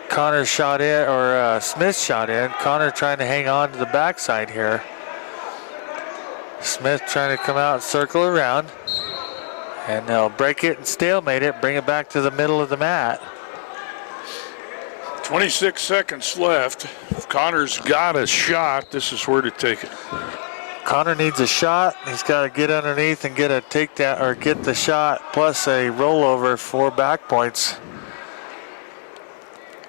Connor shot in, or Smith shot in. Connor trying to hang on to the backside here. Smith trying to come out and circle around. And they'll break it and stalemate it, bring it back to the middle of the mat. 26 seconds left. If Connor's got a shot, this is where to take it. Connor needs a shot. He's got to get underneath and get a takedown, or get the shot plus a rollover for back points.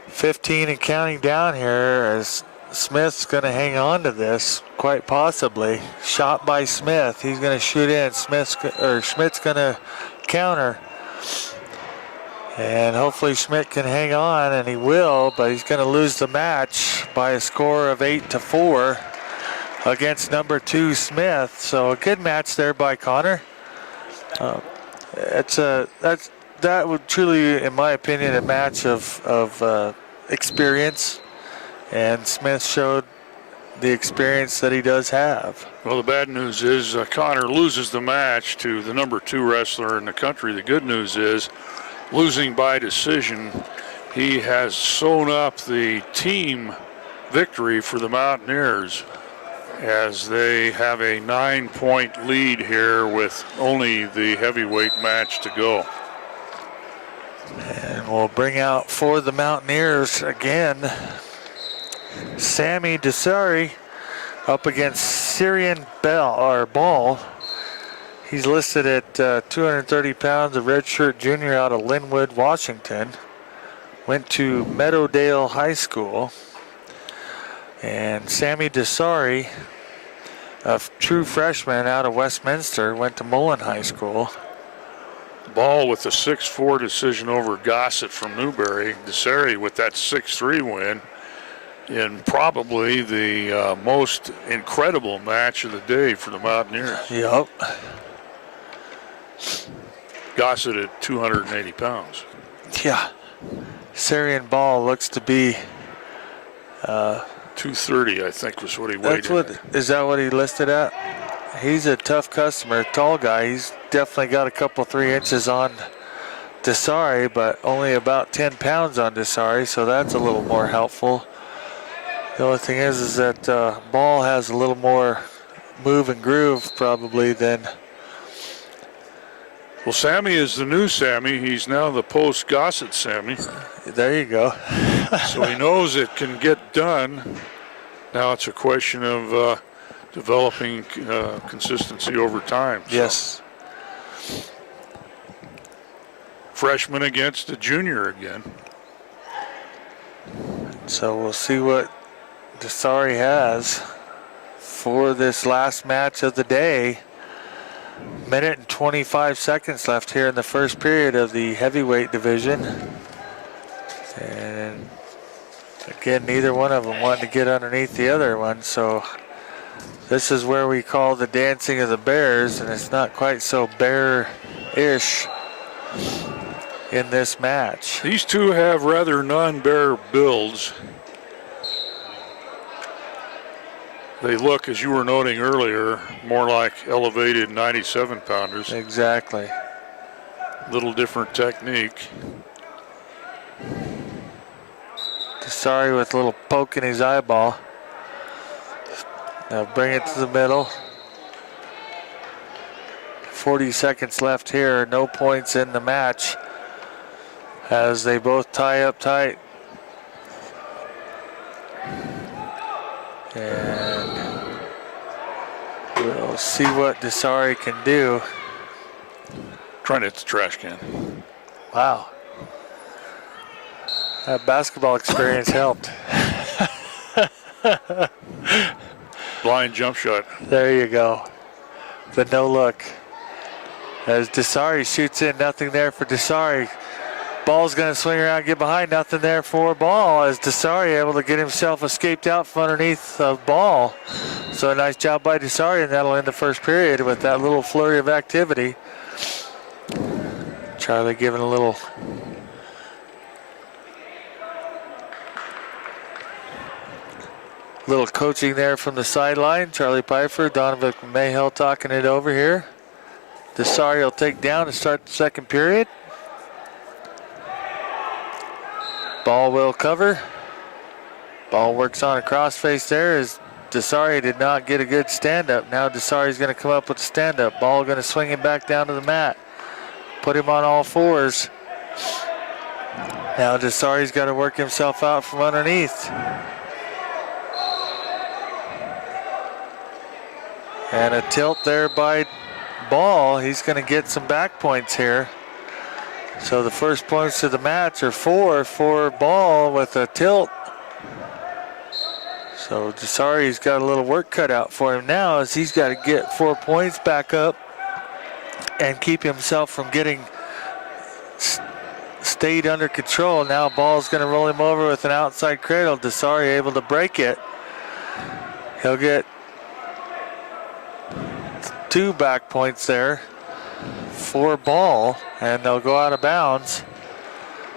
15 and counting down here as Smith's going to hang on to this, quite possibly. Shot by Smith. He's going to shoot in. Schmidt's going to counter. And hopefully Schmidt can hang on, and he will, but he's going to lose the match by a score of 8-4 against number 2 Smith. So a good match there by Connor. That would truly, in my opinion, a match of experience, and Smith showed the experience that he does have. Well, the bad news is Connor loses the match to the number 2 wrestler in the country. The good news is, losing by decision, he has sewn up the team victory for the Mountaineers as they have a 9-point lead here with only the heavyweight match to go. And we'll bring out for the Mountaineers again, Sammy Disari up against Syrian Ball. He's listed at 230 pounds, a redshirt junior out of Linwood, Washington. Went to Meadowdale High School. And Sammy Disari, a true freshman out of Westminster, went to Mullen High School. Ball with a 6-4 decision over Gossett from Newberry. Disari with that 6-3 win in probably the most incredible match of the day for the Mountaineers. Yep. Gossett at 280 pounds. Yeah. Syrian Ball looks to be 230, I think, was what he weighed in. Is that what he listed at? He's a tough customer, tall guy. He's definitely got a couple 3 inches on Disari, but only about 10 pounds on Disari, so that's a little more helpful. The only thing is that Ball has a little more move and groove probably than. Well, Sammy is the new Sammy. He's now the post-Gossett Sammy. There you go. So he knows it can get done. Now it's a question of developing consistency over time. So. Yes. Freshman against a junior again. So we'll see what Disari has for this last match of the day. Minute and 25 seconds left here in the first period of the heavyweight division. And again, neither one of them wanting to get underneath the other one, so this is where we call the dancing of the bears, and it's not quite so bear-ish in this match. These two have rather non-bear builds. They look, as you were noting earlier, more like elevated 97-pounders. Exactly. Little different technique. Disari with a little poke in his eyeball. Now bring it to the middle. 40 seconds left here. No points in the match as they both tie up tight. And we'll see what Disari can do. Trying to hit the trash can. Wow. That basketball experience helped. Blind jump shot. There you go. The no look. As Disari shoots in, nothing there for Disari. Ball's going to swing around, get behind, nothing there for Ball, as Disari able to get himself escaped out from underneath the Ball. So a nice job by Disari, and that'll end the first period with that little flurry of activity. Charlie giving a little coaching there from the sideline. Charlie Pfeiffer, Donovan Mayhill talking it over here. Disari will take down to start the second period. Ball will cover. Ball works on a crossface there as Disari did not get a good stand-up. Now Disari's going to come up with a stand-up. Ball going to swing him back down to the mat. Put him on all fours. Now Disari's got to work himself out from underneath. And a tilt there by Ball. He's going to get some back points here. So the first points of the match are 4 for Ball with a tilt. So Disari's got a little work cut out for him now, as he's got to get 4 points back up and keep himself from getting stayed under control. Now ball's going to roll him over with an outside cradle. Disari able to break it. He'll get 2 back points there for ball, and they'll go out of bounds.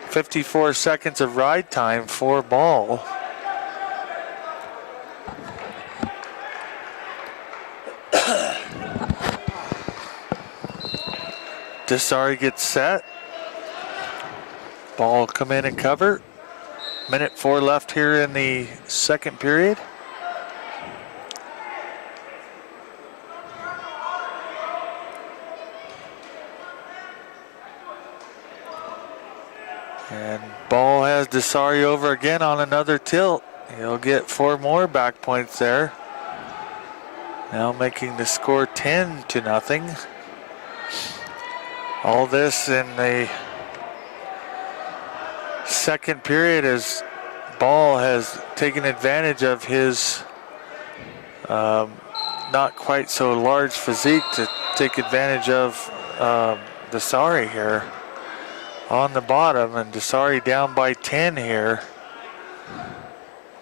54 seconds of ride time for ball. Disari gets set. Ball come in and cover. Minute 4 left here in the second period. And ball has Disari over again on another tilt. He'll get 4 more back points there. Now making the score 10-0. All this in the second period as Ball has taken advantage of his not quite so large physique to take advantage of Disari here on the bottom, and Disari down by 10 here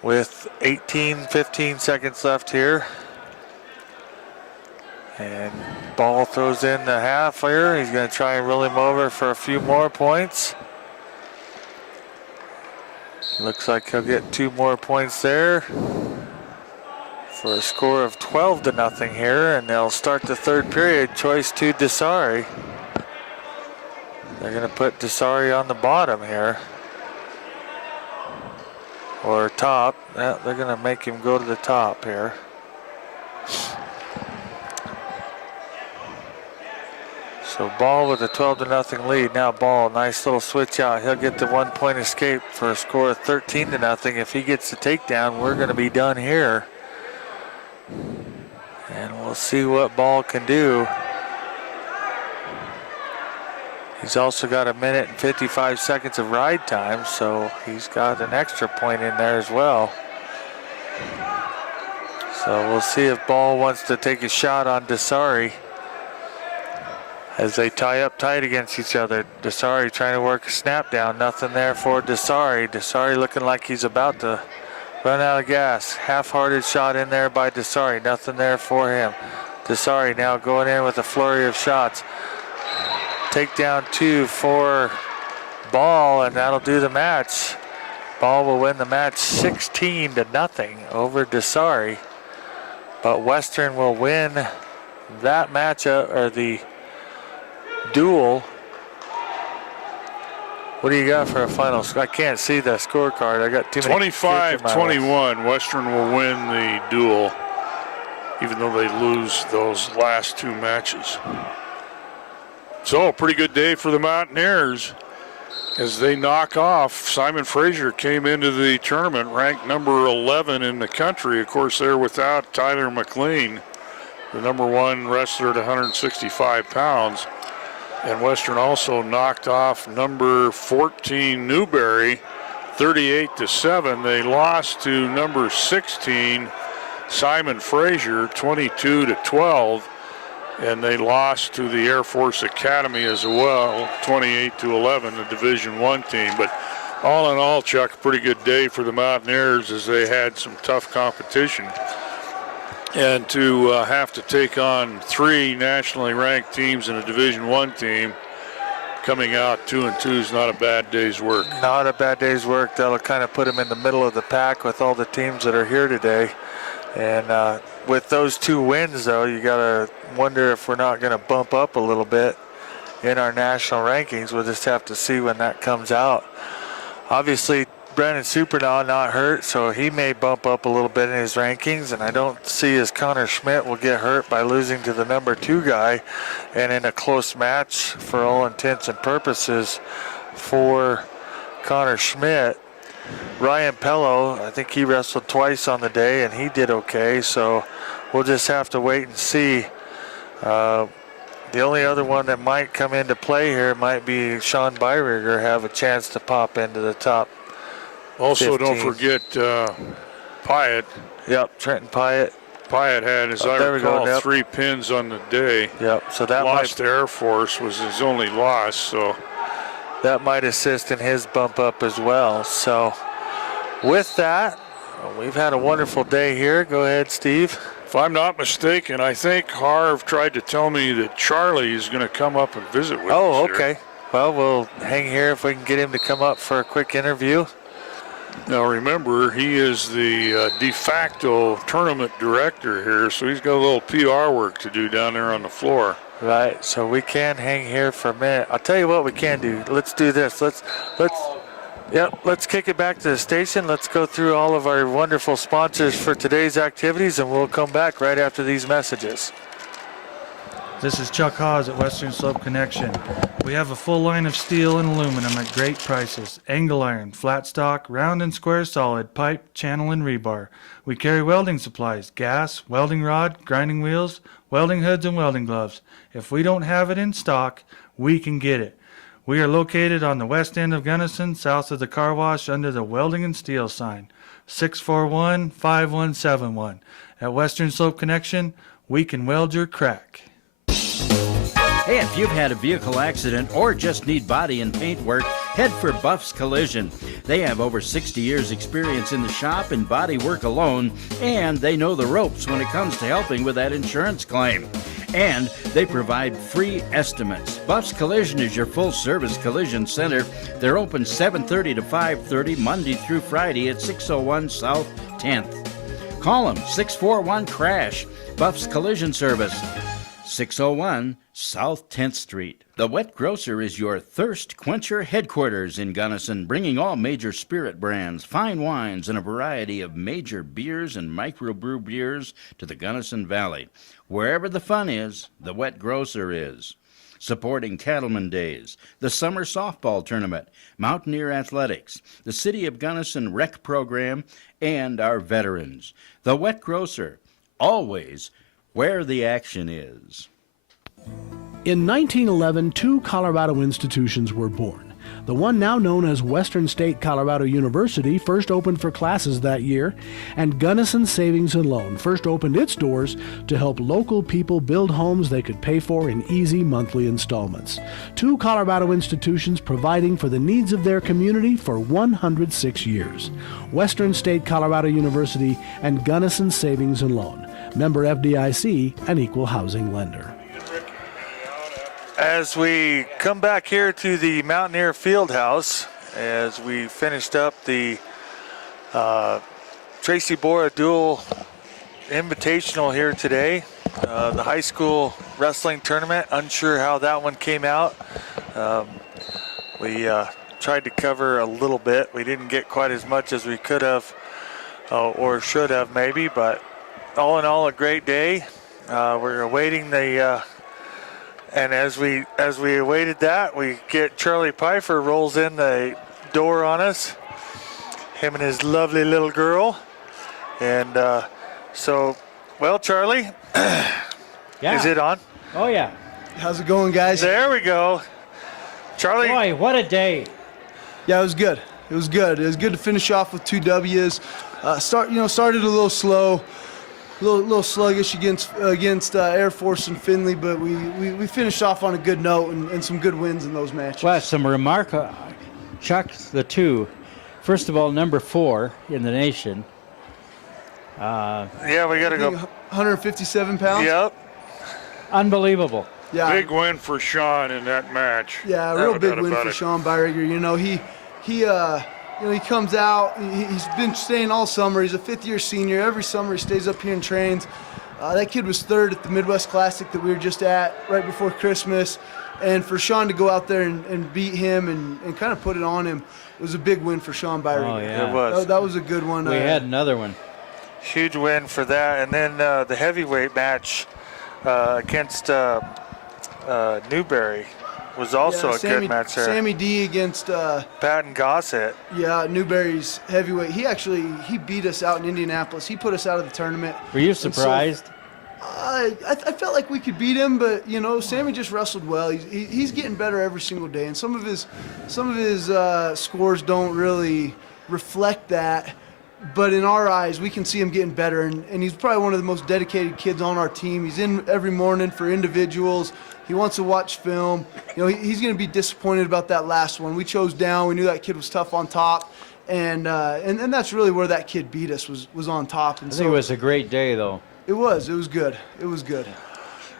with 15 seconds left here. And Ball throws in the half here. He's going to try and roll him over for a few more points. Looks like he'll get 2 more points there for a score of 12-0 here, and they'll start the third period. Choice to Disari. They're going to put Disari on the bottom here, or top. Yeah, they're going to make him go to the top here. So Ball with a 12-0 lead. Now Ball, nice little switch out. He'll get the 1 point escape for a score of 13-0. If he gets the takedown, we're going to be done here. And we'll see what Ball can do. He's also got 1 minute and 55 seconds of ride time, so he's got an extra point in there as well. So we'll see if Ball wants to take a shot on Disari as they tie up tight against each other. Disari trying to work a snap down. Nothing there for Disari. Disari looking like he's about to run out of gas. Half-hearted shot in there by Disari. Nothing there for him. Disari now going in with a flurry of shots. Takedown 2 for Ball, and that'll do the match. Ball will win the match 16-0 over Disari. But Western will win that matchup, or the duel. What do you got for a final? I can't see the scorecard. I got too many. 25-21. Western will win the duel, even though they lose those last 2 matches. So a pretty good day for the Mountaineers as they knock off. Simon Fraser came into the tournament ranked number 11 in the country. Of course, they're without Tyler McLean, the number 1 wrestler at 165 pounds. And Western also knocked off number 14 Newberry 38-7. They lost to number 16 Simon Fraser 22-12. And they lost to the Air Force Academy as well, 28-11, the Division I team. But all in all, Chuck, a pretty good day for the Mountaineers as they had some tough competition. And to have to take on 3 nationally ranked teams in a Division I team, coming out 2-2 is not a bad day's work. Not a bad day's work. That'll kind of put them in the middle of the pack with all the teams that are here today. And with those 2 wins, though, you got to wonder if we're not going to bump up a little bit in our national rankings. We'll just have to see when that comes out. Obviously, Brandon Supernah not hurt, so he may bump up a little bit in his rankings, and I don't see as Connor Schmidt will get hurt by losing to the number 2 guy, and in a close match for all intents and purposes for Connor Schmidt. Ryan Pello, I think he wrestled twice on the day, and he did okay, so we'll just have to wait and see. The only other one that might come into play here might be Sean Byrigger have a chance to pop into the top Also, 15. don't forget Pyatt. Yep, Trenton Pyatt. Pyatt had, as I there we go, recall, yep. 3 pins on the day. Yep, so that Lost to Air Force was his only loss, so that might assist in his bump up as well. So with that, we've had a wonderful day here. Go ahead, Steve. if I'm not mistaken, I think Harv tried to tell me that Charlie is going to come up and visit with us. Oh, here. okay. Well, we'll hang here if we can get him to come up for a quick interview. Now remember, he is the de facto tournament director here, so he's got a little PR work to do down there on the floor. Right, so we can hang here for a minute. I'll tell you what we can do. Let's do this. Let's kick it back to the station. Let's go through all of our wonderful sponsors for today's activities, and we'll come back right after these messages. This is Chuck Hawes at Western Slope Connection. We have a full line of steel and aluminum at great prices. Angle iron, flat stock, round and square solid, pipe, channel, and rebar. We carry welding supplies, gas, welding rod, grinding wheels, welding hoods, and welding gloves. If we don't have it in stock, we can get it. We are located on the west end of Gunnison, south of the car wash, under the Welding and Steel sign. 641-5171. At Western Slope Connection, we can weld your crack. Hey, if you've had a vehicle accident or just need body and paint work, head for Buff's Collision. They have over 60 years experience in the shop and body work alone, and they know the ropes when it comes to helping with that insurance claim. And they provide free estimates. Buff's Collision is your full-service collision center. They're open 7:30 to 5:30, Monday through Friday at 601 South 10th. Call them, 641-CRASH, Buff's Collision Service, 601 South 10th Street. The Wet Grocer is your thirst quencher headquarters in Gunnison, bringing all major spirit brands, fine wines, and a variety of major beers and microbrew beers to the Gunnison Valley. Wherever the fun is, the Wet Grocer is. Supporting Cattleman Days, the Summer Softball Tournament, Mountaineer Athletics, the City of Gunnison Rec Program, and our veterans. The Wet Grocer, always where the action is. In 1911, 2 Colorado institutions were born. The one now known as Western State Colorado University first opened for classes that year, and Gunnison Savings and Loan first opened its doors to help local people build homes they could pay for in easy monthly installments. 2 Colorado institutions providing for the needs of their community for 106 years. Western State Colorado University and Gunnison Savings and Loan. Member FDIC, an equal housing lender. As we come back here to the Mountaineer Field House, as we finished up the Tracy Borah Dual Invitational here today, the high school wrestling tournament, unsure how that one came out. We tried to cover a little bit. We didn't get quite as much as we could have or should have maybe, but all in all, a great day. We're awaiting the and as we awaited that, we get Charlie Pfeiffer rolls in the door on us, him and his lovely little girl. And so, well, Charlie, Yeah. is it on? Oh, yeah. How's it going, guys? There we go. Charlie. Boy, what a day. Yeah, it was good. It was good. It was good to finish off with 2 W's. Started a little slow, a little sluggish against Air Force and Findlay, but we finished off on a good note and some good wins in those matches. Well, some remarkable. Chuck, the 2. First of all, number 4 in the nation. Yeah, we got to go. 157 pounds. Yep. Unbelievable. Yeah. Big win for Sean in that match. Yeah, No real big doubt win about for it. Sean Byrigger. You know, he comes out. He's been staying all summer. He's a 5th-year senior. Every summer he stays up here and trains. That kid was 3rd at the Midwest Classic that we were just at right before Christmas. And for Sean to go out there and beat him and kind of put it on him, it was a big win for Sean Byrigger. Oh, yeah. It was. That was a good one. We had another one. Huge win for that. And then the heavyweight match against Newberry was also a good match there. Sammy D against Pat and Gossett. Yeah, Newberry's heavyweight. He beat us out in Indianapolis. He put us out of the tournament. Were you surprised? I felt like we could beat him, but Sammy just wrestled well. He's getting better every single day, and some of his scores don't really reflect that. but in our eyes, we can see him getting better, and he's probably one of the most dedicated kids on our team. He's in every morning for individuals. He wants to watch film. You know, he's going to be disappointed about that last one. We chose down. We knew that kid was tough on top, and that's really where that kid beat us, was on top. And I think it was a great day, though. It was good. It was good.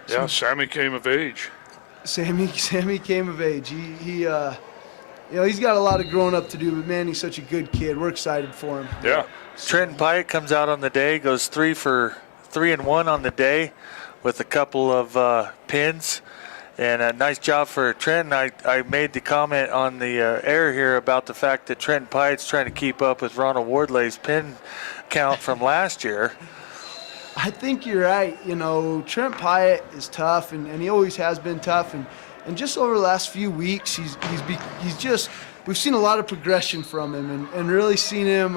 Yeah, Sammy came of age. Sammy came of age. He you know, he's got a lot of growing up to do, but man, he's such a good kid. We're excited for him. Yeah. Trenton Pyatt comes out on the day, goes 3 for 3 and 1 on the day with a couple of pins. And a nice job for Trenton. I made the comment on the air here about the fact that Trenton Pyatt's trying to keep up with Ronald Wardley's pin count from last year. I think you're right. You know, Trent Pyatt is tough, and he always has been tough. And just over the last few weeks, he's just, we've seen a lot of progression from him, and really seen him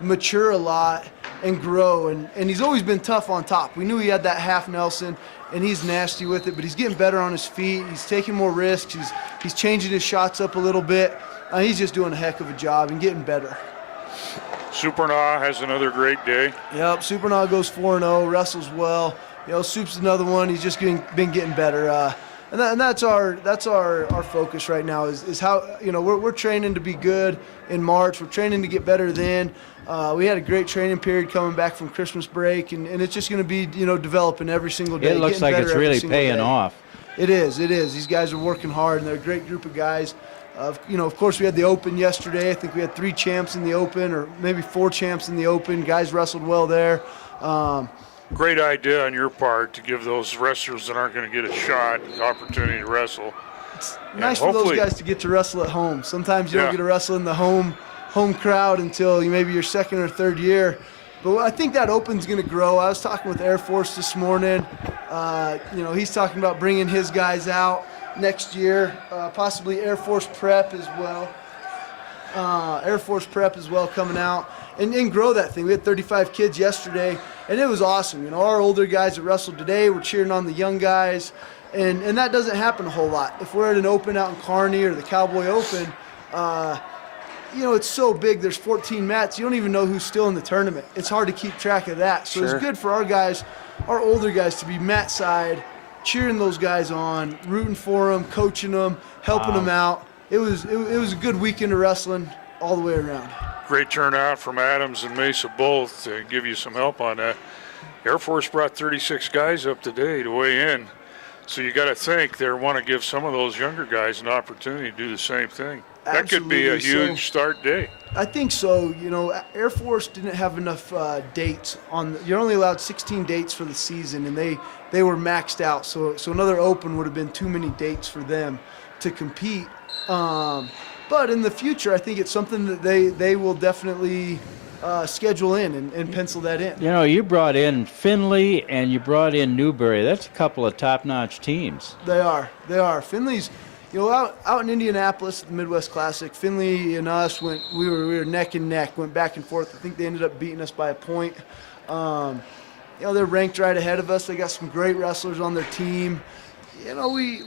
mature a lot and grow. And he's always been tough on top. We knew he had that half Nelson, and he's nasty with it, but he's getting better on his feet. He's taking more risks. He's changing his shots up a little bit. He's just doing a heck of a job and getting better. Supernah has another great day. Yep, Supernah goes 4-0, wrestles well. You know, Soup's another one. He's just been getting better. And that's our focus right now is how, you know, we're training to be good in March. We're training to get better then. We had a great training period coming back from Christmas break, and it's just going to be, you know, developing every single day. It looks like it's really paying off. It is. These guys are working hard, and they're a great group of guys. You know, of course, we had the Open yesterday. I think we had 3 champs in the Open, or maybe 4 champs in the Open. Guys wrestled well there. Great idea on your part to give those wrestlers that aren't going to get a shot the opportunity to wrestle. It's nice for those guys to get to wrestle at home. Sometimes you don't get to wrestle in the home crowd until maybe your 2nd or 3rd year. But I think that Open's going to grow. I was talking with Air Force this morning. You know, he's talking about bringing his guys out next year, possibly Air Force Prep as well. Air Force Prep as well coming out and grow that thing. We had 35 kids yesterday, and it was awesome. You know, our older guys that wrestled today were cheering on the young guys, and that doesn't happen a whole lot. If we're at an Open out in Kearney or the Cowboy Open, you know, it's so big. There's 14 mats. You don't even know who's still in the tournament. It's hard to keep track of that. So It's good for our guys, our older guys, to be mat side, cheering those guys on, rooting for them, coaching them, helping them out. It was a good weekend of wrestling all the way around. Great turnout from Adams and Mesa both to give you some help on that. Air Force brought 36 guys up today to weigh in. So you got to think they want to give some of those younger guys an opportunity to do the same thing. That could be a huge start day. I think so. You know, Air Force didn't have enough dates on. You're only allowed 16 dates for the season, and they were maxed out. So another Open would have been too many dates for them to compete. But in the future, I think it's something that they will definitely schedule in and pencil that in. You know, you brought in Findlay and you brought in Newberry. That's a couple of top-notch teams. They are. Findlay's, you know, out in Indianapolis at the Midwest Classic, Findlay and us we were neck and neck, went back and forth. I think they ended up beating us by a point. You know, they're ranked right ahead of us. They got some great wrestlers on their team. You know, we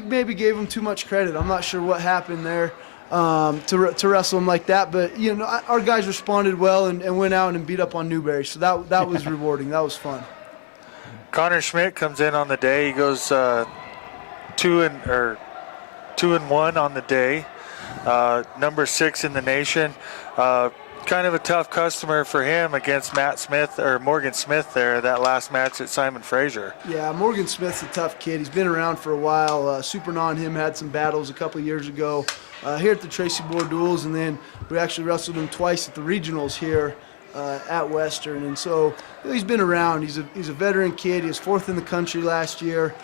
maybe gave them too much credit. I'm not sure what happened there to wrestle them like that. But, you know, our guys responded well and went out and beat up on Newberry. So that was rewarding. That was fun. Connor Schmidt comes in on the day. He goes 2 and 1 on the day. Number 6 in the nation. Kind of a tough customer for him against Morgan Smith there, that last match at Simon Fraser. Yeah, Morgan Smith's a tough kid. He's been around for a while. Supernah and him had some battles a couple of years ago here at the Tracy Borah Duals, and then we actually wrestled him twice at the regionals here at Western. And so, you know, he's been around. He's a veteran kid. He was 4th in the country last year.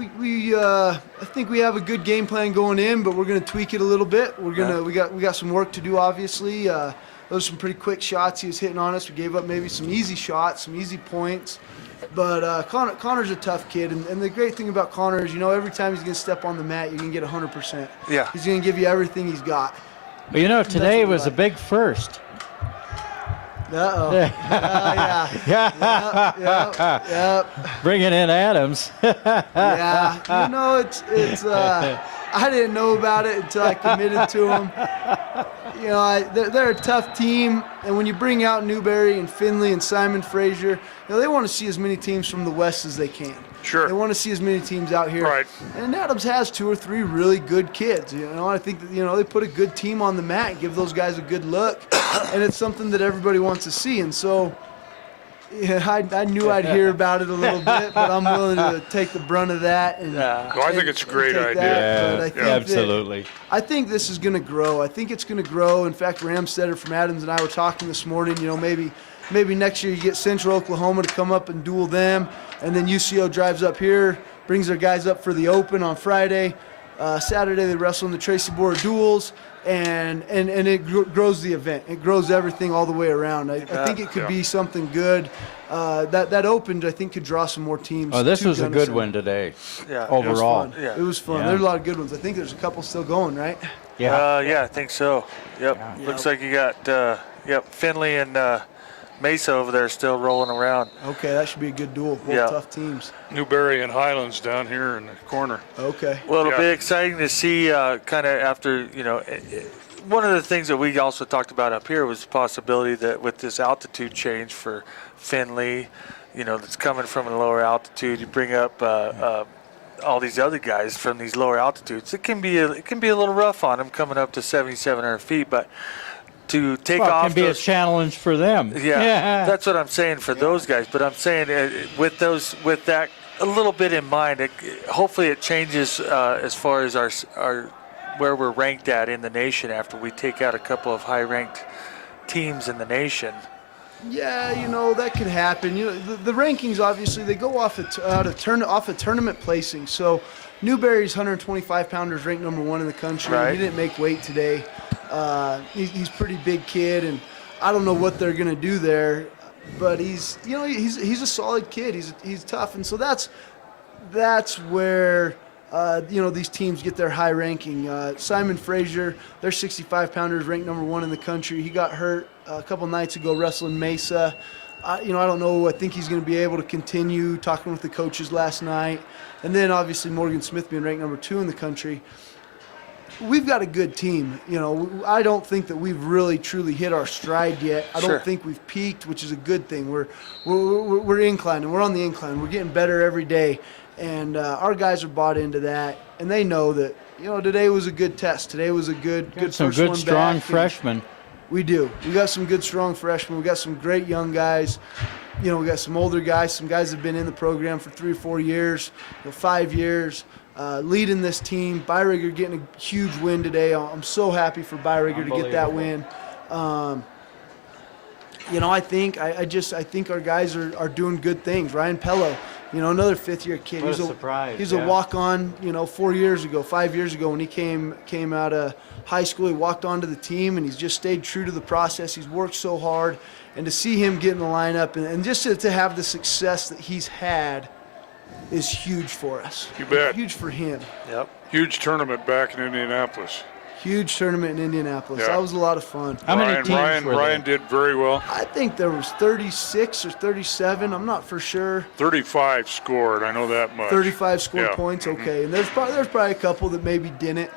I think we have a good game plan going in, but we're going to tweak it a little bit. We got some work to do, obviously. Those are some pretty quick shots he was hitting on us. We gave up maybe some easy shots, some easy points. But Connor's a tough kid, and the great thing about Connor is, you know, every time he's going to step on the mat, you can get 100%. Yeah. He's going to give you everything he's got. Well, you know, today was a big first. Uh-oh. Yeah. Bringing in Adams. Yeah, you know, it's I didn't know about it until I committed to him. You know, they're a tough team, and when you bring out Newberry and Finley and Simon Fraser, you know, they want to see as many teams from the West as they can. Sure. They want to see as many teams out here. Right. And Adams has 2 or 3 really good kids. You know, I think that, you know, they put a good team on the mat, give those guys a good look, and it's something that everybody wants to see. And so, yeah, I knew I'd hear about it a little bit, but I'm willing to take the brunt of that. And, No, I think it's a great idea. But I think Absolutely. I think this is going to grow. I think it's going to grow. In fact, Ramstetter from Adams and I were talking this morning. You know, maybe next year you get Central Oklahoma to come up and duel them, and then UCO drives up here, brings their guys up for the Open on Friday. Saturday they wrestle in the Tracy Borah Duals, and it grows the event. It grows everything all the way around. I think it could be something good. That Open, I think, could draw some more teams. Oh, this to was a good Gunnison. one today. Yeah. Overall. Yeah. It was fun. Yeah. There's a lot of good ones. I think there's a couple still going, right? Yeah, I think so. Yep. Yeah. Looks like you got Finley and Mesa over there still rolling around. Okay, that should be a good duel. Both tough teams. Newberry and Highlands down here in the corner. Okay. Well, it'll Yeah. be exciting to see kind of after, you know, one of the things that we also talked about up here was the possibility that with this altitude change for Finley, you know, that's coming from a lower altitude, you bring up all these other guys from these lower altitudes. It can be a little rough on them coming up to 7,700 feet, but to take Well, it off can be a those, challenge for them. yeah, that's what I'm saying for those guys. But I'm saying with that a little bit in mind, hopefully it changes as far as our where we're ranked at in the nation after we take out a couple of high-ranked teams in the nation. Yeah, you know, that could happen. You know, the rankings, obviously, they go off of tournament placing. So Newberry's 125-pounders ranked number 1 in the country. Right. He didn't make weight today. He's a pretty big kid, and I don't know what they're going to do there. But he's a solid kid. He's tough, and so that's where these teams get their high ranking. Simon Fraser, they're 65-pounders ranked number 1 in the country. He got hurt a couple nights ago wrestling Mesa. I don't know. I think he's going to be able to continue. Talking with the coaches last night, and then obviously Morgan Smith being ranked number 2 in the country. We've got a good team. You know, I don't think that we've really truly hit our stride yet. I don't think we've peaked, which is a good thing. We're inclining. We're on the incline. We're getting better every day, and our guys are bought into that, and they know that. You know, today was a good test. Today was a good Some first good, one strong back, freshmen. We do. We got some good, strong freshmen. We got some great young guys. You know, we got some older guys. Some guys have been in the program for 3 or 4 years, 5 years. Leading this team. Byrigger getting a huge win today. I'm so happy for Byrigger to get that win. You know, I think our guys are doing good things. Ryan Pello, you know, another 5th-year kid. What a surprise, He's a walk-on, 5 years ago when he came out of high school. He walked onto the team, and he's just stayed true to the process. He's worked so hard. And to see him get in the lineup and just to have the success that he's had is huge for us. You bet. Huge for him. Yep. Huge tournament back in Indianapolis. Huge tournament in Indianapolis. Yeah. That was a lot of fun. How many teams were Ryan there? did very well. I think there was 36 or 37. I'm not for sure. 35 scored. I know that much. 35 scored Yeah. points. Okay, and there's probably a couple that maybe didn't.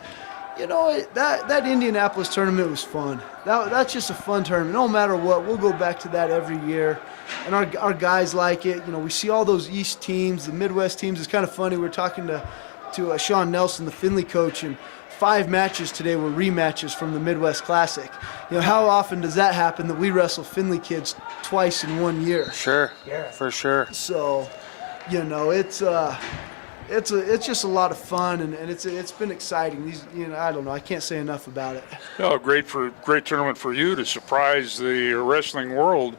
You know, that Indianapolis tournament was fun. That's just a fun tournament. No matter what, we'll go back to that every year. And our guys like it. You know, we see all those East teams, the Midwest teams. It's kind of funny. We're talking to Sean Nelson, the Finley coach, and 5 matches today were rematches from the Midwest Classic. You know, how often does that happen that we wrestle Finley kids twice in 1 year? Sure. Yeah. For sure. So, you know, it's just a lot of fun, and it's been exciting. I don't know. I can't say enough about it. Oh, great tournament for you to surprise the wrestling world.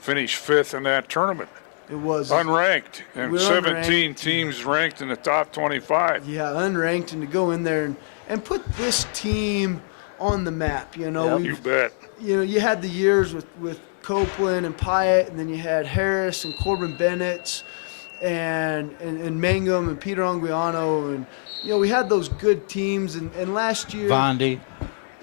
Finish 5th in that tournament. It was unranked, and we're 17 unranked. teams ranked in the top 25. Yeah, unranked, and to go in there and put this team on the map. You know, You bet. You know, you had the years with Copeland and Pyatt, and then you had Harris and Corbin Bennett and Mangum and Peter Anguiano, and you know, we had those good teams. And last year,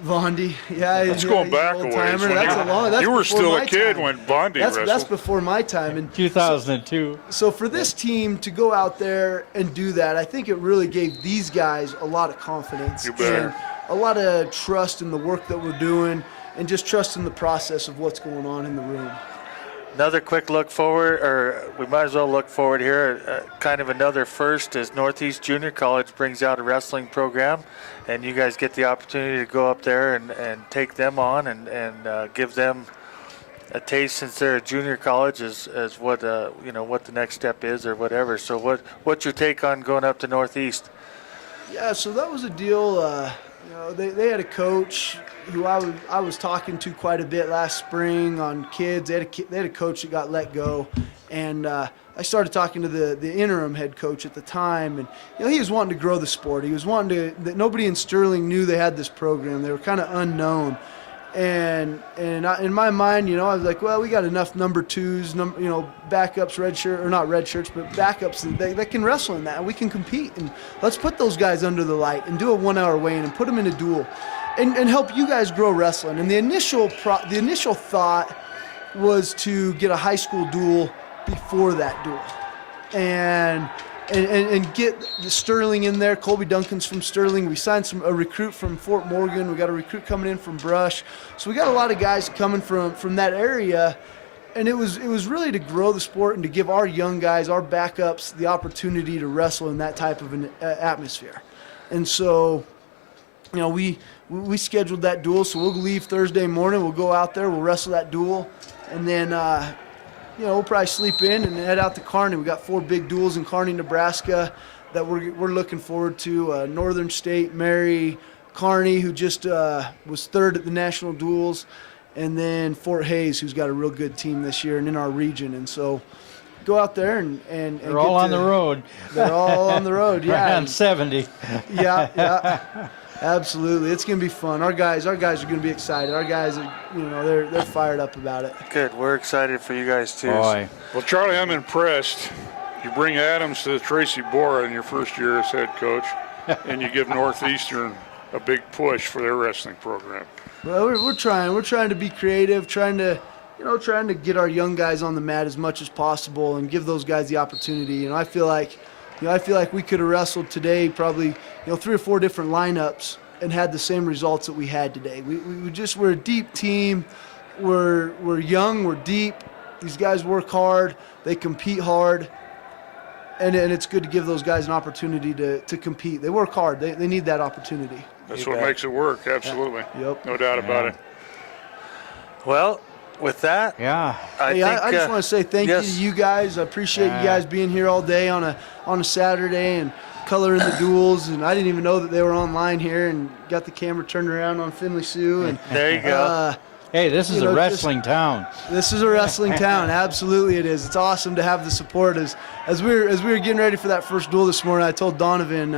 Vondi, yeah, Let's go back a ways. That's you were still a kid time. when Vondi wrestled. That's before my time. In 2002. So for this team to go out there and do that, I think it really gave these guys a lot of confidence. You bet. a lot of trust in the work that we're doing and just trust in the process of what's going on in the room. Another quick look forward, or we might as well look forward here. Kind of another first is Northeast Junior College brings out a wrestling program, and you guys get the opportunity to go up there and take them on and give them a taste, since they're a junior college, as what what the next step is or whatever. So what's your take on going up to Northeast? Yeah, so that was a deal. They had a coach who I was talking to quite a bit last spring on kids. They had a coach that got let go, and I started talking to the interim head coach at the time, and he was wanting to grow the sport. He was wanting that nobody in Sterling knew they had this program. They were kind of unknown, and in my mind, I was like, well, we got enough number twos, backups, red shirt, or not red shirts, but backups that can wrestle in that, and we can compete. And let's put those guys under the light and do a 1 hour weigh-in and put them in a duel. And help you guys grow wrestling. And the initial thought was to get a high school duel before that duel, and get the Sterling in there. Colby Duncan's from Sterling. We signed a recruit from Fort Morgan. We got a recruit coming in from Brush. So we got a lot of guys coming from that area, and it was really to grow the sport and to give our young guys, our backups, the opportunity to wrestle in that type of an atmosphere. And so, we scheduled that duel, so we'll leave Thursday morning. We'll go out there, we'll wrestle that duel, and then, we'll probably sleep in and head out to Kearney. We got 4 big duels in Kearney, Nebraska that we're looking forward to. Northern State, Mary, Kearney, who just was 3rd at the national duels, and then Fort Hays, who's got a real good team this year and in our region. And so go out there and they're all on the road. They're all on the road, yeah. Right on 70. Yeah. Absolutely, it's gonna be fun. Our guys are gonna be excited. Our guys are, they're fired up about it. Good, we're excited for you guys too. Boy. Well, Charlie, I'm impressed. You bring Adams to Tracy Borah in your first year as head coach, and you give Northeastern a big push for their wrestling program. Well, we're trying. We're trying to be creative, trying to get our young guys on the mat as much as possible and give those guys the opportunity. I feel like we could have wrestled today probably 3 or 4 different lineups and had the same results that we had today. We're a deep team. We're young. We're deep. These guys work hard. They compete hard. And it's good to give those guys an opportunity to compete. They work hard. They need that opportunity. That's what makes it work, absolutely. Yep. No doubt about it. Well, with that, I just want to say thank you to you guys. I appreciate you guys being here all day on a Saturday and coloring the duels. And I didn't even know that they were online here, and got the camera turned around on Finley Sue. And there you go. Hey, this is a wrestling town. This is a wrestling town. Absolutely, it is. It's awesome to have the support. As we were getting ready for that first duel this morning, I told Donovan,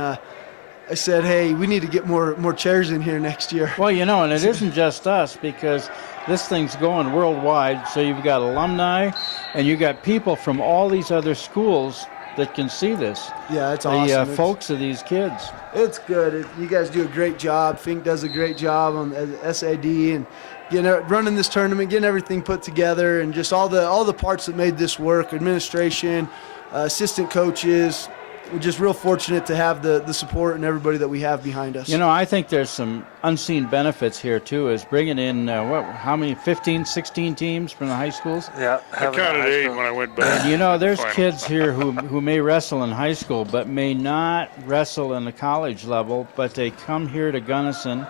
I said, hey, we need to get more chairs in here next year. Well, and it isn't just us, because this thing's going worldwide. So you've got alumni, and you've got people from all these other schools that can see this. Yeah, it's awesome. The folks of these kids. It's good. You guys do a great job. Fink does a great job on SAD and running this tournament, getting everything put together, and just all the parts that made this work. Administration, assistant coaches. We're just real fortunate to have the support and everybody that we have behind us. I think there's some unseen benefits here, too, is bringing in, how many, 15, 16 teams from the high schools? Yeah. I counted 8 when I went back. And, there's kids here who may wrestle in high school but may not wrestle in the college level, but they come here to Gunnison,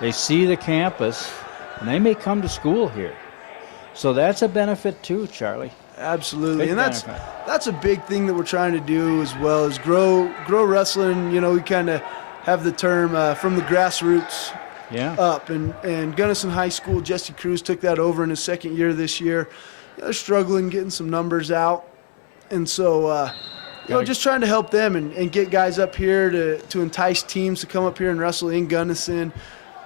they see the campus, and they may come to school here. So that's a benefit, too, Charlie. Absolutely, Big and benefit. that's a big thing that we're trying to do as well, is grow wrestling. We kind of have the term from the grassroots up, and Gunnison High School, Jesse Cruz took that over in his second year this year. They're struggling getting some numbers out, and so just trying to help them and get guys up here to entice teams to come up here and wrestle in Gunnison,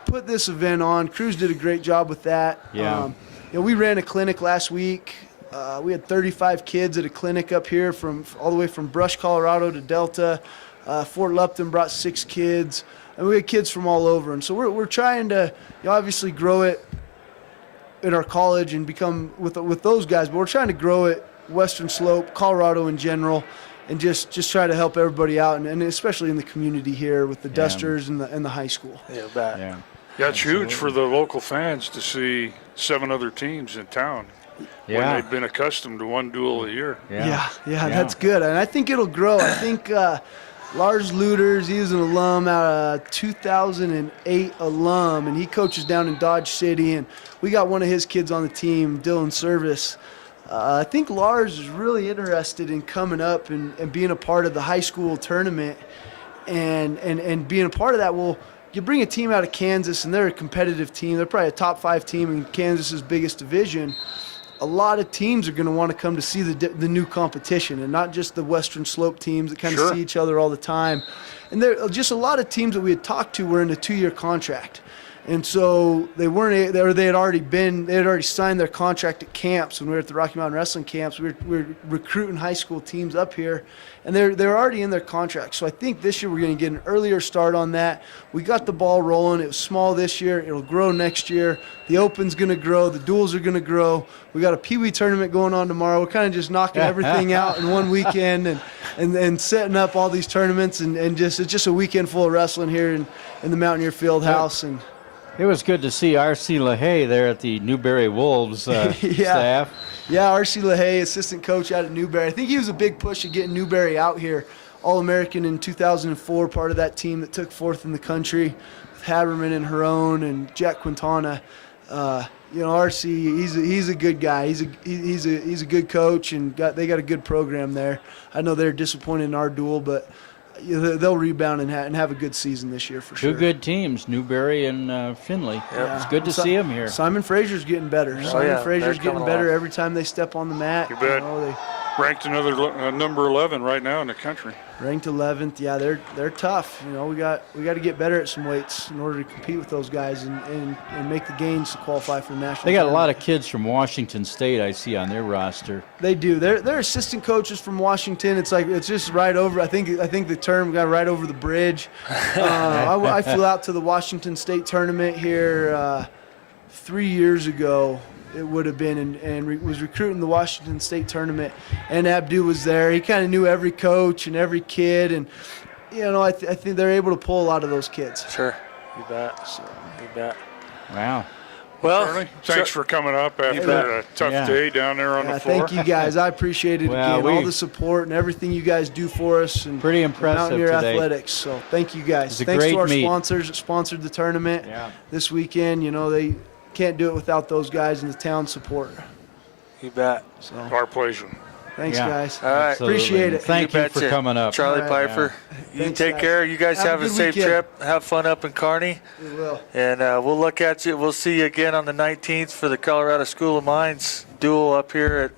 put this event on. Cruz did a great job with that. Yeah. We ran a clinic last week. We had 35 kids at a clinic up here from all the way from Brush, Colorado to Delta. Fort Lupton brought 6 kids, and we had kids from all over. And so we're trying to obviously grow it in our college and become with those guys, but we're trying to grow it Western Slope, Colorado in general, and just try to help everybody out, and especially in the community here with the Dusters and the high school. Yeah. Yeah, it's huge for the local fans to see 7 other teams in town when they've been accustomed to 1 duel a year. Yeah, that's good, and I think it'll grow. I think Lars Luters, he was an alum out of 2008 alum, and he coaches down in Dodge City, and we got one of his kids on the team, Dylan Service. I think Lars is really interested in coming up and being a part of the high school tournament, and being a part of that. Well, you bring a team out of Kansas, and they're a competitive team. They're probably a top 5 team in Kansas's biggest division. A lot of teams are going to want to come to see the new competition, and not just the Western Slope teams that kind of see each other all the time. And there are just a lot of teams that we had talked to were in a 2-year contract. And so they had already signed their contract at camps. When we were at the Rocky Mountain Wrestling camps, we were recruiting high school teams up here, and they're already in their contract. So I think this year we're going to get an earlier start on that. We got the ball rolling. It was small this year. It'll grow next year. The Open's going to grow. The duels are going to grow. We got a Pee Wee tournament going on tomorrow. We're kind of just knocking everything out in one weekend and setting up all these tournaments, and it's just a weekend full of wrestling here in the Mountaineer Field House. And it was good to see R.C. LaHaye there at the Newberry Wolves staff. Yeah, R.C. LaHaye, assistant coach out at Newberry. I think he was a big push of getting Newberry out here. All-American in 2004, part of that team that took 4th in the country with Haberman and Herone and Jack Quintana. R.C., he's a good guy. He's a good coach, and they got a good program there. I know they're disappointed in our duel, but they'll rebound and have a good season this year for sure. 2 good teams, Newberry and Findlay. It's good to see them here. Simon Fraser's getting better. Simon Fraser's getting better every time they step on the mat. You bet. Ranked another number 11 right now in the country. Ranked 11th. Yeah, they're tough. We got to get better at some weights in order to compete with those guys and make the gains to qualify for the national. They got a lot of kids from Washington State I see on their roster. They do. They're assistant coaches from Washington. It's just right over. I think the term got right over the bridge. I flew out to the Washington State tournament here 3 years ago. It would have been, and was recruiting the Washington State tournament, and Abdu was there. He kind of knew every coach and every kid, and I think they're able to pull a lot of those kids. Sure, you bet. You bet. Wow. Well, Charlie, thanks for coming up after a tough day down there on the floor. Thank you guys. I appreciate it again. All the support and everything you guys do for us. And pretty impressive Mountaineer today. Athletics. So thank you guys. Thanks to our sponsors that sponsored the tournament this weekend. They can't do it without those guys and the town support. You bet. So our pleasure. Thanks, guys. All right. Appreciate it. Thank you for coming up. Charlie Piper, you take care. You guys have a safe trip. Have fun up in Kearney. We will. And we'll look at you. We'll see you again on the 19th for the Colorado School of Mines duel up here at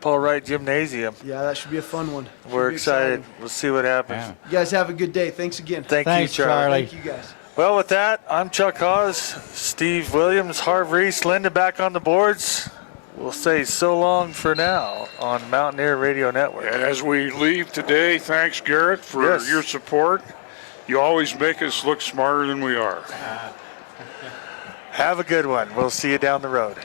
Paul Wright Gymnasium. Yeah, that should be a fun one. We're excited. We'll see what happens. Yeah. You guys have a good day. Thanks again. Thanks, you, Charlie. Thank you, guys. Well, with that, I'm Chuck Hawes, Steve Williams, Harv Reese, Linda back on the boards. We'll say so long for now on Mountaineer Radio Network. And as we leave today, thanks, Garrett, for your support. You always make us look smarter than we are. Have a good one. We'll see you down the road.